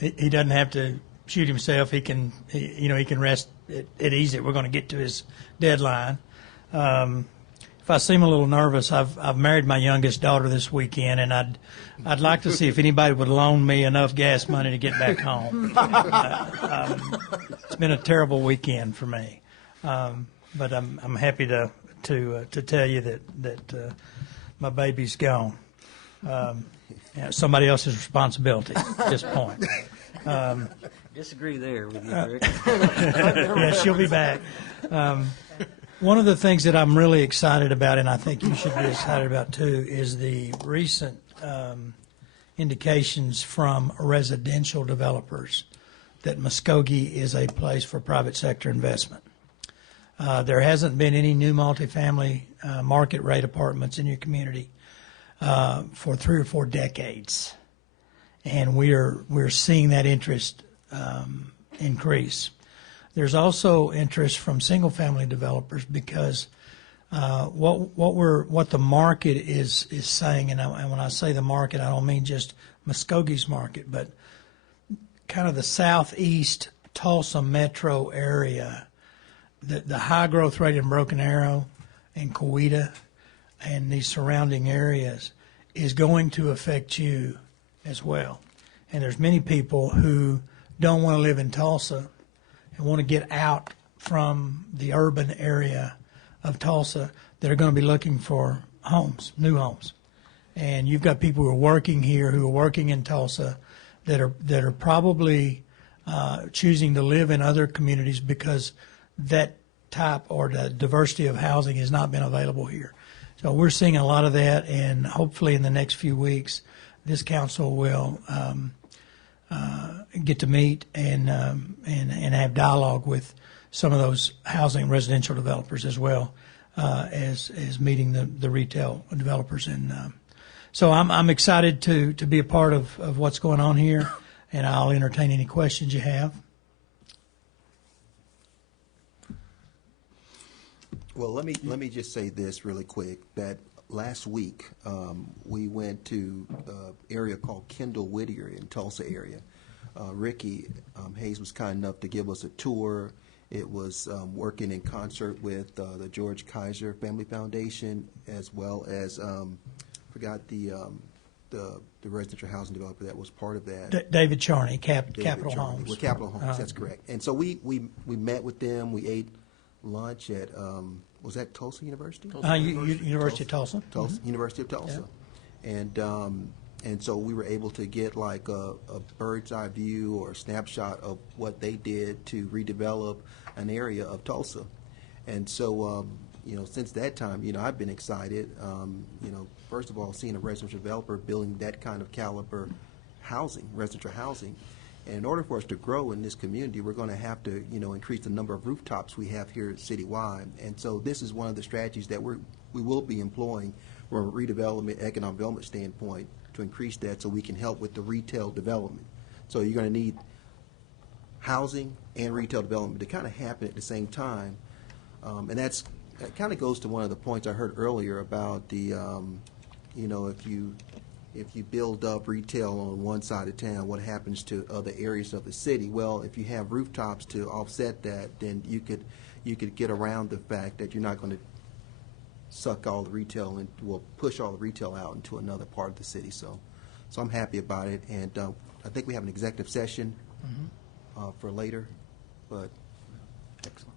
he doesn't have to shoot himself. He can rest at ease. We're going to get to his deadline. If I seem a little nervous, I've married my youngest daughter this weekend, and I'd like to see if anybody would loan me enough gas money to get back home. It's been a terrible weekend for me, but I'm happy to tell you that my baby's gone. Somebody else's responsibility at this point. Disagree there with you, Rick. Yeah, she'll be back. One of the things that I'm really excited about, and I think you should be excited about too, is the recent indications from residential developers that Muskogee is a place for private sector investment. There hasn't been any new multifamily market rate apartments in your community for 3 or 4 decades, and we're seeing that interest increase. There's also interest from single-family developers because what the market is saying, and when I say the market, I don't mean just Muskogee's market, but kind of the southeast Tulsa metro area, the high growth rate in Broken Arrow and Coweta and these surrounding areas is going to affect you as well. And there's many people who don't want to live in Tulsa and want to get out from the urban area of Tulsa that are going to be looking for homes, new homes. And you've got people who are working here, who are working in Tulsa, that are probably choosing to live in other communities because that type or the diversity of housing has not been available here. So we're seeing a lot of that, and hopefully in the next few weeks, this council will get to meet and have dialogue with some of those housing residential developers as well as meeting the retail developers. And so I'm excited to be a part of what's going on here, and I'll entertain any questions you have. Well, let me just say this really quick, that last week we went to an area called Kendall Whittier in Tulsa area. Ricky Hayes was kind enough to give us a tour. It was working in concert with the George Kaiser Family Foundation, as well as forgot the residential housing developer that was part of that. David Charney, Capital Homes. With Capital Homes, that's correct. And so we met with them. We ate lunch at was that Tulsa University? University of Tulsa. University of Tulsa. Yeah. And so we were able to get like a bird's eye view or a snapshot of what they did to redevelop an area of Tulsa. And so, since that time, I've been excited. First of all, seeing a residential developer building that kind of caliber housing, residential housing. And in order for us to grow in this community, we're going to have to, increase the number of rooftops we have here citywide. And so this is one of the strategies that we will be employing from a redevelopment, economic development standpoint, to increase that so we can help with the retail development. So you're going to need housing and retail development to kind of happen at the same time. And that kind of goes to one of the points I heard earlier about the, if you build up retail on one side of town, what happens to other areas of the city? Well, if you have rooftops to offset that, then you could get around the fact that you're not going to suck all the retail and will push all the retail out into another part of the city. So I'm happy about it, and I think we have an executive session for later, but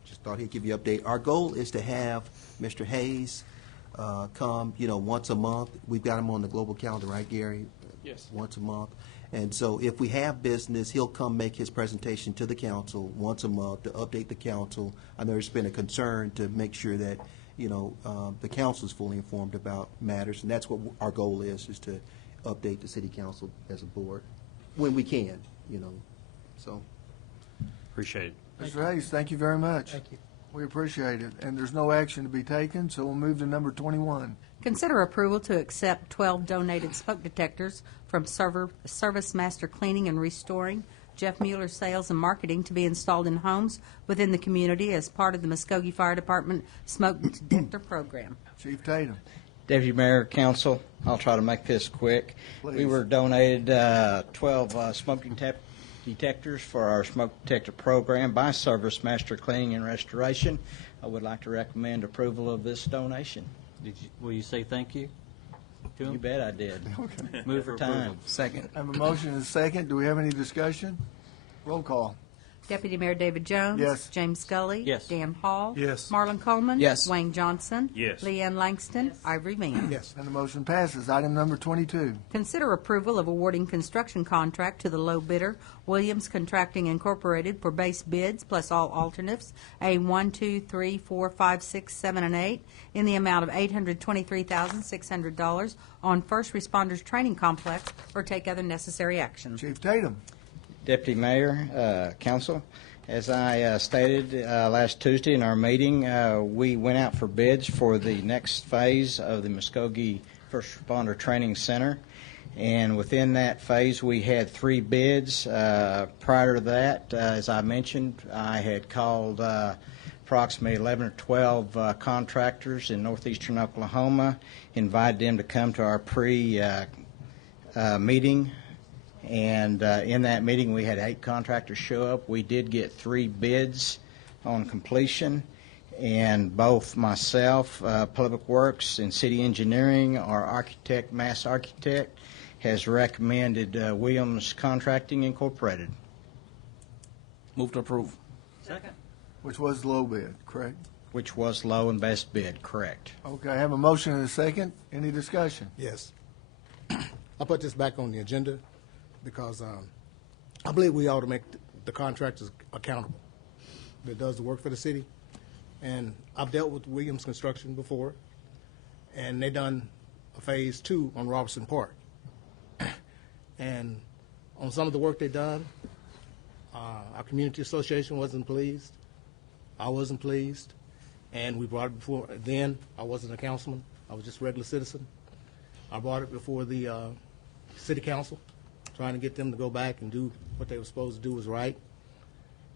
just thought he'd give you an update. Our goal is to have Mr. Hayes come, once a month. We've got him on the global calendar, right, Gary? Yes. Once a month. And so if we have business, he'll come make his presentation to the council once a month to update the council. I know there's been a concern to make sure that the council is fully informed about matters, and that's what our goal is to update the city council as a board when we can, So. Appreciate it. Mr. Hayes, thank you very much. Thank you. We appreciate it. And there's no action to be taken, so we'll move to number 21. Consider approval to accept 12 donated smoke detectors from Service Master Cleaning and Restoring, Jeff Mueller Sales and Marketing, to be installed in homes within the community as part of the Muskogee Fire Department smoke detector program. Chief Tatum. Deputy Mayor, Council, I'll try to make this quick. Please. We were donated 12 smoke detectors for our smoke detector program by Service Master Cleaning and Restoration. I would like to recommend approval of this donation. Will you say thank you to him? You bet I did. Okay. Move for time. Second. I have a motion and a second. Do we have any discussion? Roll call. Deputy Mayor David Jones. Yes. James Scully. Yes. Dan Hall. Yes. Marlon Coleman. Yes. Wayne Johnson. Yes. Leanne Langston. Ivory Mann. Yes. And the motion passes. Item number 22. Consider approval of awarding construction contract to the low bidder, Williams Contracting Incorporated, for base bids plus all alternates, A1, 2, 3, 4, 5, 6, 7, and 8, in the amount of $823,600 on First Responders Training Complex, or take other necessary action. Chief Tatum. Deputy Mayor, Council, as I stated last Tuesday in our meeting, we went out for bids for the next phase of the Muskogee First Responder Training Center. And within that phase, we had 3 bids. Prior to that, as I mentioned, I had called approximately 11 or 12 contractors in northeastern Oklahoma, invited them to come to our pre-meeting. And in that meeting, we had 8 contractors show up. We did get 3 bids on completion, and both myself, Public Works, and City Engineering, our architect, Mass Architect, has recommended Williams Contracting Incorporated. Move to approve. Second. Which was low bid, correct? Which was low and best bid, correct. Okay, I have a motion and a second. Any discussion? Yes. I'll put this back on the agenda because I believe we ought to make the contractors accountable that does the work for the city. And I've dealt with Williams Construction before, and they done a phase 2 on Robertson Park. And on some of the work they done, our community association wasn't pleased. I wasn't pleased. And we brought it before, then I wasn't a councilman, I was just a regular citizen. I brought it before the city council, trying to get them to go back and do what they were supposed to do was right.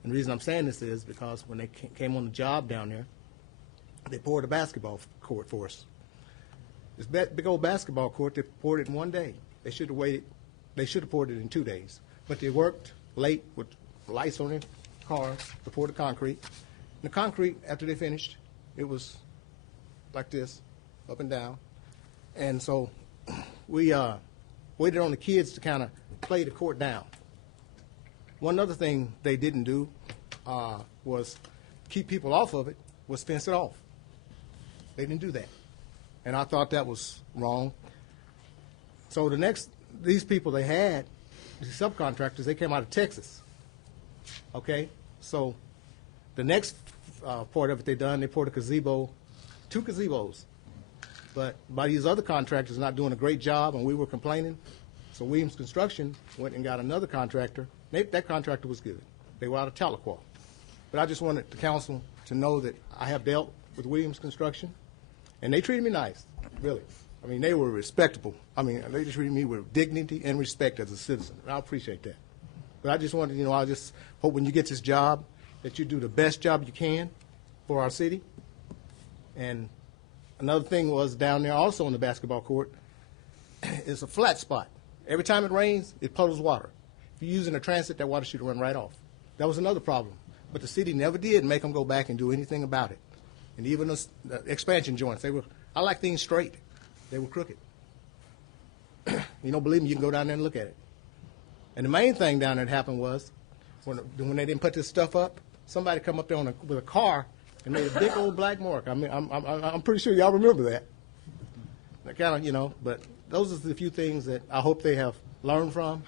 And the reason I'm saying this is because when they came on the job down there, they poured a basketball court for us. This big old basketball court, they poured it in one day. They should have waited. They should have poured it in 2 days. But they worked late with lights on their cars to pour the concrete. And the concrete, after they finished, it was like this, up and down. And so we waited on the kids to kind of play the court down. One other thing they didn't do was keep people off of it, was fence it off. They didn't do that. And I thought that was wrong. So these people they had, these subcontractors, they came out of Texas. Okay? So the next part of it they poured a gazebo, 2 gazebos. But by these other contractors not doing a great job, and we were complaining, so Williams Construction went and got another contractor. That contractor was good. They were out of Tahlequah. But I just wanted the council to know that I have dealt with Williams Construction, and they treated me nice, really. I mean, they were respectable. I mean, they just treated me with dignity and respect as a citizen, and I appreciate that. But I just wanted, I just hope when you get this job that you do the best job you can for our city. And another thing was down there also on the basketball court, it's a flat spot. Every time it rains, it puddles water. If you're using a transit, that water should run right off. That was another problem. But the city never did make them go back and do anything about it. And even the expansion joints, I like things straight. They were crooked. You don't believe me, you can go down there and look at it. And the main thing down there that happened was, when they didn't put this stuff up, somebody come up there with a car and made a big old black mark. I mean, I'm pretty sure y'all remember that. Kind of, but those are the few things that I hope they have learned from,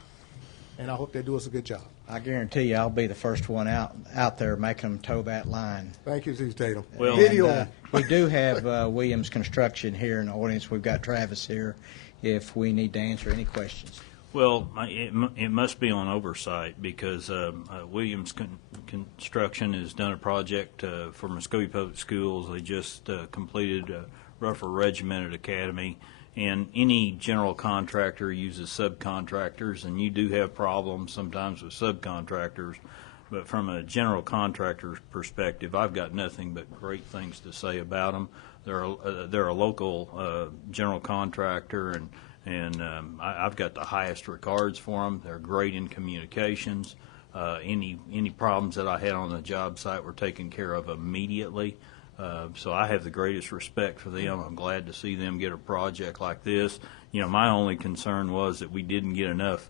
and I hope they do us a good job. I guarantee you I'll be the first one out there making them toe that line. Thank you, Chief Tatum. Well, Video. We do have Williams Construction here in the audience. We've got Travis here if we need to answer any questions. Well, it must be on oversight because Williams Construction has done a project for Muskogee Public Schools. They just completed Rougher Regimented Academy, and any general contractor uses subcontractors, and you do have problems sometimes with subcontractors. But from a general contractor's perspective, I've got nothing but great things to say about them. They're a local general contractor, and I've got the highest regards for them. They're great in communications. Any problems that I had on the job site were taken care of immediately. So I have the greatest respect for them. I'm glad to see them get a project like this. You know, my only concern was that we didn't get enough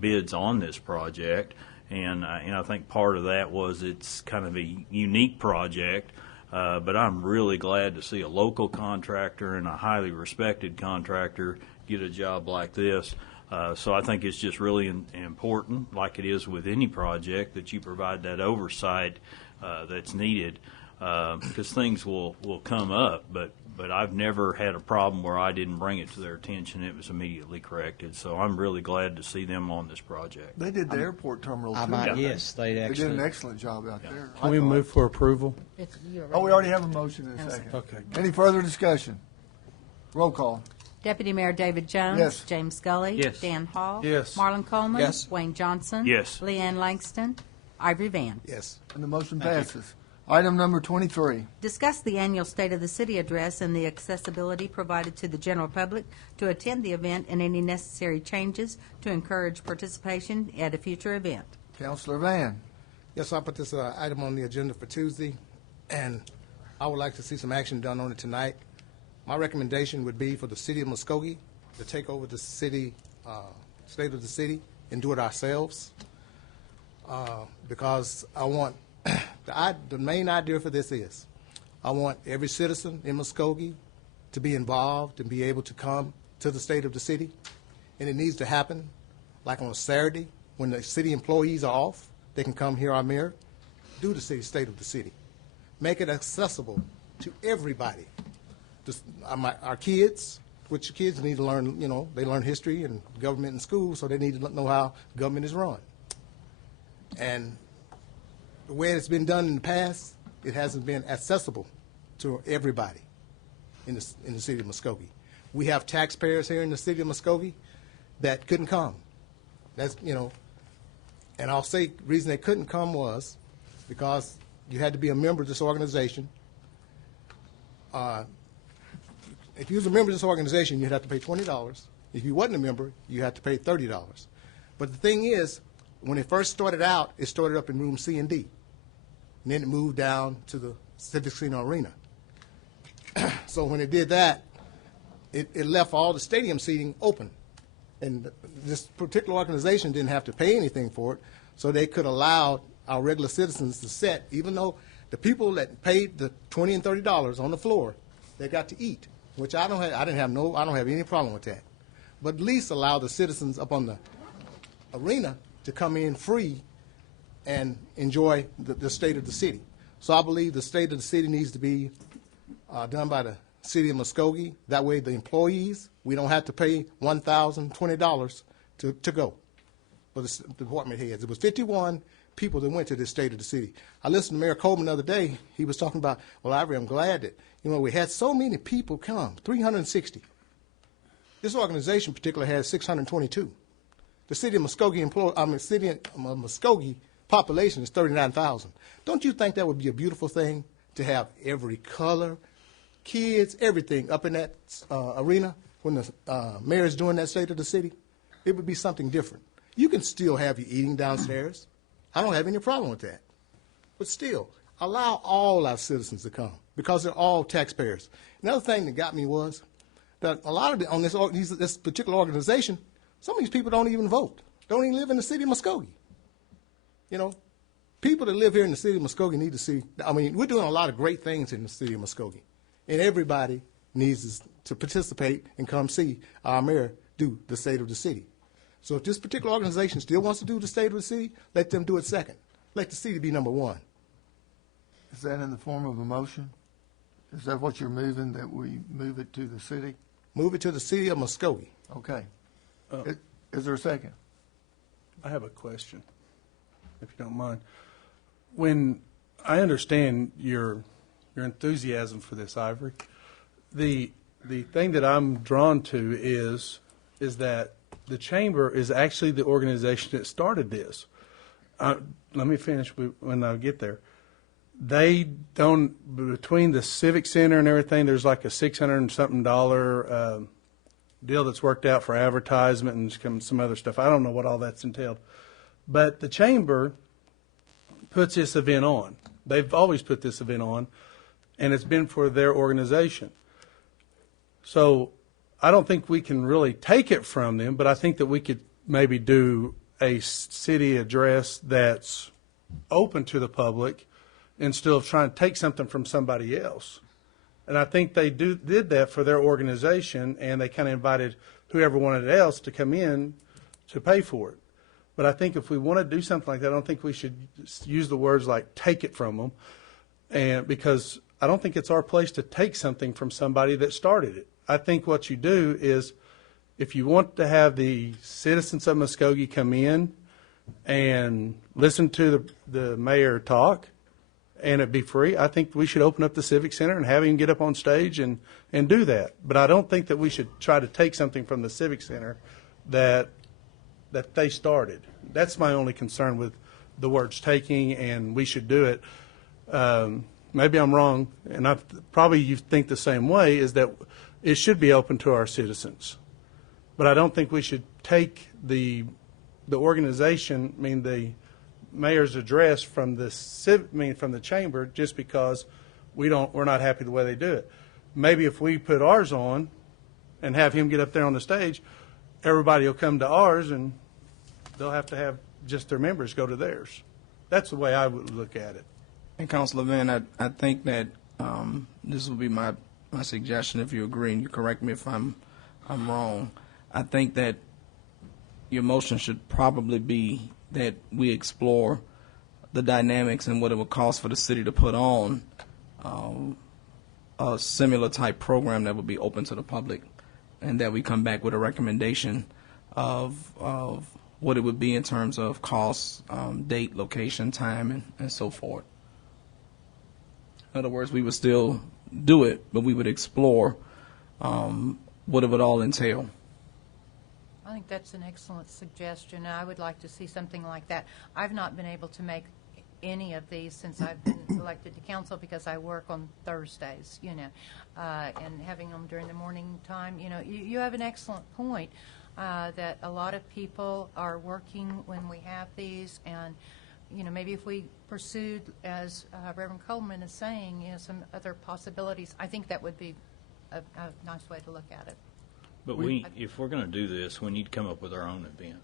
bids on this project, and I think part of that was it's kind of a unique project. But I'm really glad to see a local contractor and a highly respected contractor get a job like this. So I think it's just really important, like it is with any project, that you provide that oversight that's needed, because things will come up. But I've never had a problem where I didn't bring it to their attention. It was immediately corrected. So I'm really glad to see them on this project. They did the airport terminal, too. Yes, they They actually. did an excellent job out there. Can we move for approval? Oh, we already have a motion in a second. Okay. Any further discussion? Roll call. Deputy Mayor David Jones. Yes. James Scully. Yes. Dan Hall. Yes. Marlon Coleman. Yes. Wayne Johnson. Yes. Leanne Langston. Ivory Van. Yes. And the motion passes. Item number 23. Discuss the annual State of the City address and the accessibility provided to the general public to attend the event and any necessary changes to encourage participation at a future event. Councilor Van. Yes, I put this item on the agenda for Tuesday, and I would like to see some action done on it tonight. My recommendation would be for the city of Muskogee to take over the city, state of the city, and do it ourselves. Because I want, the main idea for this is, I want every citizen in Muskogee to be involved and be able to come to the state of the city. And it needs to happen like on a Saturday when the city employees are off. They can come hear our mayor do the state of the city. Make it accessible to everybody. Our kids, which kids need to learn, they learn history and government in school, so they need to know how government is run. And the way it's been done in the past, it hasn't been accessible to everybody in the city of Muskogee. We have taxpayers here in the city of Muskogee that couldn't come. That's, and I'll say the reason they couldn't come was because you had to be a member of this organization. If you was a member of this organization, you'd have to pay $20. If you wasn't a member, you had to pay $30. But the thing is, when it first started out, it started up in room C and D. And then it moved down to the Civic Center Arena. So when it did that, it left all the stadium seating open. And this particular organization didn't have to pay anything for it, so they could allow our regular citizens to sit, even though the people that paid the $20 and $30 on the floor, they got to eat, which I don't have any problem with that. But at least allow the citizens up on the arena to come in free and enjoy the state of the city. So I believe the state of the city needs to be done by the city of Muskogee. That way the employees, we don't have to pay $1,020 to go for the department heads. It was 51 people that went to this state of the city. I listened to Mayor Coleman the other day. He was talking about, well, Ivory, I'm glad that, we had so many people come, 360. This organization in particular has 622. The city of Muskogee city of Muskogee population is 39,000. Don't you think that would be a beautiful thing to have every color, kids, everything up in that arena when the mayor is doing that state of the city? It would be something different. You can still have your eating downstairs. I don't have any problem with that. But still, allow all our citizens to come because they're all taxpayers. Another thing that got me was that a lot of this particular organization, some of these people don't even vote. Don't even live in the city of Muskogee. People that live here in the city of Muskogee need to see. We're doing a lot of great things in the city of Muskogee, and everybody needs to participate and come see our mayor do the state of the city. So if this particular organization still wants to do the state of the city, let them do it second. Let the city be number one. Is that in the form of a motion? Is that what you're moving, that we move it to the city? Move it to the city of Muskogee. Okay. Is there a second? I have a question, if you don't mind. When I understand your enthusiasm for this, Ivory, the thing that I'm drawn to is that the chamber is actually the organization that started this. Let me finish when I get there. They don't, between the Civic Center and everything, there's like a $600 and something deal that's worked out for advertisement and some other stuff. I don't know what all that's entailed. But the chamber puts this event on. They've always put this event on, and it's been for their organization. So I don't think we can really take it from them, but I think that we could maybe do a city address that's open to the public instead of trying to take something from somebody else. And I think they did that for their organization, and they kind of invited whoever wanted else to come in to pay for it. But I think if we want to do something like that, I don't think we should use the words like take it from them, and because I don't think it's our place to take something from somebody that started it. I think what you do is, if you want to have the citizens of Muskogee come in and listen to the mayor talk, and it be free, I think we should open up the Civic Center and have him get up on stage and do that. But I don't think that we should try to take something from the Civic Center that they started. That's my only concern with the words taking, and we should do it. Maybe I'm wrong, and probably you think the same way, is that it should be open to our citizens. But I don't think we should take the organization, the mayor's address from the chamber just because we're not happy the way they do it. Maybe if we put ours on and have him get up there on the stage, everybody will come to ours and they'll have to have just their members go to theirs. That's the way I would look at it. And Councilor Van, I think that this will be my suggestion. If you agree, and you correct me if I'm wrong. I think that your motion should probably be that we explore the dynamics and what it would cost for the city to put on a similar type program that would be open to the public, and that we come back with a recommendation of what it would be in terms of cost, date, location, time, and so forth. In other words, we would still do it, but we would explore what it would all entail. I think that's an excellent suggestion. I would like to see something like that. I've not been able to make any of these since I've been elected to council because I work on Thursdays, and having them during the morning time. You have an excellent point that a lot of people are working when we have these, and maybe if we pursued, as Reverend Coleman is saying, some other possibilities, I think that would be a nice way to look at it. But if we're going to do this, we need to come up with our own event.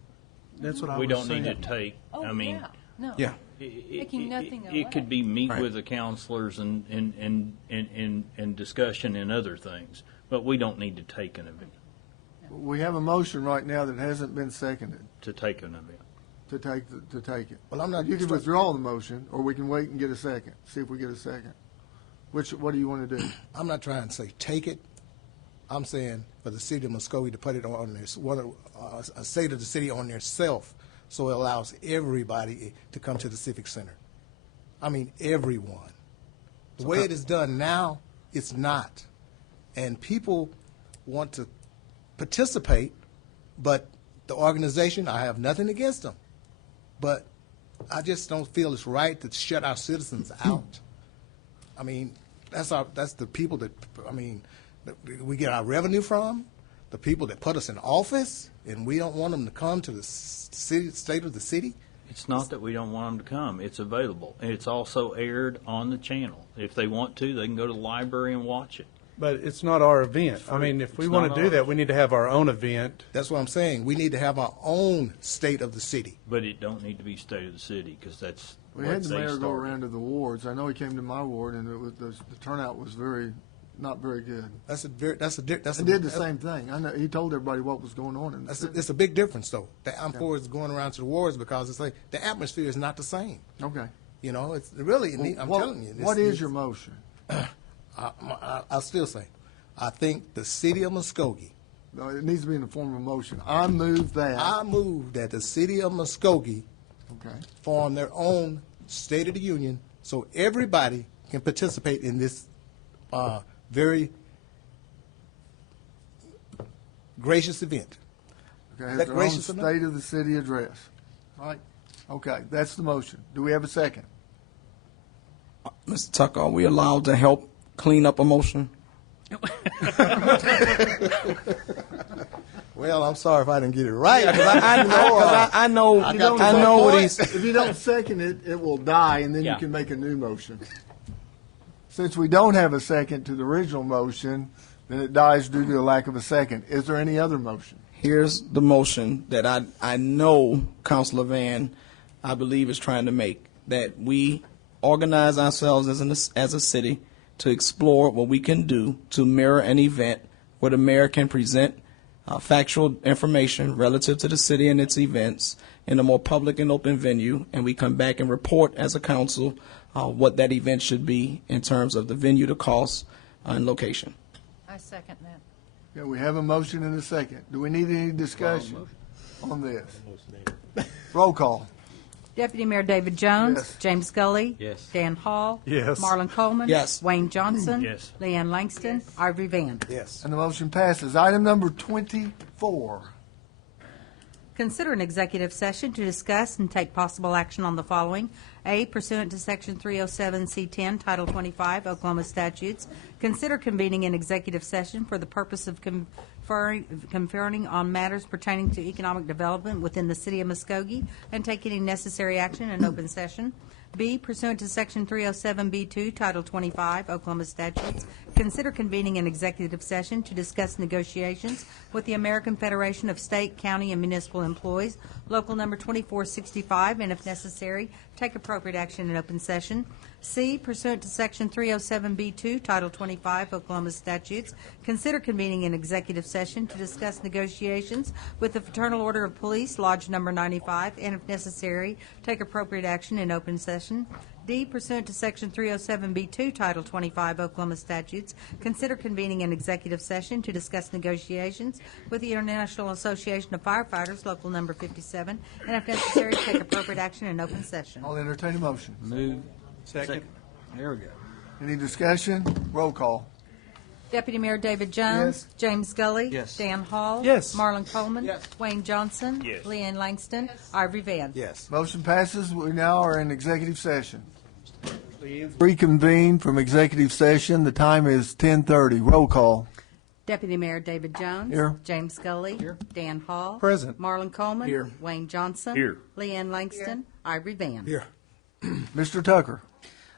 That's what I was We don't saying. need to take. Oh, I mean, yeah. No. Yeah. Taking nothing away. it could be meet Right. with the counselors and discussion and other things, but we don't need to take an event. We have a motion right now that hasn't been seconded To take an event. to take it. Well, I'm not. You can withdraw the motion, or we can wait and get a second. See if we get a second. What do you want to do? I'm not trying to say take it. I'm saying for the city of Muskogee to put it on a state of the city on their self, so it allows everybody to come to the Civic Center. I mean, everyone. The way it is done now, it's not. And people want to participate, but the organization, I have nothing against them. But I just don't feel it's right to shut our citizens out. I mean, that's the people that, we get our revenue from, the people that put us in office, and we don't want them to come to the state of the city. It's not that we don't want them to come. It's available. It's also aired on the channel. If they want to, they can go to the library and watch it. But it's not our event. I mean, if we It's want not to do that, ours. we need to have our own event. That's what I'm saying. We need to have our own state of the city. But it don't need to be state of the city because that's We what had the they mayor go started. around to the wards. I know he came to my ward, and the turnout was not very good. And did the same thing. I know he told everybody what was going on. It's a big difference, though. The I'm for is going around to the wards because it's like the atmosphere is not the same. Okay. It's really. I'm telling you. What is your motion? I'll still say, I think the city of Muskogee No, it needs to be in the form of a motion. I move that. I move that the city of Muskogee Okay. form their own State of the Union so everybody can participate in this very gracious event. Okay, Is has that their own gracious enough? State of the city address. Right? Okay, that's the motion. Do we have a second? Mr. Tucker, are we allowed to help clean up a motion? Well, I'm sorry if I didn't get it right. Yeah, 'cause I know what he's. If you don't second it, it will die, and then Yeah. you can make a new motion. Since we don't have a second to the original motion, then it dies due to a lack of a second. Is there any other motion? Here's the motion that I know Councilor Van, I believe, is trying to make, that we organize ourselves as a city to explore what we can do to mirror an event where the mayor can present factual information relative to the city and its events in a more public and open venue, and we come back and report as a council what that event should be in terms of the venue, the cost, and location. I second that. Yeah, we have a motion and a second. Do we need any discussion on this? Roll call. Deputy Mayor David Jones. Yes. James Scully. Yes. Dan Hall. Yes. Marlon Coleman. Yes. Wayne Johnson. Yes. Leanne Langston. Ivory Van. Yes. And the motion passes. Item number 24. Consider an executive session to discuss and take possible action on the following. A, pursuant to Section 307C10, Title 25, Oklahoma statutes, consider convening an executive session for the purpose of conferring on matters pertaining to economic development within the city of Muskogee and take any necessary action in open session. B, pursuant to Section 307B2, Title 25, Oklahoma statutes, consider convening an executive session to discuss negotiations with the American Federation of State, County, and Municipal Employees, Local Number 2465, and if necessary, take appropriate action in open session. C, pursuant to Section 307B2, Title 25, Oklahoma statutes, consider convening an executive session to discuss negotiations with the Fraternal Order of Police, Lodge Number 95, and if necessary, take appropriate action in open session. D, pursuant to Section 307B2, Title 25, Oklahoma statutes, consider convening an executive session to discuss negotiations with the International Association of Firefighters, Local Number 57, and if necessary, take appropriate action in open session. I'll entertain a motion. Move. Second. There we go. Any discussion? Roll call. Deputy Mayor David Jones. Yes. James Scully. Yes. Dan Hall. Yes. Marlon Coleman. Yes. Wayne Johnson. Yes. Leanne Langston. Ivory Van. Yes. Motion passes. We now are in executive session. Reconvene from executive session. The time is 10:30. Roll call. Deputy Mayor David Jones. Here. James Scully. Here. Dan Hall. Present. Marlon Coleman. Here. Wayne Johnson. Here. Leanne Langston. Ivory Van. Here. Mr. Tucker.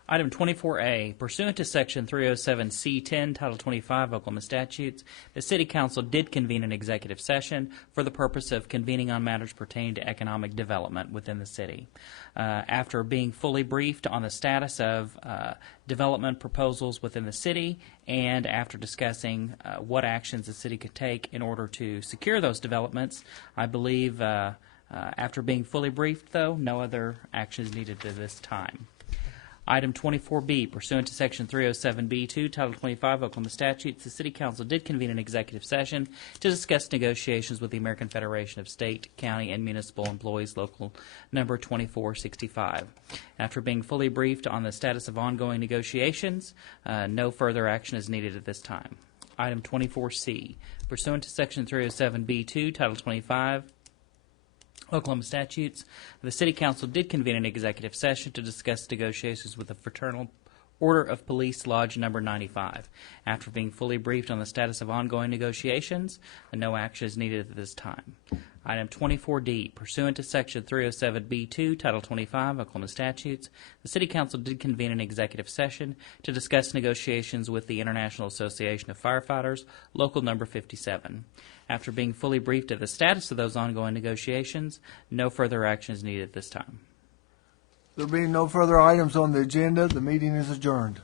Item 24A, pursuant to Section 307C10, Title 25 Oklahoma statutes, the City Council did convene an executive session for the purpose of convening on matters pertaining to economic development within the city. After being fully briefed on the status of development proposals within the city, and after discussing what actions the city could take in order to secure those developments, I believe after being fully briefed, though, no other action is needed at this time. Item 24B, pursuant to Section 307B2, Title 25 Oklahoma statutes, the City Council did convene an executive session to discuss negotiations with the American Federation of State, County, and Municipal Employees, Local Number 2465. After being fully briefed on the status of ongoing negotiations, no further action is needed at this time. Item 24C, pursuant to Section 307B2, Title 25 Oklahoma statutes, the City Council did convene an executive session to discuss negotiations with the Fraternal Order of Police, Lodge Number 95. After being fully briefed on the status of ongoing negotiations, no action is needed at this time. Item 24D, pursuant to Section 307B2, Title 25 Oklahoma statutes, the City Council did convene an executive session to discuss negotiations with the International Association of Firefighters, Local Number 57. After being fully briefed of the status of those ongoing negotiations, no further action is needed at this time. There being no further items on the agenda, the meeting is adjourned.